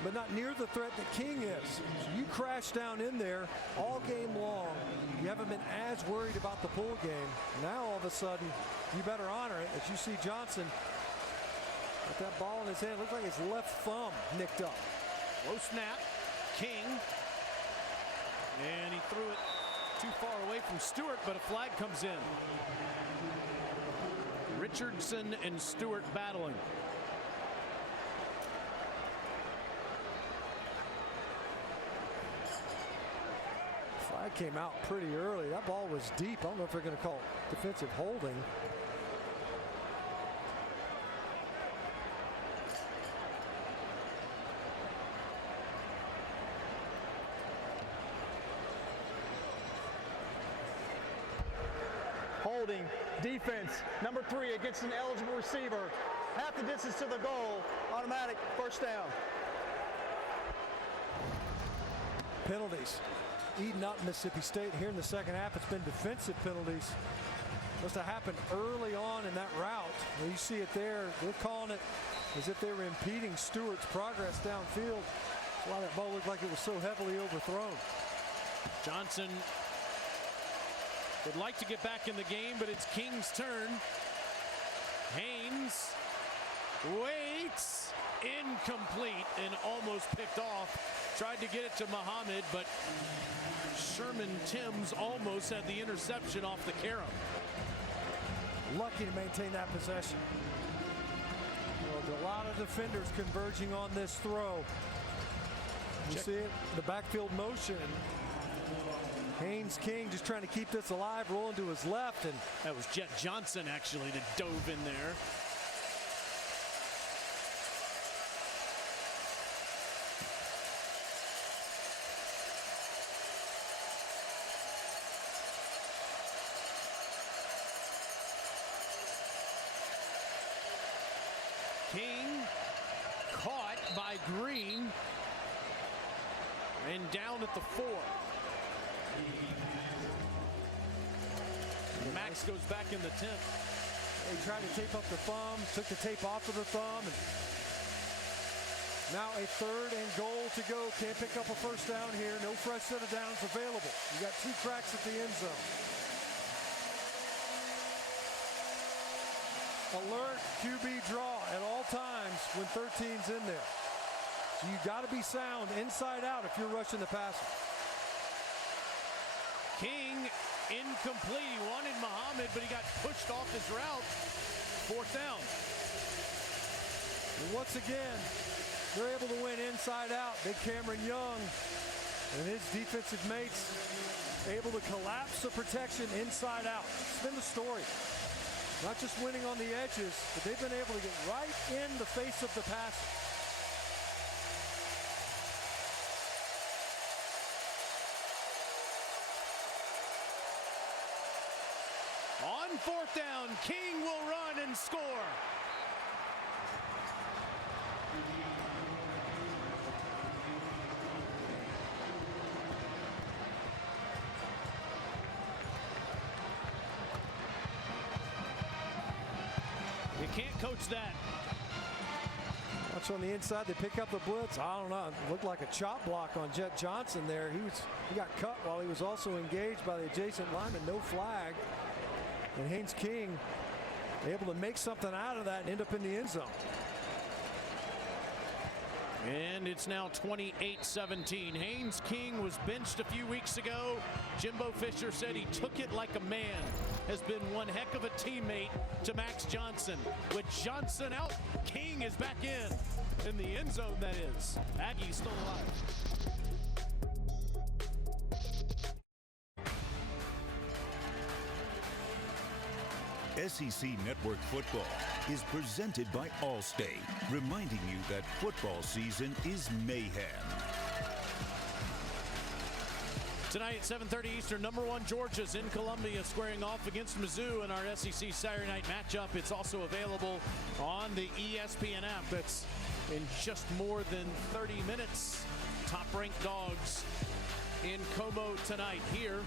but not near the threat that King is. So you crash down in there all game long. You haven't been as worried about the pull game. Now all of a sudden, you better honor it. As you see Johnson with that ball in his hand, looks like his left thumb nicked up. Low snap, King, and he threw it too far away from Stewart, but a flag comes in. Richardson and Stewart battling. Flag came out pretty early. That ball was deep. I don't know if they're going to call defensive holding. Holding, defense, number 3 against an eligible receiver. Half the distance to the goal, automatic first down. Penalties. Eating up Mississippi State here in the second half. It's been defensive penalties. Must have happened early on in that route. You see it there. They're calling it as if they were impeding Stewart's progress downfield. That's why that ball looked like it was so heavily overthrown. Johnson would like to get back in the game, but it's King's turn. Haynes waits, incomplete, and almost picked off. Tried to get it to Muhammad, but Sherman Timms almost had the interception off the carom. Lucky to maintain that possession. Well, a lot of defenders converging on this throw. You see it, the backfield motion. Haynes King just trying to keep this alive, rolling to his left, and that was Jet Johnson actually that dove in there. King caught by Green and down at the 4. Max goes back in the 10th. He tried to tape up the thumb, took the tape off of the thumb, and now a 3rd and goal to go. Can't pick up a first down here. No fresh set of downs available. You got 2 cracks at the end zone. Alert QB draw at all times when 13's in there. So you got to be sound inside out if you're rushing the passer. King incomplete. He wanted Muhammad, but he got pushed off his route. 4th down. And once again, they're able to win inside out. Big Cameron Young and his defensive mates able to collapse the protection inside out. It's been the story. Not just winning on the edges, but they've been able to get right in the face of the passer. On 4th down, King will run and score. You can't coach that. Watch on the inside, they pick up the blitz. I don't know, it looked like a chop block on Jet Johnson there. He got cut while he was also engaged by the adjacent lineman. No flag. And Haynes King able to make something out of that and end up in the end zone. And it's now 28-17. Haynes King was benched a few weeks ago. Jimbo Fisher said he took it like a man. Has been one heck of a teammate to Max Johnson. With Johnson out, King is back in the end zone, that is. Aggie still alive. SEC Network Football is presented by Allstate, reminding you that football season is mayhem. Tonight at 7:30 Eastern, number 1 Georgia's in Columbia squaring off against Mizzou in our SEC Saturday night matchup. It's also available on the ESPN app. It's in just more than 30 minutes. Top-ranked Dogs in Como tonight. Here,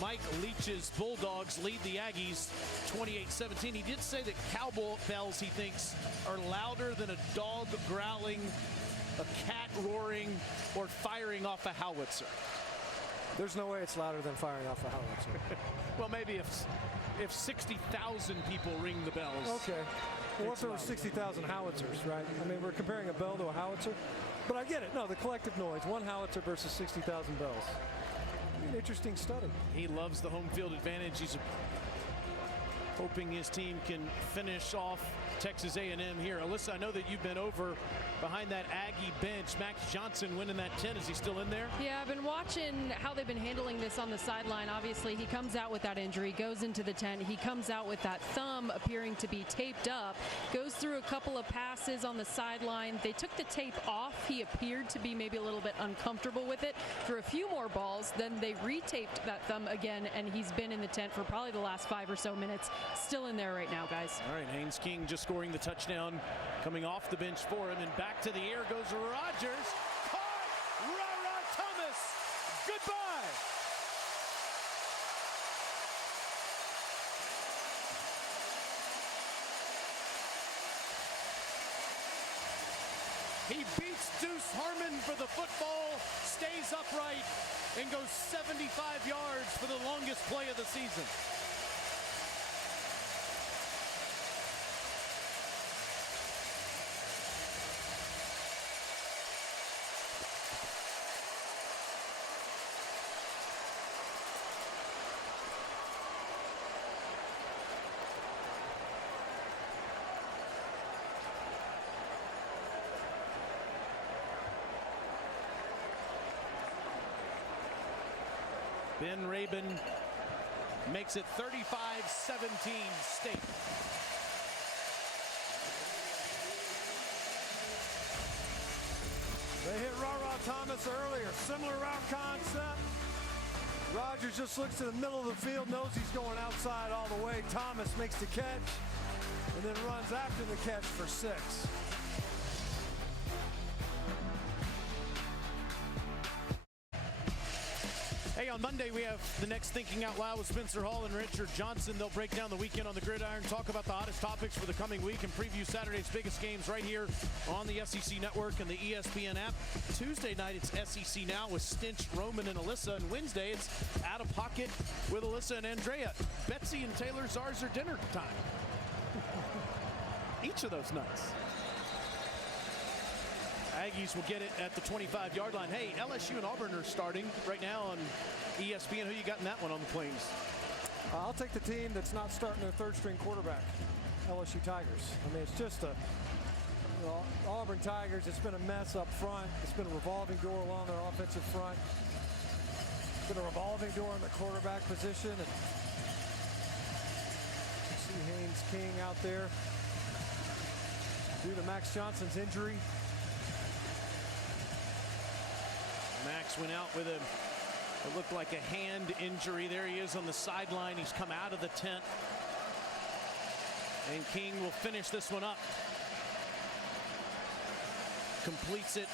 Mike Leach's Bulldogs lead the Aggies 28-17. He did say that cowbells, he thinks, are louder than a dog growling, a cat roaring, or firing off a howitzer. There's no way it's louder than firing off a howitzer. Well, maybe if 60,000 people ring the bells. Okay. Well, if there were 60,000 howitzers, right? I mean, we're comparing a bell to a howitzer. But I get it. No, the collective noise. 1 howitzer versus 60,000 bells. An interesting study. He loves the home field advantage. He's hoping his team can finish off Texas A&M here. Alyssa, I know that you've been over behind that Aggie bench. Max Johnson winning that 10. Is he still in there? Yeah, I've been watching how they've been handling this on the sideline. Obviously, he comes out with that injury, goes into the tent. He comes out with that thumb appearing to be taped up, goes through a couple of passes on the sideline. They took the tape off. He appeared to be maybe a little bit uncomfortable with it. For a few more balls, then they retaped that thumb again, and he's been in the tent for probably the last 5 or so minutes. Still in there right now, guys. All right, Haynes King just scoring the touchdown, coming off the bench for him, and back to the air goes Rogers. Caught! Ra-Ra Thomas! Goodbye! He beats Deuce Harmon for the football, stays upright, and goes 75 yards for the longest play of the season. Ben Rabin makes it 35-17 State. They hit Ra-Ra Thomas earlier. Similar route concept. Rogers just looks to the middle of the field, knows he's going outside all the way. Thomas makes the catch and then runs after the catch for 6. Hey, on Monday we have the next Thinking Out Loud with Spencer Hall and Richard Johnson. They'll break down the weekend on the gridiron, talk about the hottest topics for the coming week, and preview Saturday's biggest games right here on the SEC Network and the ESPN app. Tuesday night it's SEC Now with Stinch, Roman, and Alyssa. And Wednesday it's Out of Pocket with Alyssa and Andrea. Betsy and Taylor Czars are dinner time. Each of those nights. Aggies will get it at the 25-yard line. Hey, LSU and Auburn are starting right now on ESPN. Who you got in that one on the Plains? I'll take the team that's not starting their third-string quarterback, LSU Tigers. I mean, it's just Auburn Tigers. It's been a mess up front. It's been a revolving door along their offensive front. It's been a revolving door in the quarterback position. And you see Haynes King out there due to Max Johnson's injury. Max went out with it looked like a hand injury. There he is on the sideline. He's come out of the tent. And King will finish this one up. Completes it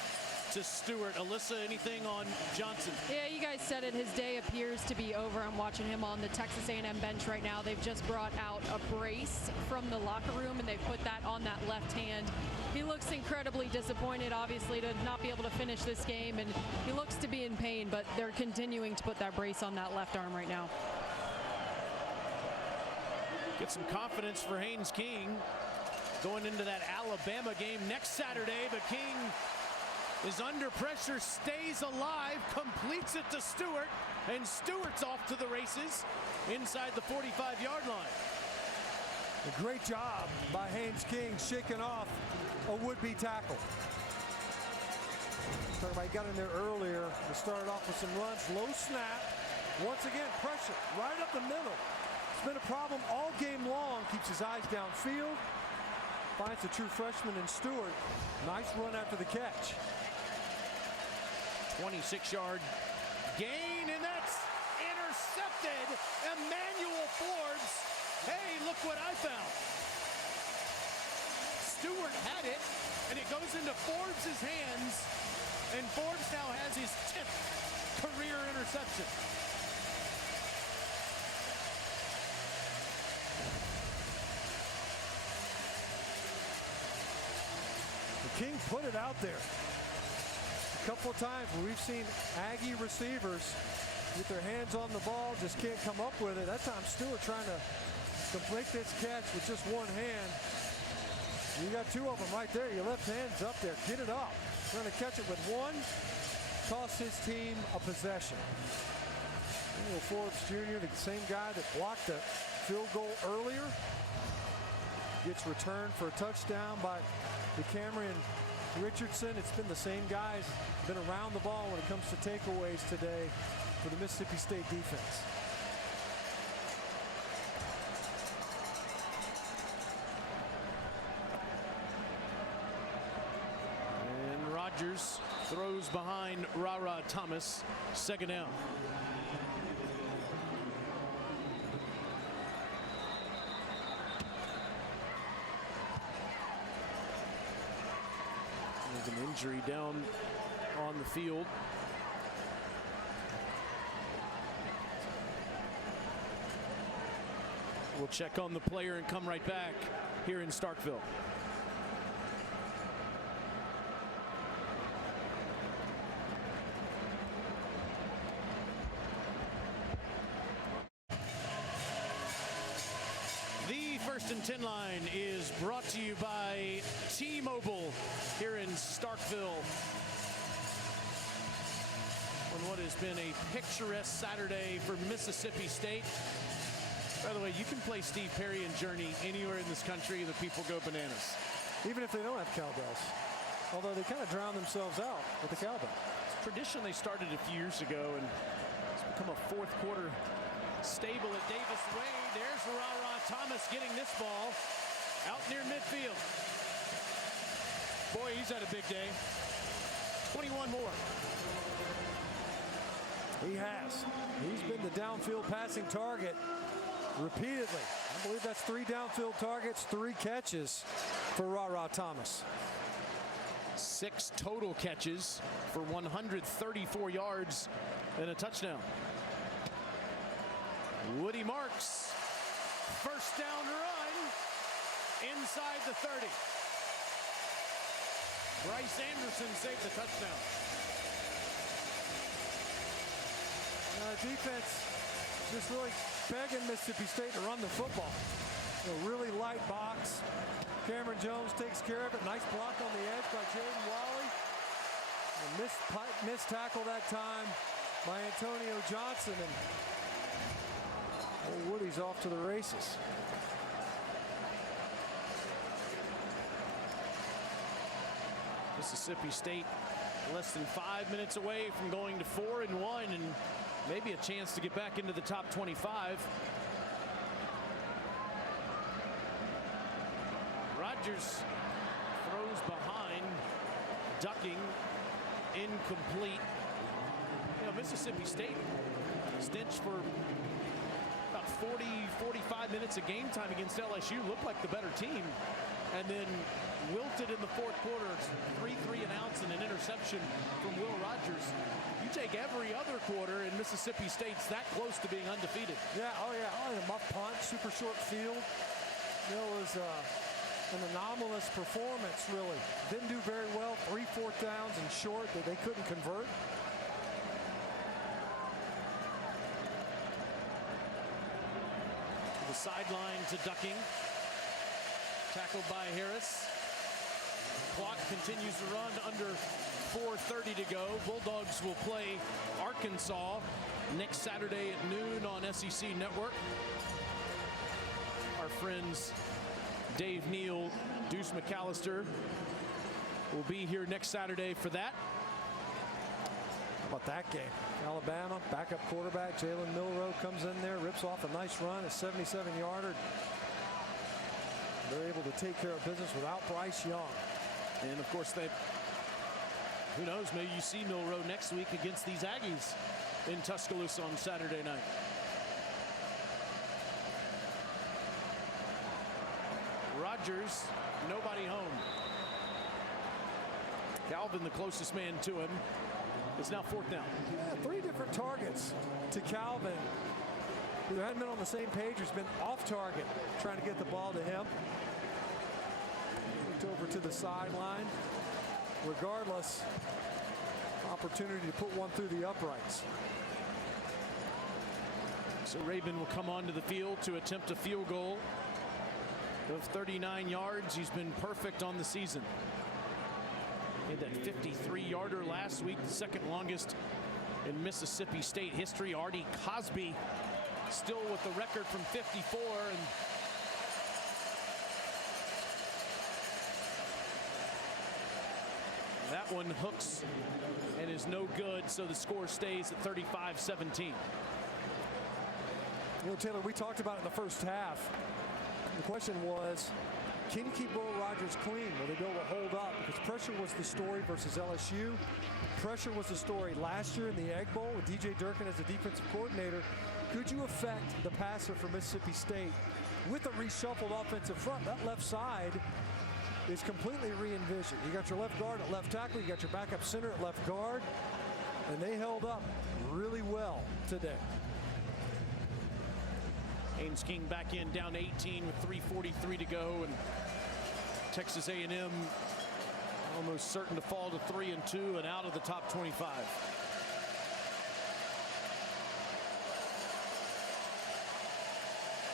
to Stewart. Alyssa, anything on Johnson? Yeah, you guys said it. His day appears to be over. I'm watching him on the Texas A&M bench right now. They've just brought out a brace from the locker room, and they put that on that left hand. He looks incredibly disappointed, obviously, to not be able to finish this game, and he looks to be in pain, but they're continuing to put that brace on that left arm right now. Get some confidence for Haynes King going into that Alabama game next Saturday, but King is under pressure, stays alive, completes it to Stewart, and Stewart's off to the races inside the 45-yard line. A great job by Haynes King shaking off a would-be tackle. Talking about he got in there earlier. He started off with some runs, low snap. Once again, pressure right up the middle. It's been a problem all game long. Keeps his eyes downfield. Finds the true freshman in Stewart. Nice run after the catch. 26-yard gain, and that's intercepted. Emmanuel Forbes. Hey, look what I found. Stewart had it, and it goes into Forbes' hands, and Forbes now has his 10th career interception. The King put it out there. A couple of times where we've seen Aggie receivers with their hands on the ball, just can't come up with it. That time Stewart trying to complete this catch with just one hand. You got two of them right there. Your left hand's up there. Get it up. Trying to catch it with one. Cost his team a possession. Emmanuel Forbes Jr., the same guy that blocked the field goal earlier, gets returned for a touchdown by DeCamerion Richardson. It's been the same guys, been around the ball when it comes to takeaways today for the Mississippi State defense. And Rogers throws behind Ra-Ra Thomas. Second down. There's an injury down on the field. We'll check on the player and come right back here in Starkville. The First and 10 line is brought to you by T-Mobile here in Starkville on what has been a picturesque Saturday for Mississippi State. By the way, you can play Steve Perry and Journey anywhere in this country. The people go bananas. Even if they don't have cowbells. Although they kind of drown themselves out with the cowbell. tradition they started a few years ago, and it's become a fourth quarter stable at Davis Wade. There's Ra Thomas getting this ball out near midfield. Boy, he's had a big day. 21 more. He has. He's been the downfield passing target repeatedly. I believe that's 3 downfield targets, 3 catches for Ra Thomas. 6 total catches for 134 yards and a touchdown. Woody Marks, first down run inside the 30. Bryce Anderson saved the touchdown. Defense just really begging Mississippi State to run the football. A really light box. Cameron Jones takes care of it. Nice block on the edge by Jaden Wally. A missed tackle that time by Antonio Johnson. And Woody's off to the races. Mississippi State less than 5 minutes away from going to 4-1 and maybe a chance to get back into the top 25. Rogers throws behind, ducking, incomplete. You know, Mississippi State stench for about 45 minutes of game time against LSU. Looked like the better team, and then wilted in the fourth quarter. 3 and outs and an interception from Will Rogers. You take every other quarter and Mississippi State's that close to being undefeated. Yeah, a muff punt, super short field. It was an anomalous performance, really. Didn't do very well. 3 fourth downs and short that they couldn't convert. To the sideline to ducking. Tackled by Harris. Clock continues to run under 4:30 to go. Bulldogs will play Arkansas next Saturday at noon on SEC Network. Our friends Dave Neal, Deuce McAllister will be here next Saturday for that. How about that game? Alabama, backup quarterback Jalen Milroe comes in there, rips off a nice run, a 77-yarder. They're able to take care of business without Bryce Young. And of course, who knows, maybe you see Milroe next week against these Aggies in Tuscaloosa on Saturday night. Rogers, nobody home. Calvin, the closest man to him, is now 4th down. Yeah, 3 different targets to Calvin. Either hadn't been on the same page or has been off target trying to get the ball to him. Looked over to the sideline. Regardless, opportunity to put one through the uprights. So Rabin will come onto the field to attempt a field goal of 39 yards. He's been perfect on the season. He had that 53-yarder last week, the second longest in Mississippi State history. Artie Cosby still with the record from 54. And that one hooks and is no good, so the score stays at 35-17. You know, Taylor, we talked about it in the first half. The question was, can you keep Will Rogers clean? Will they be able to hold up? Because pressure was the story versus LSU. Pressure was the story last year in the Egg Bowl with DJ Durkin as the defensive coordinator. Could you affect the passer for Mississippi State with a reshuffled offensive front? That left side is completely re-envisioned. You got your left guard at left tackle. You got your backup center at left guard. And they held up really well today. Haynes King back in, down 18 with 3:43 to go, and Texas A&M almost certain to fall to 3-2 and out of the top 25.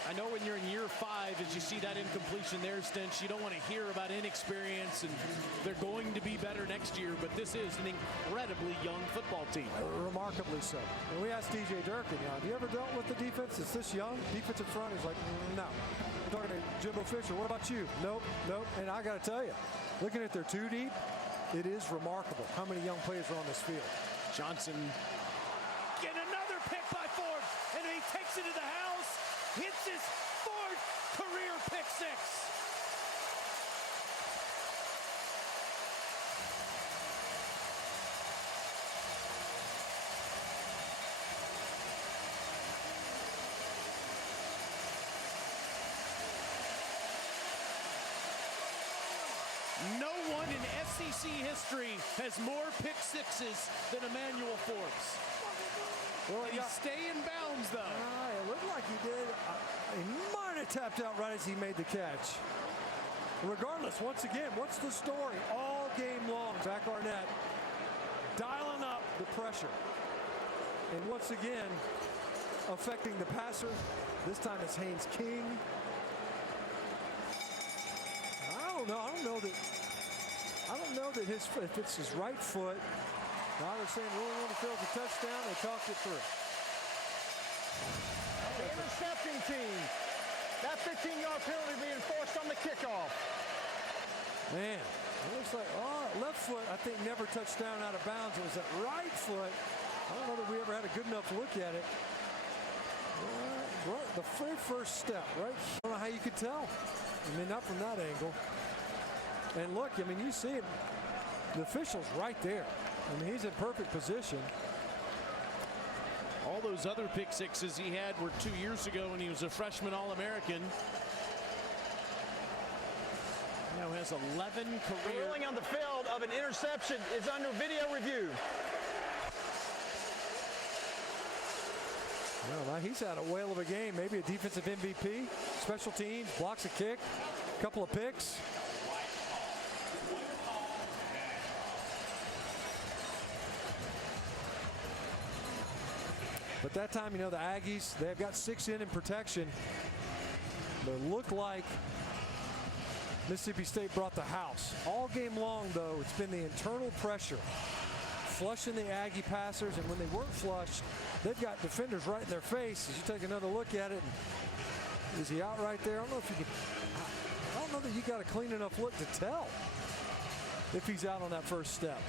I know when you're in year 5, as you see that incompletion there, Stench, you don't want to hear about inexperience and they're going to be better next year, but this is an incredibly young football team. Remarkably so. And we asked DJ Durkin, have you ever dealt with the defense that's this young? Defensive front, he's like, no. We're talking to Jimbo Fisher, what about you? Nope. And I got to tell you, looking at their 2 deep, it is remarkable how many young players are on this field. Johnson get another pick by Forbes, and he takes it to the house, hits his fourth career pick six. No one in SEC history has more pick sixes than Emmanuel Forbes. Well, Did he stay in bounds, though? It looked like he did. He might have tapped out right as he made the catch. Regardless, once again, what's the story? All game long, Zach Arnett dialing up the pressure. And once again, affecting the passer. This time it's Haynes King. I don't know that if it's his right foot. Now they're saying ruling on the field's a touchdown. They talked it through. The intercepting team. That 15-yard penalty being forced on the kickoff. Man, it looks like, left foot, I think, never touched down out of bounds. It was that right foot. I don't know that we ever had a good enough look at it. Right, the very first step, right? I don't know how you could tell. I mean, not from that angle. And look, I mean, you see it. The official's right there. I mean, he's in perfect position. All those other pick sixes he had were 2 years ago when he was a freshman All-American. Now has 11 career. The ruling on the field of an interception is under video review. Well, now he's had a whale of a game. Maybe a defensive MVP, special teams, blocks a kick, a couple of picks. But that time, you know, the Aggies, they've got 6 in protection. But it looked like Mississippi State brought the house. All game long, though, it's been the internal pressure, flushing the Aggie passers, and when they weren't flushed, they've got defenders right in their face. As you take another look at it, is he out right there? I don't know if you can. I don't know that you got a clean enough look to tell if he's out on that first step.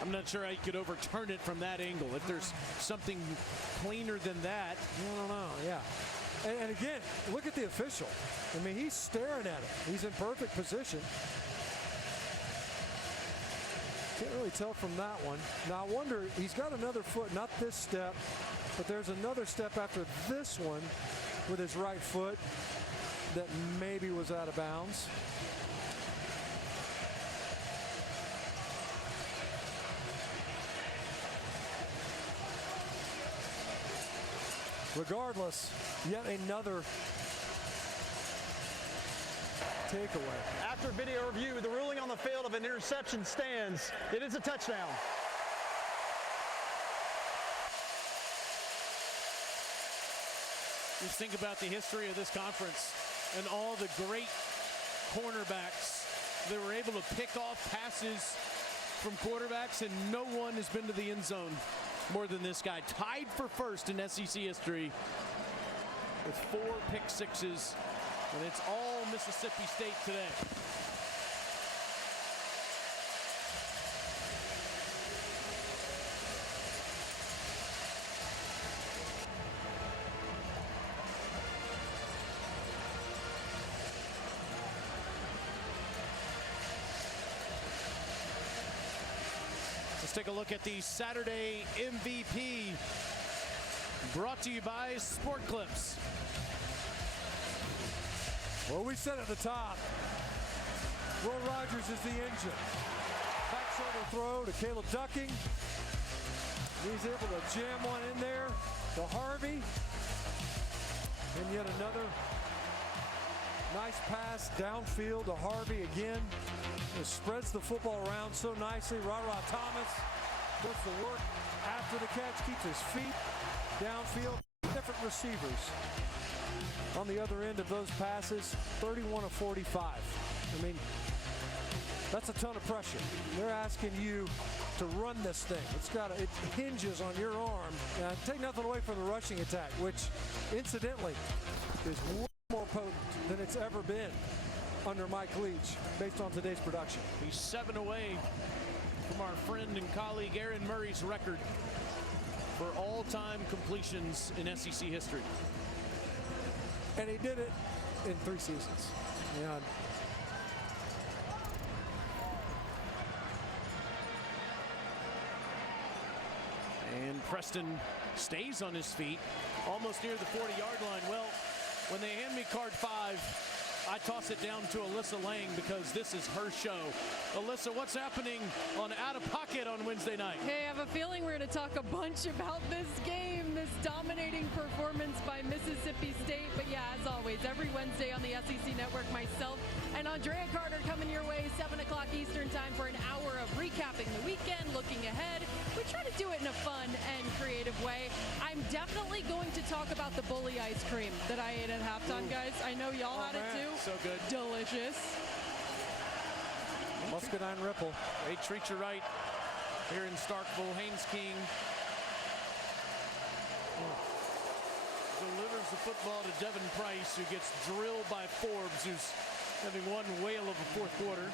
I'm not sure how you could overturn it from that angle. If there's something cleaner than that. I don't know, yeah. And again, look at the official. I mean, he's staring at it. He's in perfect position. Can't really tell from that one. Now, I wonder, he's got another foot, not this step, but there's another step after this one with his right foot that maybe was out of bounds. Regardless, yet another takeaway. After video review, the ruling on the field of an interception stands. It is a touchdown. Just think about the history of this conference and all the great cornerbacks that were able to pick off passes from quarterbacks, and no one has been to the end zone more than this guy. Tied for first in SEC history with 4 pick sixes, and it's all Mississippi State today. Let's take a look at the Saturday MVP, brought to you by Sport Clips. Well, we said at the top, Will Rogers is the engine. Back shoulder throw to Caleb Ducking. He's able to jam one in there to Harvey. And yet another nice pass downfield to Harvey again. It spreads the football around so nicely. Ra-Ra Thomas does the work after the catch, keeps his feet downfield. Different receivers on the other end of those passes, 31 of 45. I mean, that's a ton of pressure. They're asking you to run this thing. It hinges on your arm. Take nothing away from the rushing attack, which incidentally is way more potent than it's ever been. under Mike Leach based on today's production. He's 7 away from our friend and colleague Aaron Murray's record for all-time completions in SEC history. And he did it in 3 seasons. Yeah. And Preston stays on his feet, almost near the 40-yard line. Well, when they hand me card 5, I toss it down to Alyssa Lang because this is her show. Alyssa, what's happening on Out of Pocket on Wednesday night? Hey, I have a feeling we're going to talk a bunch about this game, this dominating performance by Mississippi State. But yeah, as always, every Wednesday on the SEC Network, myself and Andrea Carter coming your way, 7 o'clock Eastern time for an hour of recapping the weekend, looking ahead. We try to do it in a fun and creative way. I'm definitely going to talk about the bully ice cream that I ate at halftime, guys. I know y'all had it too. So good. Delicious. Muscadine Ripple. They treat you right here in Starkville. Haynes King delivers the football to Devin Price, who gets drilled by Forbes, who's having one whale of a fourth quarter.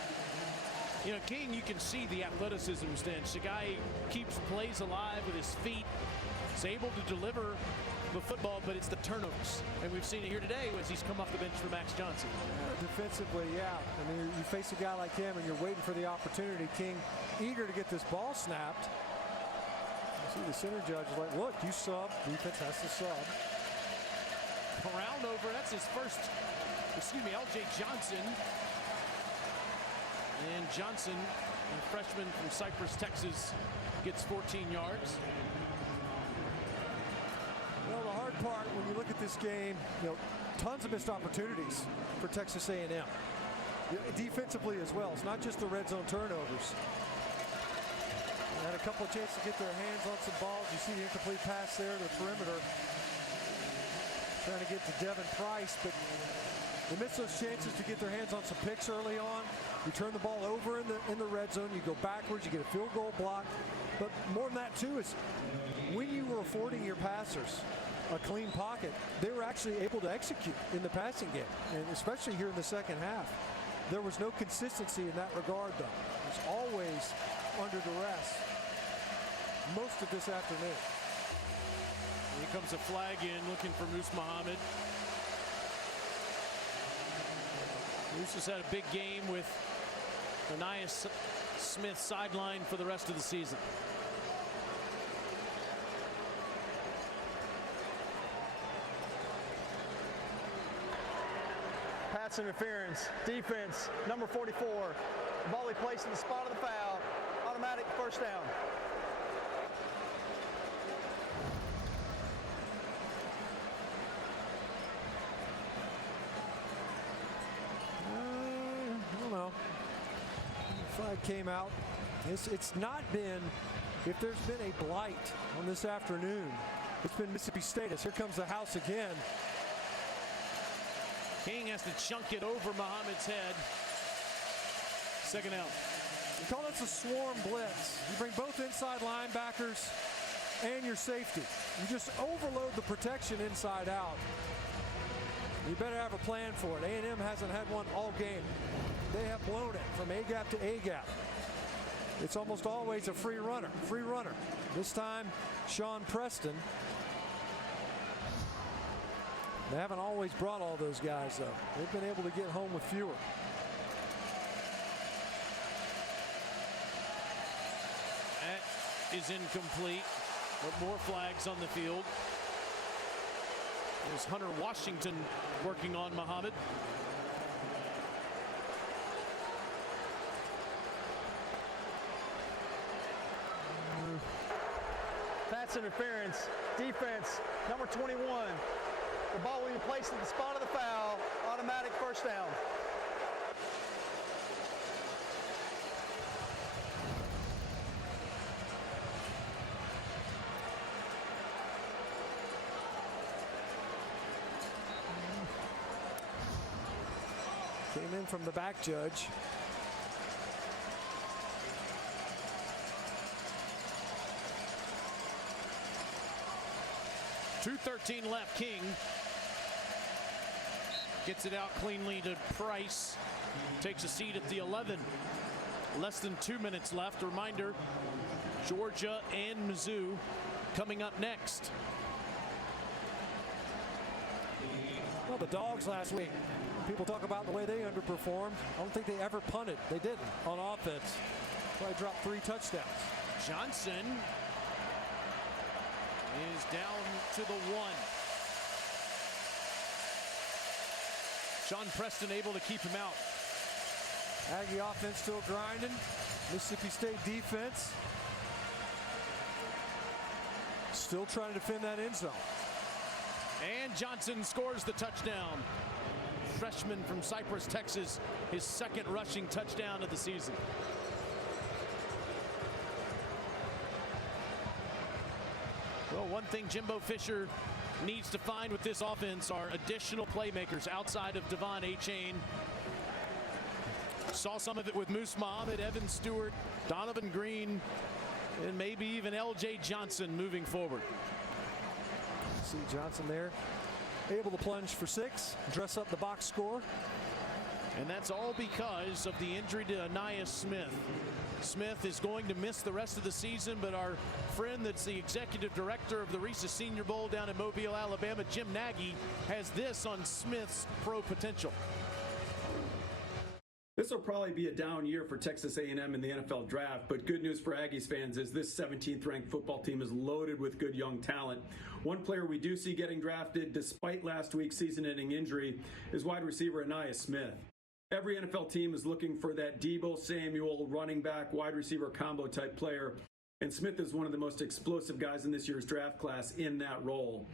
You know, King, you can see the athleticism stench. The guy keeps plays alive with his feet. He's able to deliver the football, but it's the turnovers. And we've seen it here today as he's come off the bench for Max Johnson. Defensively, yeah. I mean, you face a guy like him and you're waiting for the opportunity. King eager to get this ball snapped. You see the center judge is like, look, you sub. Defense has to sub. Around over, that's his first, LJ Johnson. And Johnson, a freshman from Cypress, Texas, gets 14 yards. Well, the hard part when you look at this game, tons of missed opportunities for Texas A&M. Defensively as well. It's not just the red zone turnovers. They had a couple of chances to get their hands on some balls. You see the incomplete pass there to the perimeter. Trying to get to Devin Price, but they miss those chances to get their hands on some picks early on. You turn the ball over in the red zone. You go backwards. You get a field goal block. But more than that, too, is when you were affording your passers a clean pocket, they were actually able to execute in the passing game, and especially here in the second half. There was no consistency in that regard, though. It was always under duress most of this afternoon. Here comes a flag in, looking for Moose Muhammad. Moose has had a big game with Aniyah Smith sidelined for the rest of the season. Pass interference, defense, number 44. The ball he placed in the spot of the foul. Automatic first down. I don't know. Flag came out. It's not been, if there's been a blight on this afternoon, it's been Mississippi State. As here comes the house again. King has to chunk it over Muhammad's head. Second out. You call this a swarm blitz. You bring both inside linebackers and your safety. You just overload the protection inside out. You better have a plan for it. A&M hasn't had one all game. They have blown it from A-gap to A-gap. It's almost always a free runner. This time, Sean Preston. They haven't always brought all those guys, though. They've been able to get home with fewer. That is incomplete, but more flags on the field. There's Hunter Washington working on Muhammad. Pass interference, defense, number 21. The ball will be placed at the spot of the foul. Automatic first down. Came in from the back judge. .213 left. King Gets it out cleanly to Price. Takes a seat at the 11. Less than 2 minutes left. Reminder, Georgia and Mizzou coming up next. Well, the Dogs last week, people talk about the way they underperformed. I don't think they ever punted. They didn't on offense. Probably dropped 3 touchdowns. Johnson is down to the 1. Sean Preston able to keep him out. Aggie offense still grinding. Mississippi State defense still trying to defend that end zone. And Johnson scores the touchdown. Freshman from Cypress, Texas, his second rushing touchdown of the season. Well, one thing Jimbo Fisher needs to find with this offense are additional playmakers outside of Devon Achane. Saw some of it with Moose Muhammad, Evan Stewart, Donovan Green, and maybe even L.J. Johnson moving forward. See Johnson there, able to plunge for 6, dress up the box score. And that's all because of the injury to Ainias Smith. Smith is going to miss the rest of the season, but our friend that's the executive director of the Reese's Senior Bowl down in Mobile, Alabama, Jim Nagy, has this on Smith's pro potential. This will probably be a down year for Texas A&M in the NFL draft, but good news for Aggies fans is this 17th ranked football team is loaded with good young talent. One player we do see getting drafted despite last week's season-ending injury is wide receiver Ainias Smith. Every NFL team is looking for that Deebo Samuel running back wide receiver combo type player, and Smith is one of the most explosive guys in this year's draft class in that role.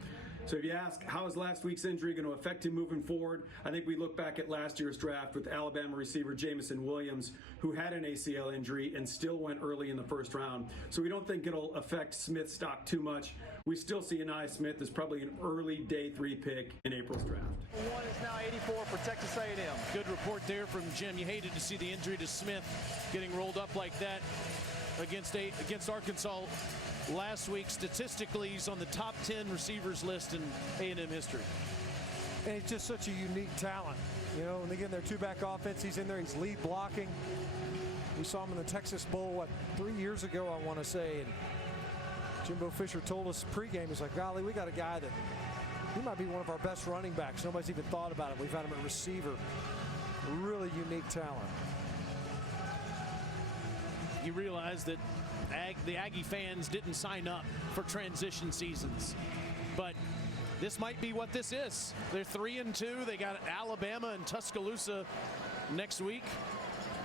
So if you ask, how is last week's injury going to affect him moving forward? I think we look back at last year's draft with Alabama receiver Jameson Williams, who had an ACL injury and still went early in the first round. So we don't think it'll affect Smith's stock too much. We still see Ainias Smith as probably an early day 3 pick in April's draft. 1 is now 84 for Texas A&M. Good report there from Jim. You hated to see the injury to Smith getting rolled up like that against Arkansas last week. Statistically, he's on the top 10 receivers list in A&M history. And he's just such a unique talent. You know, and again, their 2-back offense, he's in there, he's lead blocking. We saw him in the Texas Bowl, 3 years ago, I want to say. And Jimbo Fisher told us pregame, he's like, golly, we got a guy that he might be one of our best running backs. Nobody's even thought about it. We've had him at receiver. Really unique talent. You realize that the Aggie fans didn't sign up for transition seasons, but this might be what this is. They're 3-2. They got Alabama and Tuscaloosa next week.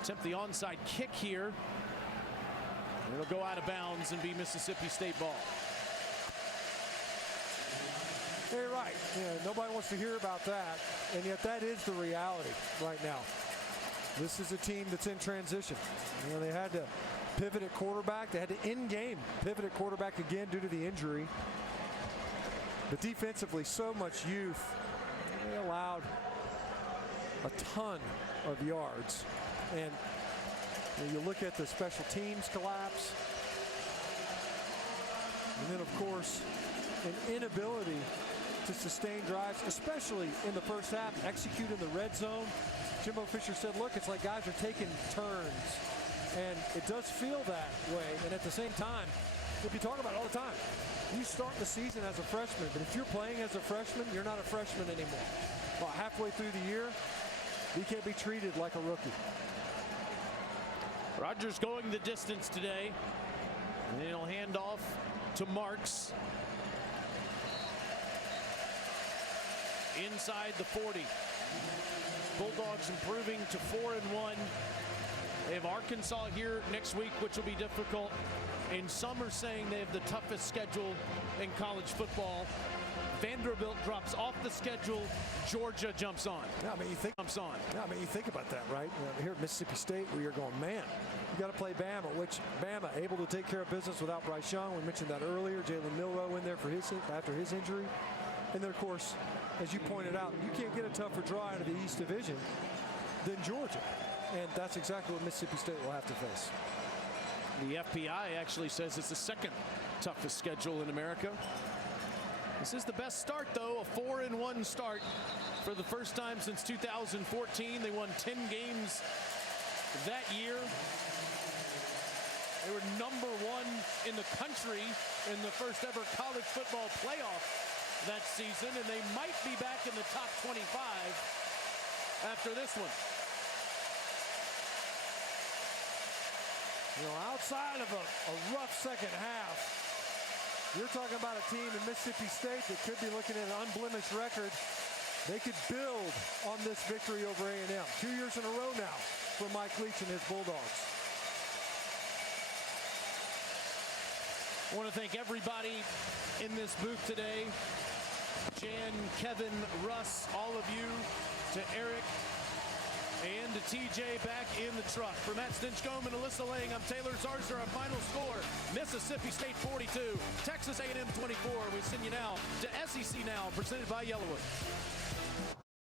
Attempt the onside kick here. It'll go out of bounds and be Mississippi State ball. You're right. Yeah, nobody wants to hear about that, and yet that is the reality right now. This is a team that's in transition. You know, they had to pivot at quarterback. They had to in-game pivot at quarterback again due to the injury. But defensively, so much youth. They allowed a ton of yards. And you look at the special teams collapse. And then, of course, an inability to sustain drives, especially in the first half, execute in the red zone. Jimbo Fisher said, look, it's like guys are taking turns. And it does feel that way. And at the same time, if you talk about it all the time, you start the season as a freshman, but if you're playing as a freshman, you're not a freshman anymore. About halfway through the year, you can't be treated like a rookie. Rogers going the distance today. And he'll hand off to Marks. Inside the 40. Bulldogs improving to 4-1. They have Arkansas here next week, which will be difficult. And some are saying they have the toughest schedule in college football. Vanderbilt drops off the schedule. Georgia jumps on. Yeah, I mean, you think about that, right? Here at Mississippi State, where you're going, man, you got to play Bama, which Bama able to take care of business without Bryce Young. We mentioned that earlier. Jalen Milroe in there for after his injury. And then, of course, as you pointed out, you can't get a tougher draw out of the East Division than Georgia. And that's exactly what Mississippi State will have to face. The FPI actually says it's the second toughest schedule in America. This is the best start, though, a 4-1 start for the first time since 2014. They won 10 games that year. They were number 1 in the country in the first ever college football playoff that season, and they might be back in the top 25 after this one. You know, outside of a rough second half, you're talking about a team in Mississippi State that could be looking at an unblemished record. They could build on this victory over A&M. 2 years in a row now for Mike Leach and his Bulldogs. I want to thank everybody in this booth today. Jan, Kevin, Russ, all of you, to Eric, and to TJ back in the truck. For Matt Stinchcomb and Alyssa Lang, I'm Taylor Zarzer. Our final score, Mississippi State 42, Texas A&M 24. We send you now to SEC Now, presented by Yellowwood.